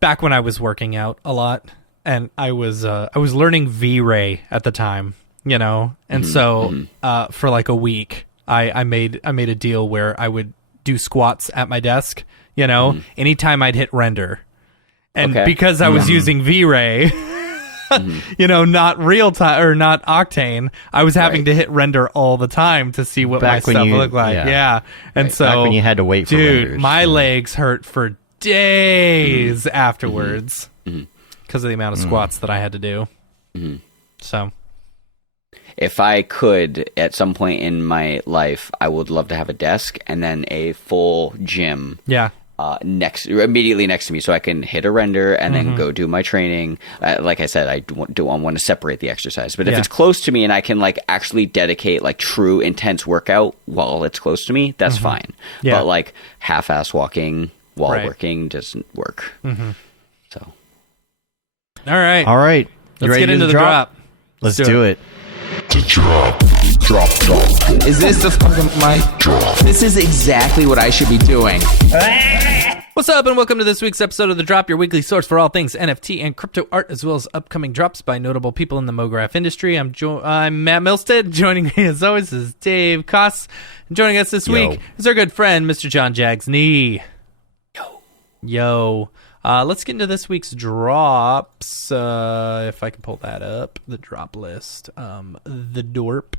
back when I was working out a lot, and I was learning V-Ray at the time, and so for like a week, I made a deal where I would do squats at my desk, anytime I'd hit render, and because I was using V-Ray. Not real time or not Octane. I was having to hit render all the time to see what my stuff looked like. Yeah. And so back when you had to wait for renders. My legs hurt for days afterwards because of the amount of squats that I had to do. So if I could at some point in my life, I would love to have a desk and then a full gym. Yeah. Immediately next to me, so I can hit a render and then go do my training. Like I said, I don't want to separate the exercise, but if it's close to me and I can like actually dedicate like true intense workout while it's close to me, that's fine. But like half-ass walking while working doesn't work. So, all right, Let's get into the drop. Let's do it. Drop. Is this the fucking mic drop? This is exactly what I should be doing. What's up, and welcome to this week's episode of The Drop, your weekly source for all things NFT and crypto art, as well as upcoming drops by notable people in the Mograph industry. I'm Matt Milstead. Joining me, as always, is Dave Koss. And joining us this week is our good friend, Mr. Jon Jags Nee. Yo. Let's get into this week's drops. If I can pull that up, the drop list. The Dorp.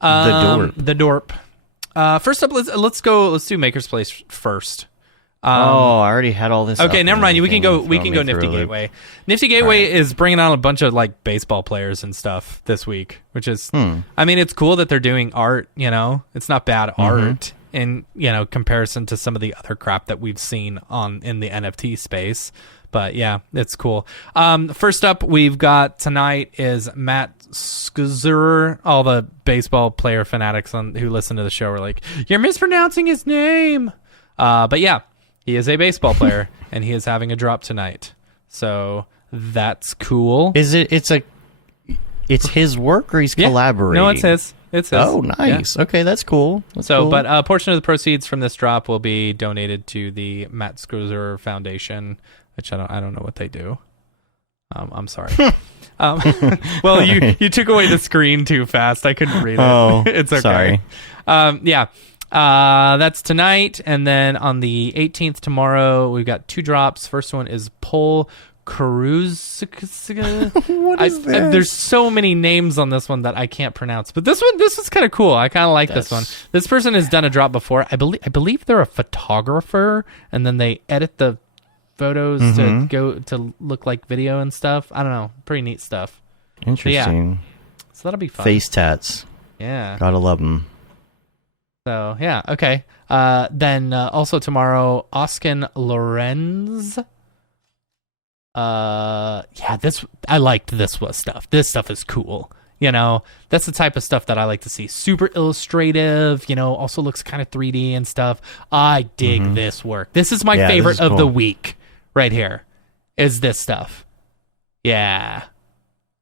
The Dorp. First up, let's do Maker's Place first. I already had all this. Okay, never mind. We can go Nifty Gateway. Nifty Gateway is bringing on a bunch of like baseball players and stuff this week, which is, I mean, it's cool that they're doing art. It's not bad art in comparison to some of the other crap that we've seen in the NFT space. But yeah, it's cool. First up, we've got tonight is Matt Schuzer. All the baseball player fanatics who listen to the show are like, "You're mispronouncing his name." But yeah, he is a baseball player, and he is having a drop tonight. So that's cool. Is it? It's his work, or he's collaborating? No, it's his. It's his. Oh, nice. Yeah. Okay, that's cool. But a portion of the proceeds from this drop will be donated to the Matt Schuzer Foundation, which I don't know what they do. I'm sorry. Well, you took away the screen too fast. I couldn't read it. Oh, it's okay. Sorry. Yeah. That's tonight, and then on the 18th tomorrow, we've got two drops. First one is Pol Cruz. What is this? There's so many names on this one that I can't pronounce, but this is kind of cool. I kind of like this one. This person has done a drop before. I believe they're a photographer, and then they edit the photos to go to look like video and stuff. I don't know. Pretty neat stuff. Interesting. So that'll be fun. Face tats. Yeah. Gotta love them. So, yeah, okay. Then also tomorrow, Oskin Lorenz. I liked this stuff. This stuff is cool. That's the type of stuff that I like to see. Super illustrative, also looks kind of 3D and stuff. I dig this work. This is my favorite of the week right here, is this stuff. Yeah.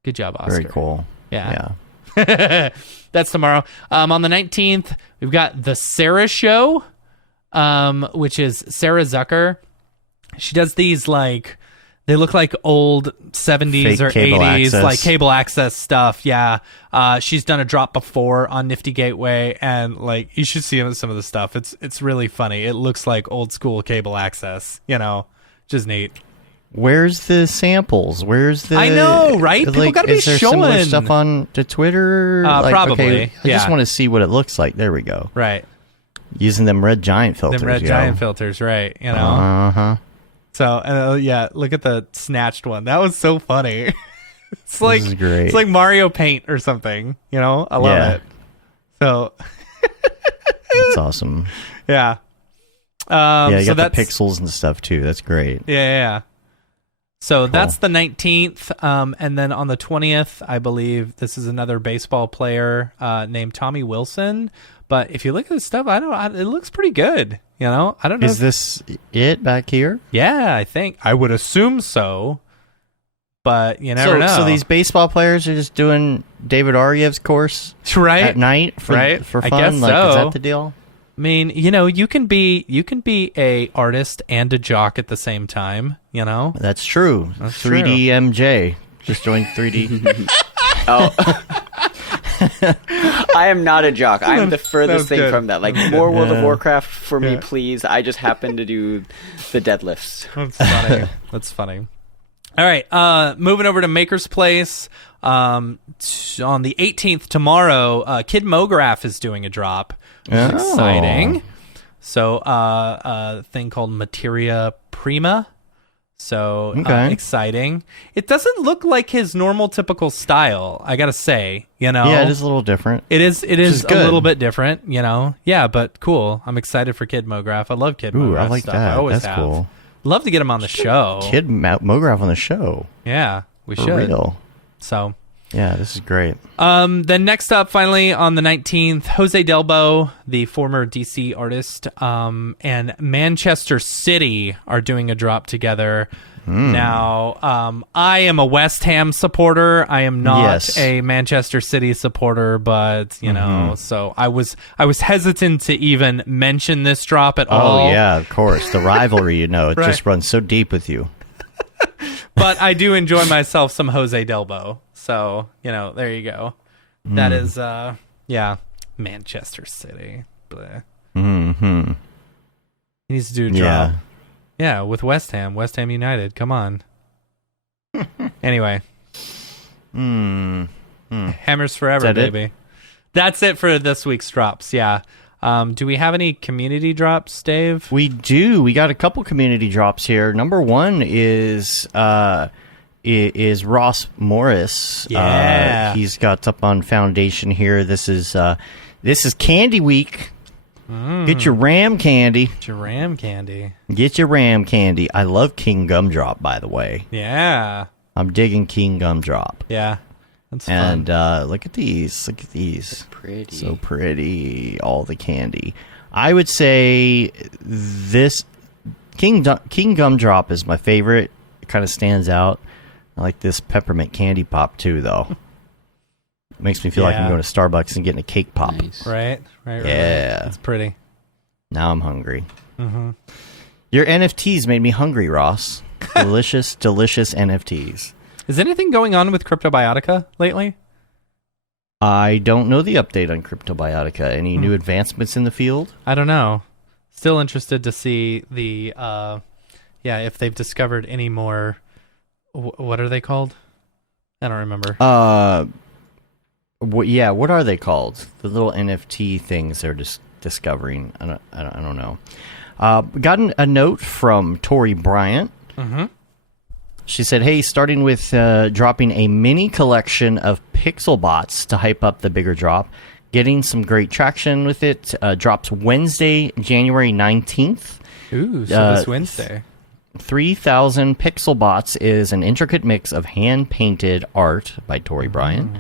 Good job, Oscar. Very cool. Yeah. That's tomorrow. On the 19th, we've got The Sarah Show, which is Sarah Zucker. She does these they look like old 70s fake or 80s, access. like cable access stuff. Yeah. She's done a drop before on Nifty Gateway, and you should see some of the stuff. It's really funny. It looks like old school cable access, just neat. Where's the samples? I know, right? People gotta be is there showing similar stuff on to Twitter? Probably. Okay, I just want to see what it looks like. There we go. Right. Using them red giant filters. Giant filters, right? So look at the snatched one. That was so funny. This is great. It's like Mario Paint or something. I love it. So that's awesome. Yeah. You got the pixels and stuff too. That's great. Yeah. So that's the 19th, and then on the 20th, I believe this is another baseball player named Tommy Wilson. But if you look at the stuff, it looks pretty good. I don't know. Is this it back here? Yeah, I would assume so. but you never know. So these baseball players are just doing David Aryev's course right at night for fun? I guess like, so. Is that the deal? I mean, you can be a artist and a jock at the same time, That's true. That's 3D MJ. Just joined 3D. Oh. I am not a jock. I am the furthest thing good. from that. Like, more World of Warcraft for me, please. I just happen to do the deadlifts. That's funny. That's funny. All right, moving over to Maker's Place. On the 18th, tomorrow, Kid Mograph is doing a drop. Which is exciting. So, a thing called Materia Prima. So, exciting. It doesn't look like his normal, typical style, I gotta say, Yeah, it is a little different. It is a little bit different, Yeah, but cool. I'm excited for Kid Mograph. I love Kid Mograph I like stuff. that. I always That's have. cool. Love to get him on the show. Kid Mograph on the show. Yeah, we For should. real. So... Yeah, this is great. Then next up, finally, on the 19th, Jose Delbo, the former DC artist, and Manchester City are doing a drop together. Now, I am a West Ham supporter. I am not a Manchester City supporter, but, so I was hesitant to even mention this drop at all. Oh, yeah, of course. The rivalry, it Right. just runs so deep with you. But I do enjoy myself some Jose Delbo. So, there you go. That is, Manchester City. Bleh. Mm-hmm. He needs to do a drop. Yeah, with West Ham United. Come on. Anyway. Hammers forever, baby. That's it for this week's drops, yeah. Do we have any community drops, Dave? We do. We got a couple community drops here. Number one is Ross Morris. Yeah. He's got up on Foundation here. This is Candy Week. Get your Ram candy. Get your Ram candy. Get your Ram candy. I love King Gumdrop, by the way. Yeah. I'm digging King Gumdrop. Yeah. That's fun. And look at these. Look at these. Pretty. So pretty. All the candy. I would say this King Gumdrop is my favorite. It kind of stands out. I like this peppermint candy pop too, though. Makes me feel like I'm going to Starbucks and getting a cake pop. Nice. Right. Yeah. It's pretty. Now I'm hungry. Your NFTs made me hungry, Ross. Delicious, delicious NFTs. Is anything going on with Cryptobiotica lately? I don't know the update on Cryptobiotica. Any new advancements in the field? I don't know. Still interested to see the, if they've discovered any more. What are they called? I don't remember. What are they called? The little NFT things they're just discovering. I don't know. Gotten a note from Tori Bryant. She said, hey, starting with dropping a mini collection of pixel bots to hype up the bigger drop. Getting some great traction with it. Drops Wednesday, January 19th. Ooh, so this Wednesday. 3,000 Pixel Bots is an intricate mix of hand-painted art by Tori Bryant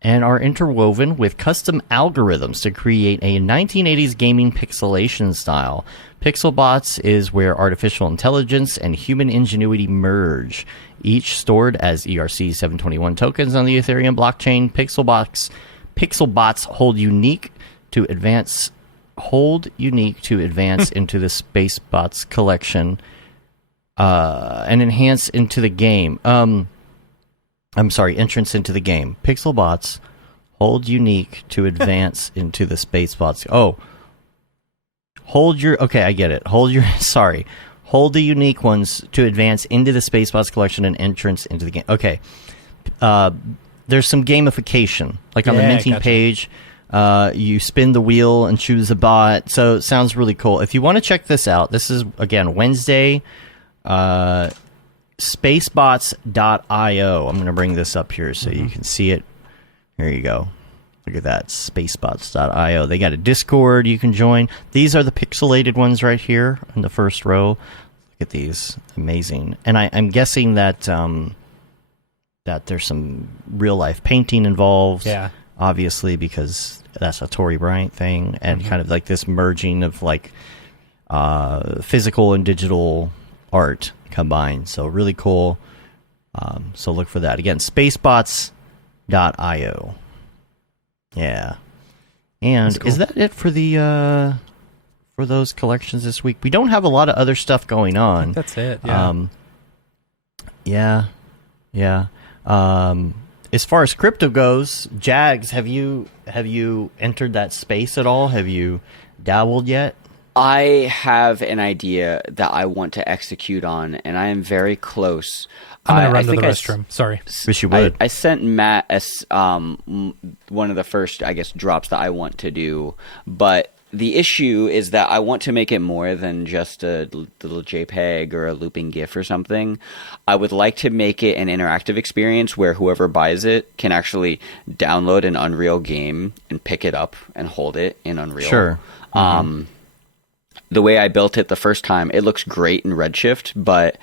and are interwoven with custom algorithms to create a 1980s gaming pixelation style. Pixel Bots is where artificial intelligence and human ingenuity merge, each stored as ERC 721 tokens on the Ethereum blockchain. Pixel Bots hold unique to advance into the Space Bots collection. And enhance into the game. Entrance into the game. Pixel Bots hold unique to advance into the Space Bots. Okay, I get it. Hold the unique ones to advance into the Space Bots collection and entrance into the game. Okay. There's some gamification. Like on the minting page, you spin the wheel and choose a bot. So it sounds really cool. If you want to check this out, this is, again, Wednesday, spacebots.io. I'm going to bring this up here so you can see it. Here you go. Look at that, spacebots.io. They got a Discord you can join. These are the pixelated ones right here in the first row. Look at these. Amazing. And I'm guessing that that there's some real-life painting involved. Yeah. Obviously, because that's a Tori Bryant thing. And kind of like this merging of like physical and digital art combined. So really cool. So look for that. Again, spacebots.io. Yeah. And is that it for the for those collections this week? We don't have a lot of other stuff going on. That's it. Yeah. Yeah. As far as crypto goes, Jags, have you entered that space at all? Have you dabbled yet? I have an idea that I want to execute on, and I am very close. I'm going to run to the restroom. Sorry. Wish you would. I sent Matt one of the first, I guess, drops that I want to do, but the issue is that I want to make it more than just a little JPEG or a looping GIF or something. I would like to make it an interactive experience where whoever buys it can actually download an Unreal game and pick it up and hold it in Unreal. Sure. The way I built it the first time, it looks great in Redshift, but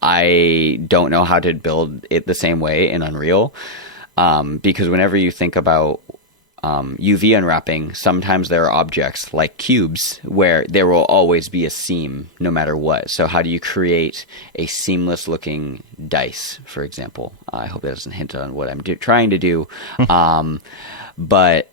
I don't know how to build it the same way in Unreal. Because whenever you think about UV unwrapping, sometimes there are objects like cubes where there will always be a seam no matter what. So how do you create a seamless looking dice, for example? I hope that doesn't hint on what I'm trying to do. But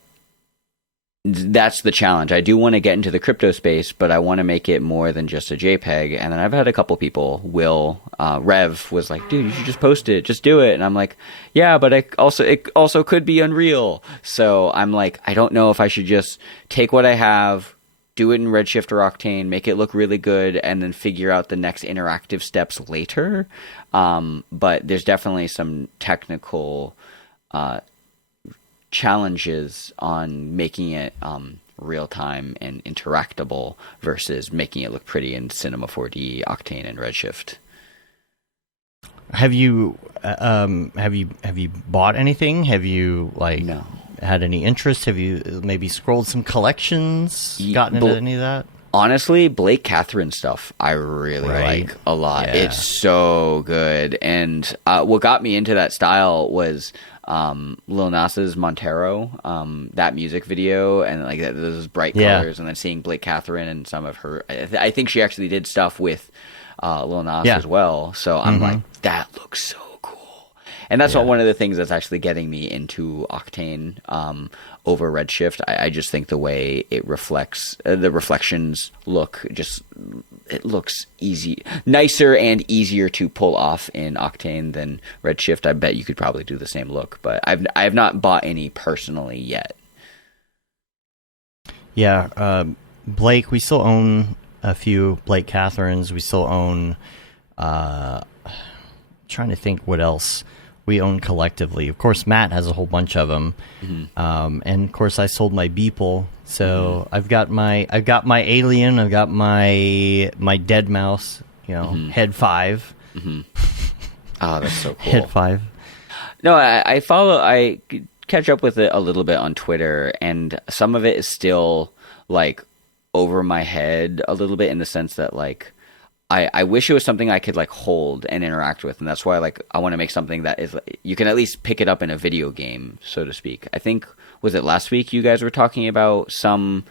that's the challenge. I do want to get into the crypto space, but I want to make it more than just a JPEG. And then I've had a couple people, Rev was like, dude, you should just post it, just do it. And I'm like, yeah, but it also could be Unreal. So I'm like, I don't know if I should just take what I have, do it in Redshift or Octane, make it look really good, and then figure out the next interactive steps later. But there's definitely some technical challenges on making it real time and interactable versus making it look pretty in Cinema 4D, Octane, and Redshift. Have you bought anything? Have you No. had any interest? Have you maybe scrolled some collections? Gotten into any of that? Honestly, Blake Catherine stuff I really like a lot. Yeah. It's so good. And what got me into that style was Lil Nas's Montero, that music video, and like those bright colors, and then seeing Blake Catherine and some of her. I think she actually did stuff with Lil Nas as well. So I'm like, that looks so cool. And that's one of the things that's actually getting me into Octane over Redshift. I just think the way it reflects, the reflections look, it looks nicer and easier to pull off in Octane than Redshift. I bet you could probably do the same look, but I have not bought any personally yet. Yeah, Blake, we still own a few Blake Catherines. We still own, trying to think what else we own collectively. Of course, Matt has a whole bunch of them, and of course, I sold my Beeple. So I've got my Alien. I've got my Dead Mouse. Head 5. Oh, that's so cool. Head 5. No, I catch up with it a little bit on Twitter, and some of it is still like over my head a little bit in the sense that like I wish it was something I could like hold and interact with, and that's why like I want to make something that is you can at least pick it up in a video game, so to speak. I think was it last week you guys were talking about some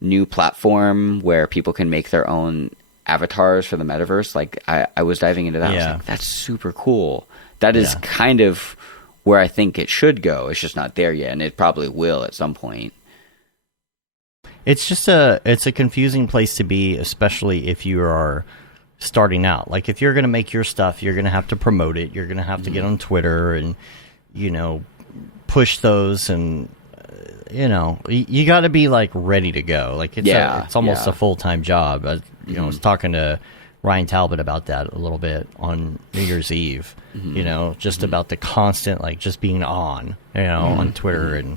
new platform where people can make their own avatars for the metaverse. Like I was diving into that. I was like, that's super cool. That is kind of where I think it should go. It's just not there yet, and it probably will at some point. It's just it's a confusing place to be, especially if you are starting out. Like if you're going to make your stuff, you're going to have to promote it. You're going to have to get on Twitter and push those, and you got to be like ready to go. Like it's almost a full-time job. I was talking to Ryan Talbot about that a little bit on New Year's Eve. Just about the constant like just being on Twitter, and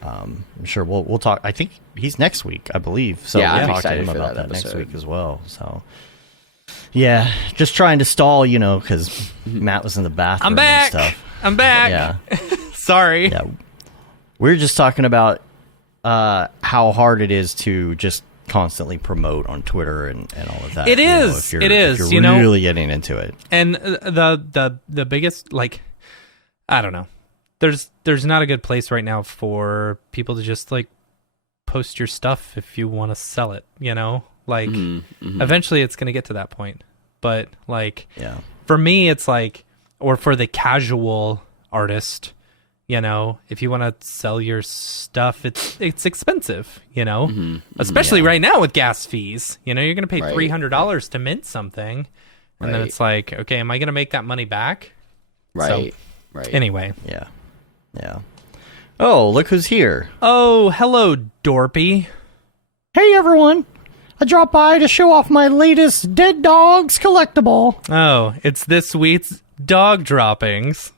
I'm sure we'll talk. I think he's next week, I believe. So we'll talk to him about that next week as well. So yeah, just trying to stall, because Matt was in the bathroom. I'm back. And stuff. I'm back. Yeah. Sorry. Yeah. We're just talking about how hard it is to just constantly promote on Twitter and all of that. It is. If you're really getting into it. And the biggest, like, I don't know. There's not a good place right now for people to just like post your stuff if you want to sell it, Like eventually it's going to get to that point. But like for me it's like or for the casual artist, you know, if you want to sell your stuff, it's expensive, you know, especially right now with gas fees. You know, you're going to pay $300 to mint something, and then it's like, okay, am I going to make that money back? Right. Anyway. Yeah. Oh, look who's here. Oh, hello, Dorpy. Hey, everyone. I dropped by to show off my latest Dead Dogs collectible. Oh, it's this week's dog droppings.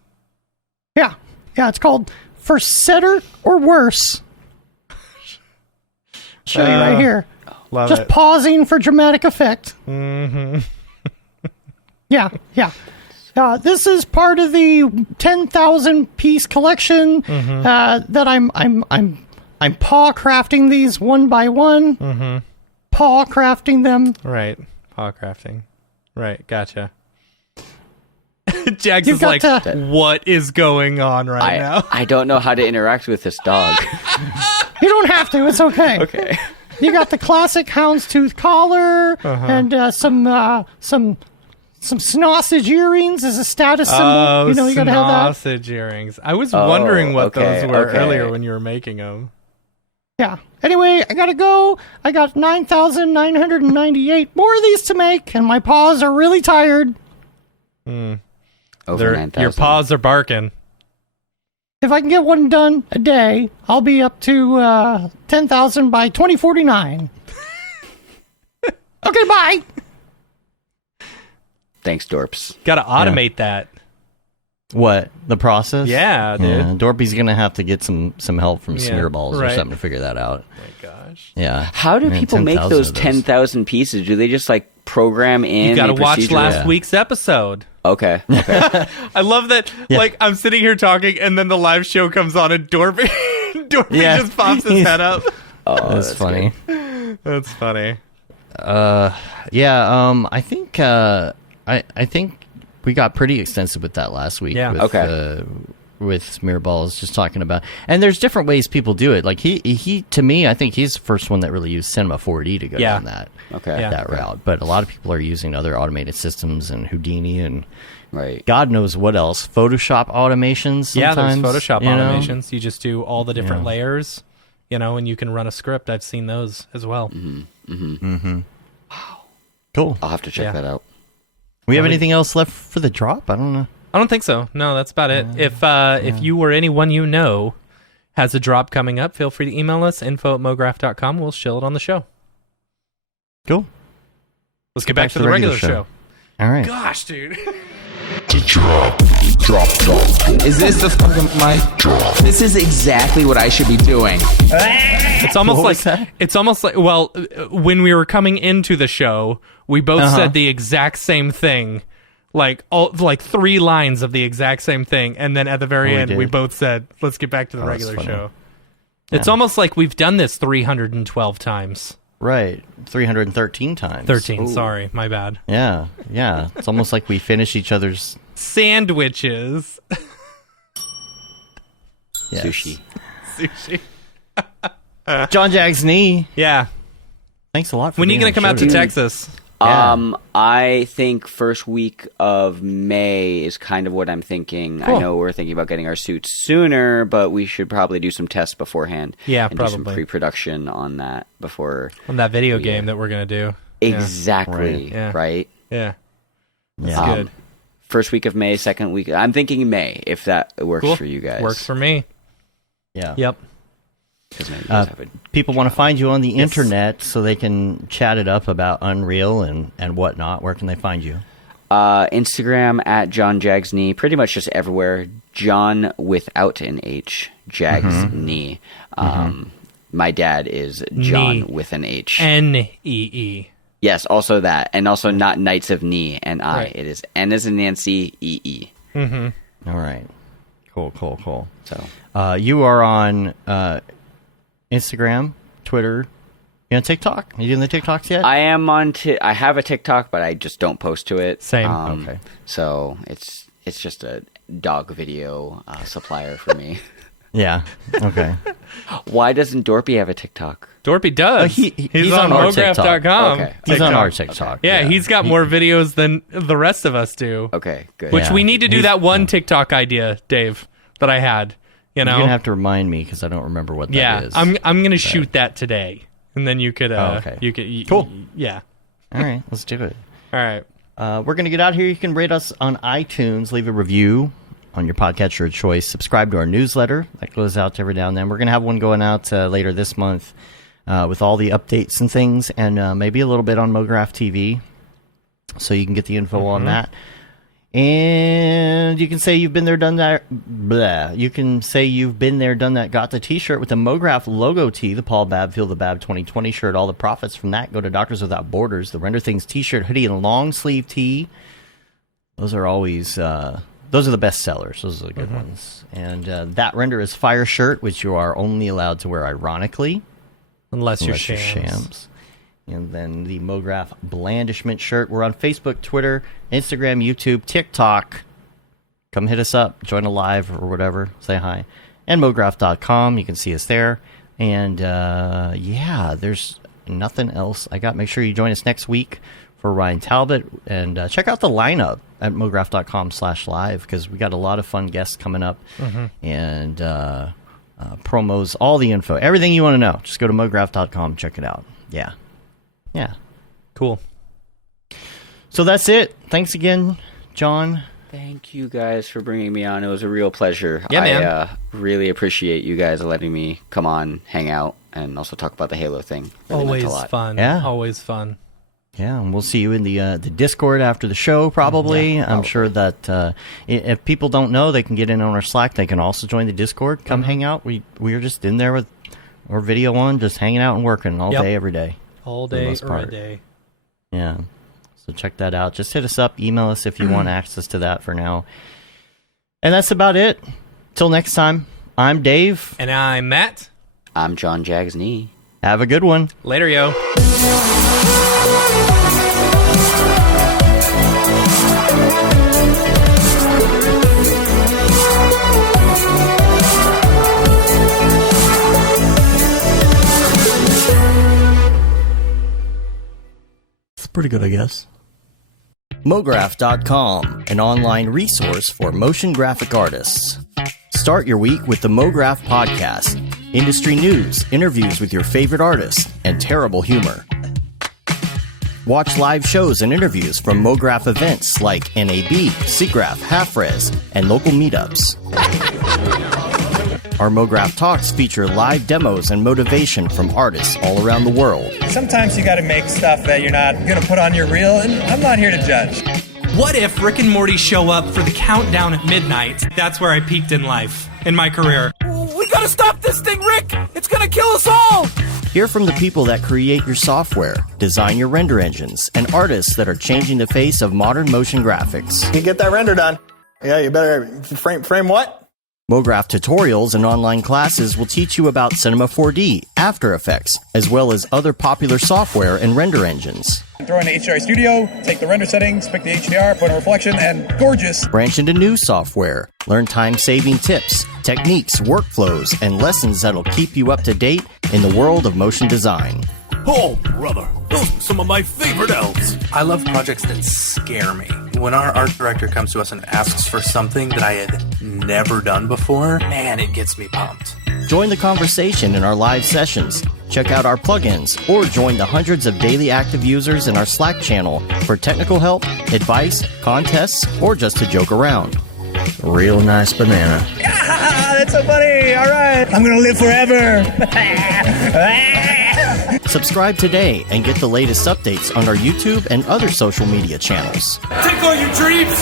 Yeah, it's called For Setter or Worse. Show you right here. Love Just it. pausing for dramatic effect. Mm-hmm. Yeah. This is part of the 10,000 piece collection that I'm paw crafting these one by one. Mm-hmm. Paw crafting them. Right, paw crafting. Right, gotcha. Jags You've is got like, to- what is going on right now? I don't know how to interact with this dog. You don't have to. It's okay. Okay. You got the classic houndstooth collar and some sausage earrings as a status symbol. Oh, You know, you gotta have that. sausage earrings. I was wondering what okay, those were okay. earlier when you were making them. Yeah. Anyway, I gotta go. I got 9,998 more of these to make, and my paws are really tired. Over Your 9,000. paws are barking. If I can get one done a day, I'll be up to 10,000 by 2049. Okay, bye. Thanks, Dorps. Got to automate that. What? The process? Yeah, dude. Yeah, Dorpy's gonna have to get some help from Yeah, Smearballs or right. something to figure that out. Oh my gosh. Yeah. How do Man, people make 10,000 those of those. 10,000 pieces? Do they just like program in? You got to a watch procedure? last week's episode. Okay. I love that. Yeah. Like, I'm sitting here talking, and then the live show comes on, and Dorpy Yeah. just pops his head up. Oh, That's funny. That's funny. I think I think we got pretty extensive with that last week. Yeah. With, Okay. With Smearballs, just talking about, and there's different ways people do it. Like he to me, I think he's the first one that really used Cinema 4D to go Yeah. down that Okay. Yeah. that route. But a lot of people are using other automated systems and Houdini and Right. God knows what else. Photoshop automations. Yeah, there's Sometimes, Photoshop you know? automations. You just do all the different Yeah. layers, you know, and you can run a script. I've seen those as well. Cool. I'll have to check Yeah. that out. We have anything else left for the drop? I don't know. I don't think so. No, that's about it. If you or anyone you know has a drop coming up, feel free to email us, info@mograph.com. We'll shill it on the show. Cool. Let's get back to the regular show. All right. Gosh, dude. Is this the fucking mic? This is exactly what I should be doing. It's almost What like was that? well, when we were coming into the show, we both said the exact same thing. Like 3 lines of the exact same thing, and then at the very end, did. we both said, "Let's get back to the that's regular funny. show." It's almost like we've done this 312 times. Right. 313 times. 13. Ooh. Sorry, my bad. Yeah. It's almost like we finish each other's Sandwiches, yes. Sushi. sushi. Jon Jags Nee. Yeah. Thanks a lot for When are you being gonna on come the out to show, dude. Texas? Yeah. I think first week of May is kind of what I'm thinking. Cool. I know we're thinking about getting our suits sooner, but we should probably do some tests beforehand. Yeah, and do some probably. pre-production on that before. On that video game that we're gonna do. Exactly. Yeah. Right. Yeah. Yeah. Good. First week of May, second week. I'm thinking May, if that works Cool. for you guys. Works for me. Yeah. Yep. 'Cause maybe you guys have a- People want to find you on the Yes. internet so they can chat it up about Unreal and whatnot. Where can they find you? Instagram at Jon Jags Nee, pretty much just everywhere. John without an H, Jags Nee. My dad is John Nee. with an H. NEE. Yes, also that, and also not Knights of Nee and I. Right. It is N as in Nancy, EE. All right. Cool. So You are on Instagram, Twitter, you on TikTok? You doing the TikToks yet? I am on. I have a TikTok, but I just don't post to it. Same. Okay. So it's just a dog video supplier for me. Yeah. Okay. Why doesn't Dorpy have a TikTok? Dorpy does. He's on our Mograph.com. Okay. He's on our TikTok. Yeah, he's got more videos than the rest of us do. Okay, good. Which we need to do that one TikTok idea, Dave, that I had. You know, you're gonna have to remind me because I don't remember what that is. I'm gonna shoot that today, and then you could. Okay. You could. Cool. Yeah. All right, let's do it. All right. We're gonna get out here. You can rate us on iTunes, leave a review on your podcatcher of choice. Subscribe to our newsletter that goes out every now and then. We're gonna have one going out later this month with all the updates and things, and maybe a little bit on Mograph TV, so you can get the info on that. And you can say you've been there, done that. Blah. You can say you've been there, done that. Got the T-shirt with the Mograph logo tee, the Paul Babb Feel the Bab 2020 shirt. All the profits from that go to Doctors Without Borders. The Render Things T-shirt, hoodie, and long sleeve tee. Those are always those are the best sellers. Those are the good ones. And that Render is Fire shirt, which you are only allowed to wear ironically, Unless you're shams. And then the Mograph Blandishment shirt. We're on Facebook, Twitter, Instagram, YouTube, TikTok. Come hit us up. Join a live or whatever. Say hi. And Mograph.com. You can see us there. And, there's nothing else I got. Make sure you join us next week for Ryan Talbot. And check out the lineup at Mograph.com/live because we got a lot of fun guests coming up. And promos, all the info. Everything you want to know. Just go to Mograph.com. Check it out. Yeah. Cool. So that's it. Thanks again, John. Thank you guys for bringing me on. It was a real pleasure. Yeah, man. I really appreciate you guys letting me come on, hang out, and also talk about the Halo thing. Really meant a Always lot. fun. Yeah. Always fun. Yeah, and we'll see you in the Discord after the show, probably. I'm sure that if people don't know, they can get in on our Slack. They can also join the Discord. Come hang out. We are just in there with our video on, just hanging out and working all day, every day. All the day, most every part. day. Yeah. So check that out. Just hit us up, email us if you want access to that for now. And that's about it. Till next time, I'm Dave. And I'm Matt. I'm Jon Jags Nee. Have a good one. Later, yo. Pretty good, I guess. Mograph.com, an online resource for motion graphic artists. Start your week with the Mograph podcast. Industry news, interviews with your favorite artists, and terrible humor. Watch live shows and interviews from Mograph events like NAB, SIGGRAPH, Half-Res, and local meetups. Our Mograph Talks feature live demos and motivation from artists all around the world. Sometimes you gotta make stuff that you're not gonna put on your reel, and I'm not here to judge. What if Rick and Morty show up for the countdown at midnight? That's where I peaked in life, in my career. We gotta stop this thing, Rick! It's gonna kill us all! Hear from the people that create your software, design your render engines, and artists that are changing the face of modern motion graphics. You get that render done. Yeah, you better frame what? Mograph tutorials and online classes will teach you about Cinema 4D, After Effects, as well as other popular software and render engines. Throw in the HDR Studio, take the render settings, pick the HDR, put in a reflection, and gorgeous. Branch into new software. Learn time-saving tips, techniques, workflows, and lessons that'll keep you up to date in the world of motion design. Oh, brother, those are some of my favorite elves. I love projects that scare me. When our art director comes to us and asks for something that I had never done before, man, it gets me pumped. Join the conversation in our live sessions. Check out our plugins or join the hundreds of daily active users in our Slack channel for technical help, advice, contests, or just to joke around. Real nice banana. Ah, that's so funny. All right. I'm going to live forever. Subscribe today and get the latest updates on our YouTube and other social media channels. Take all your dreams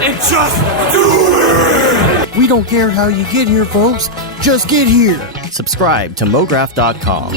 and just do it! We don't care how you get here, folks. Just get here. Subscribe to Mograph.com.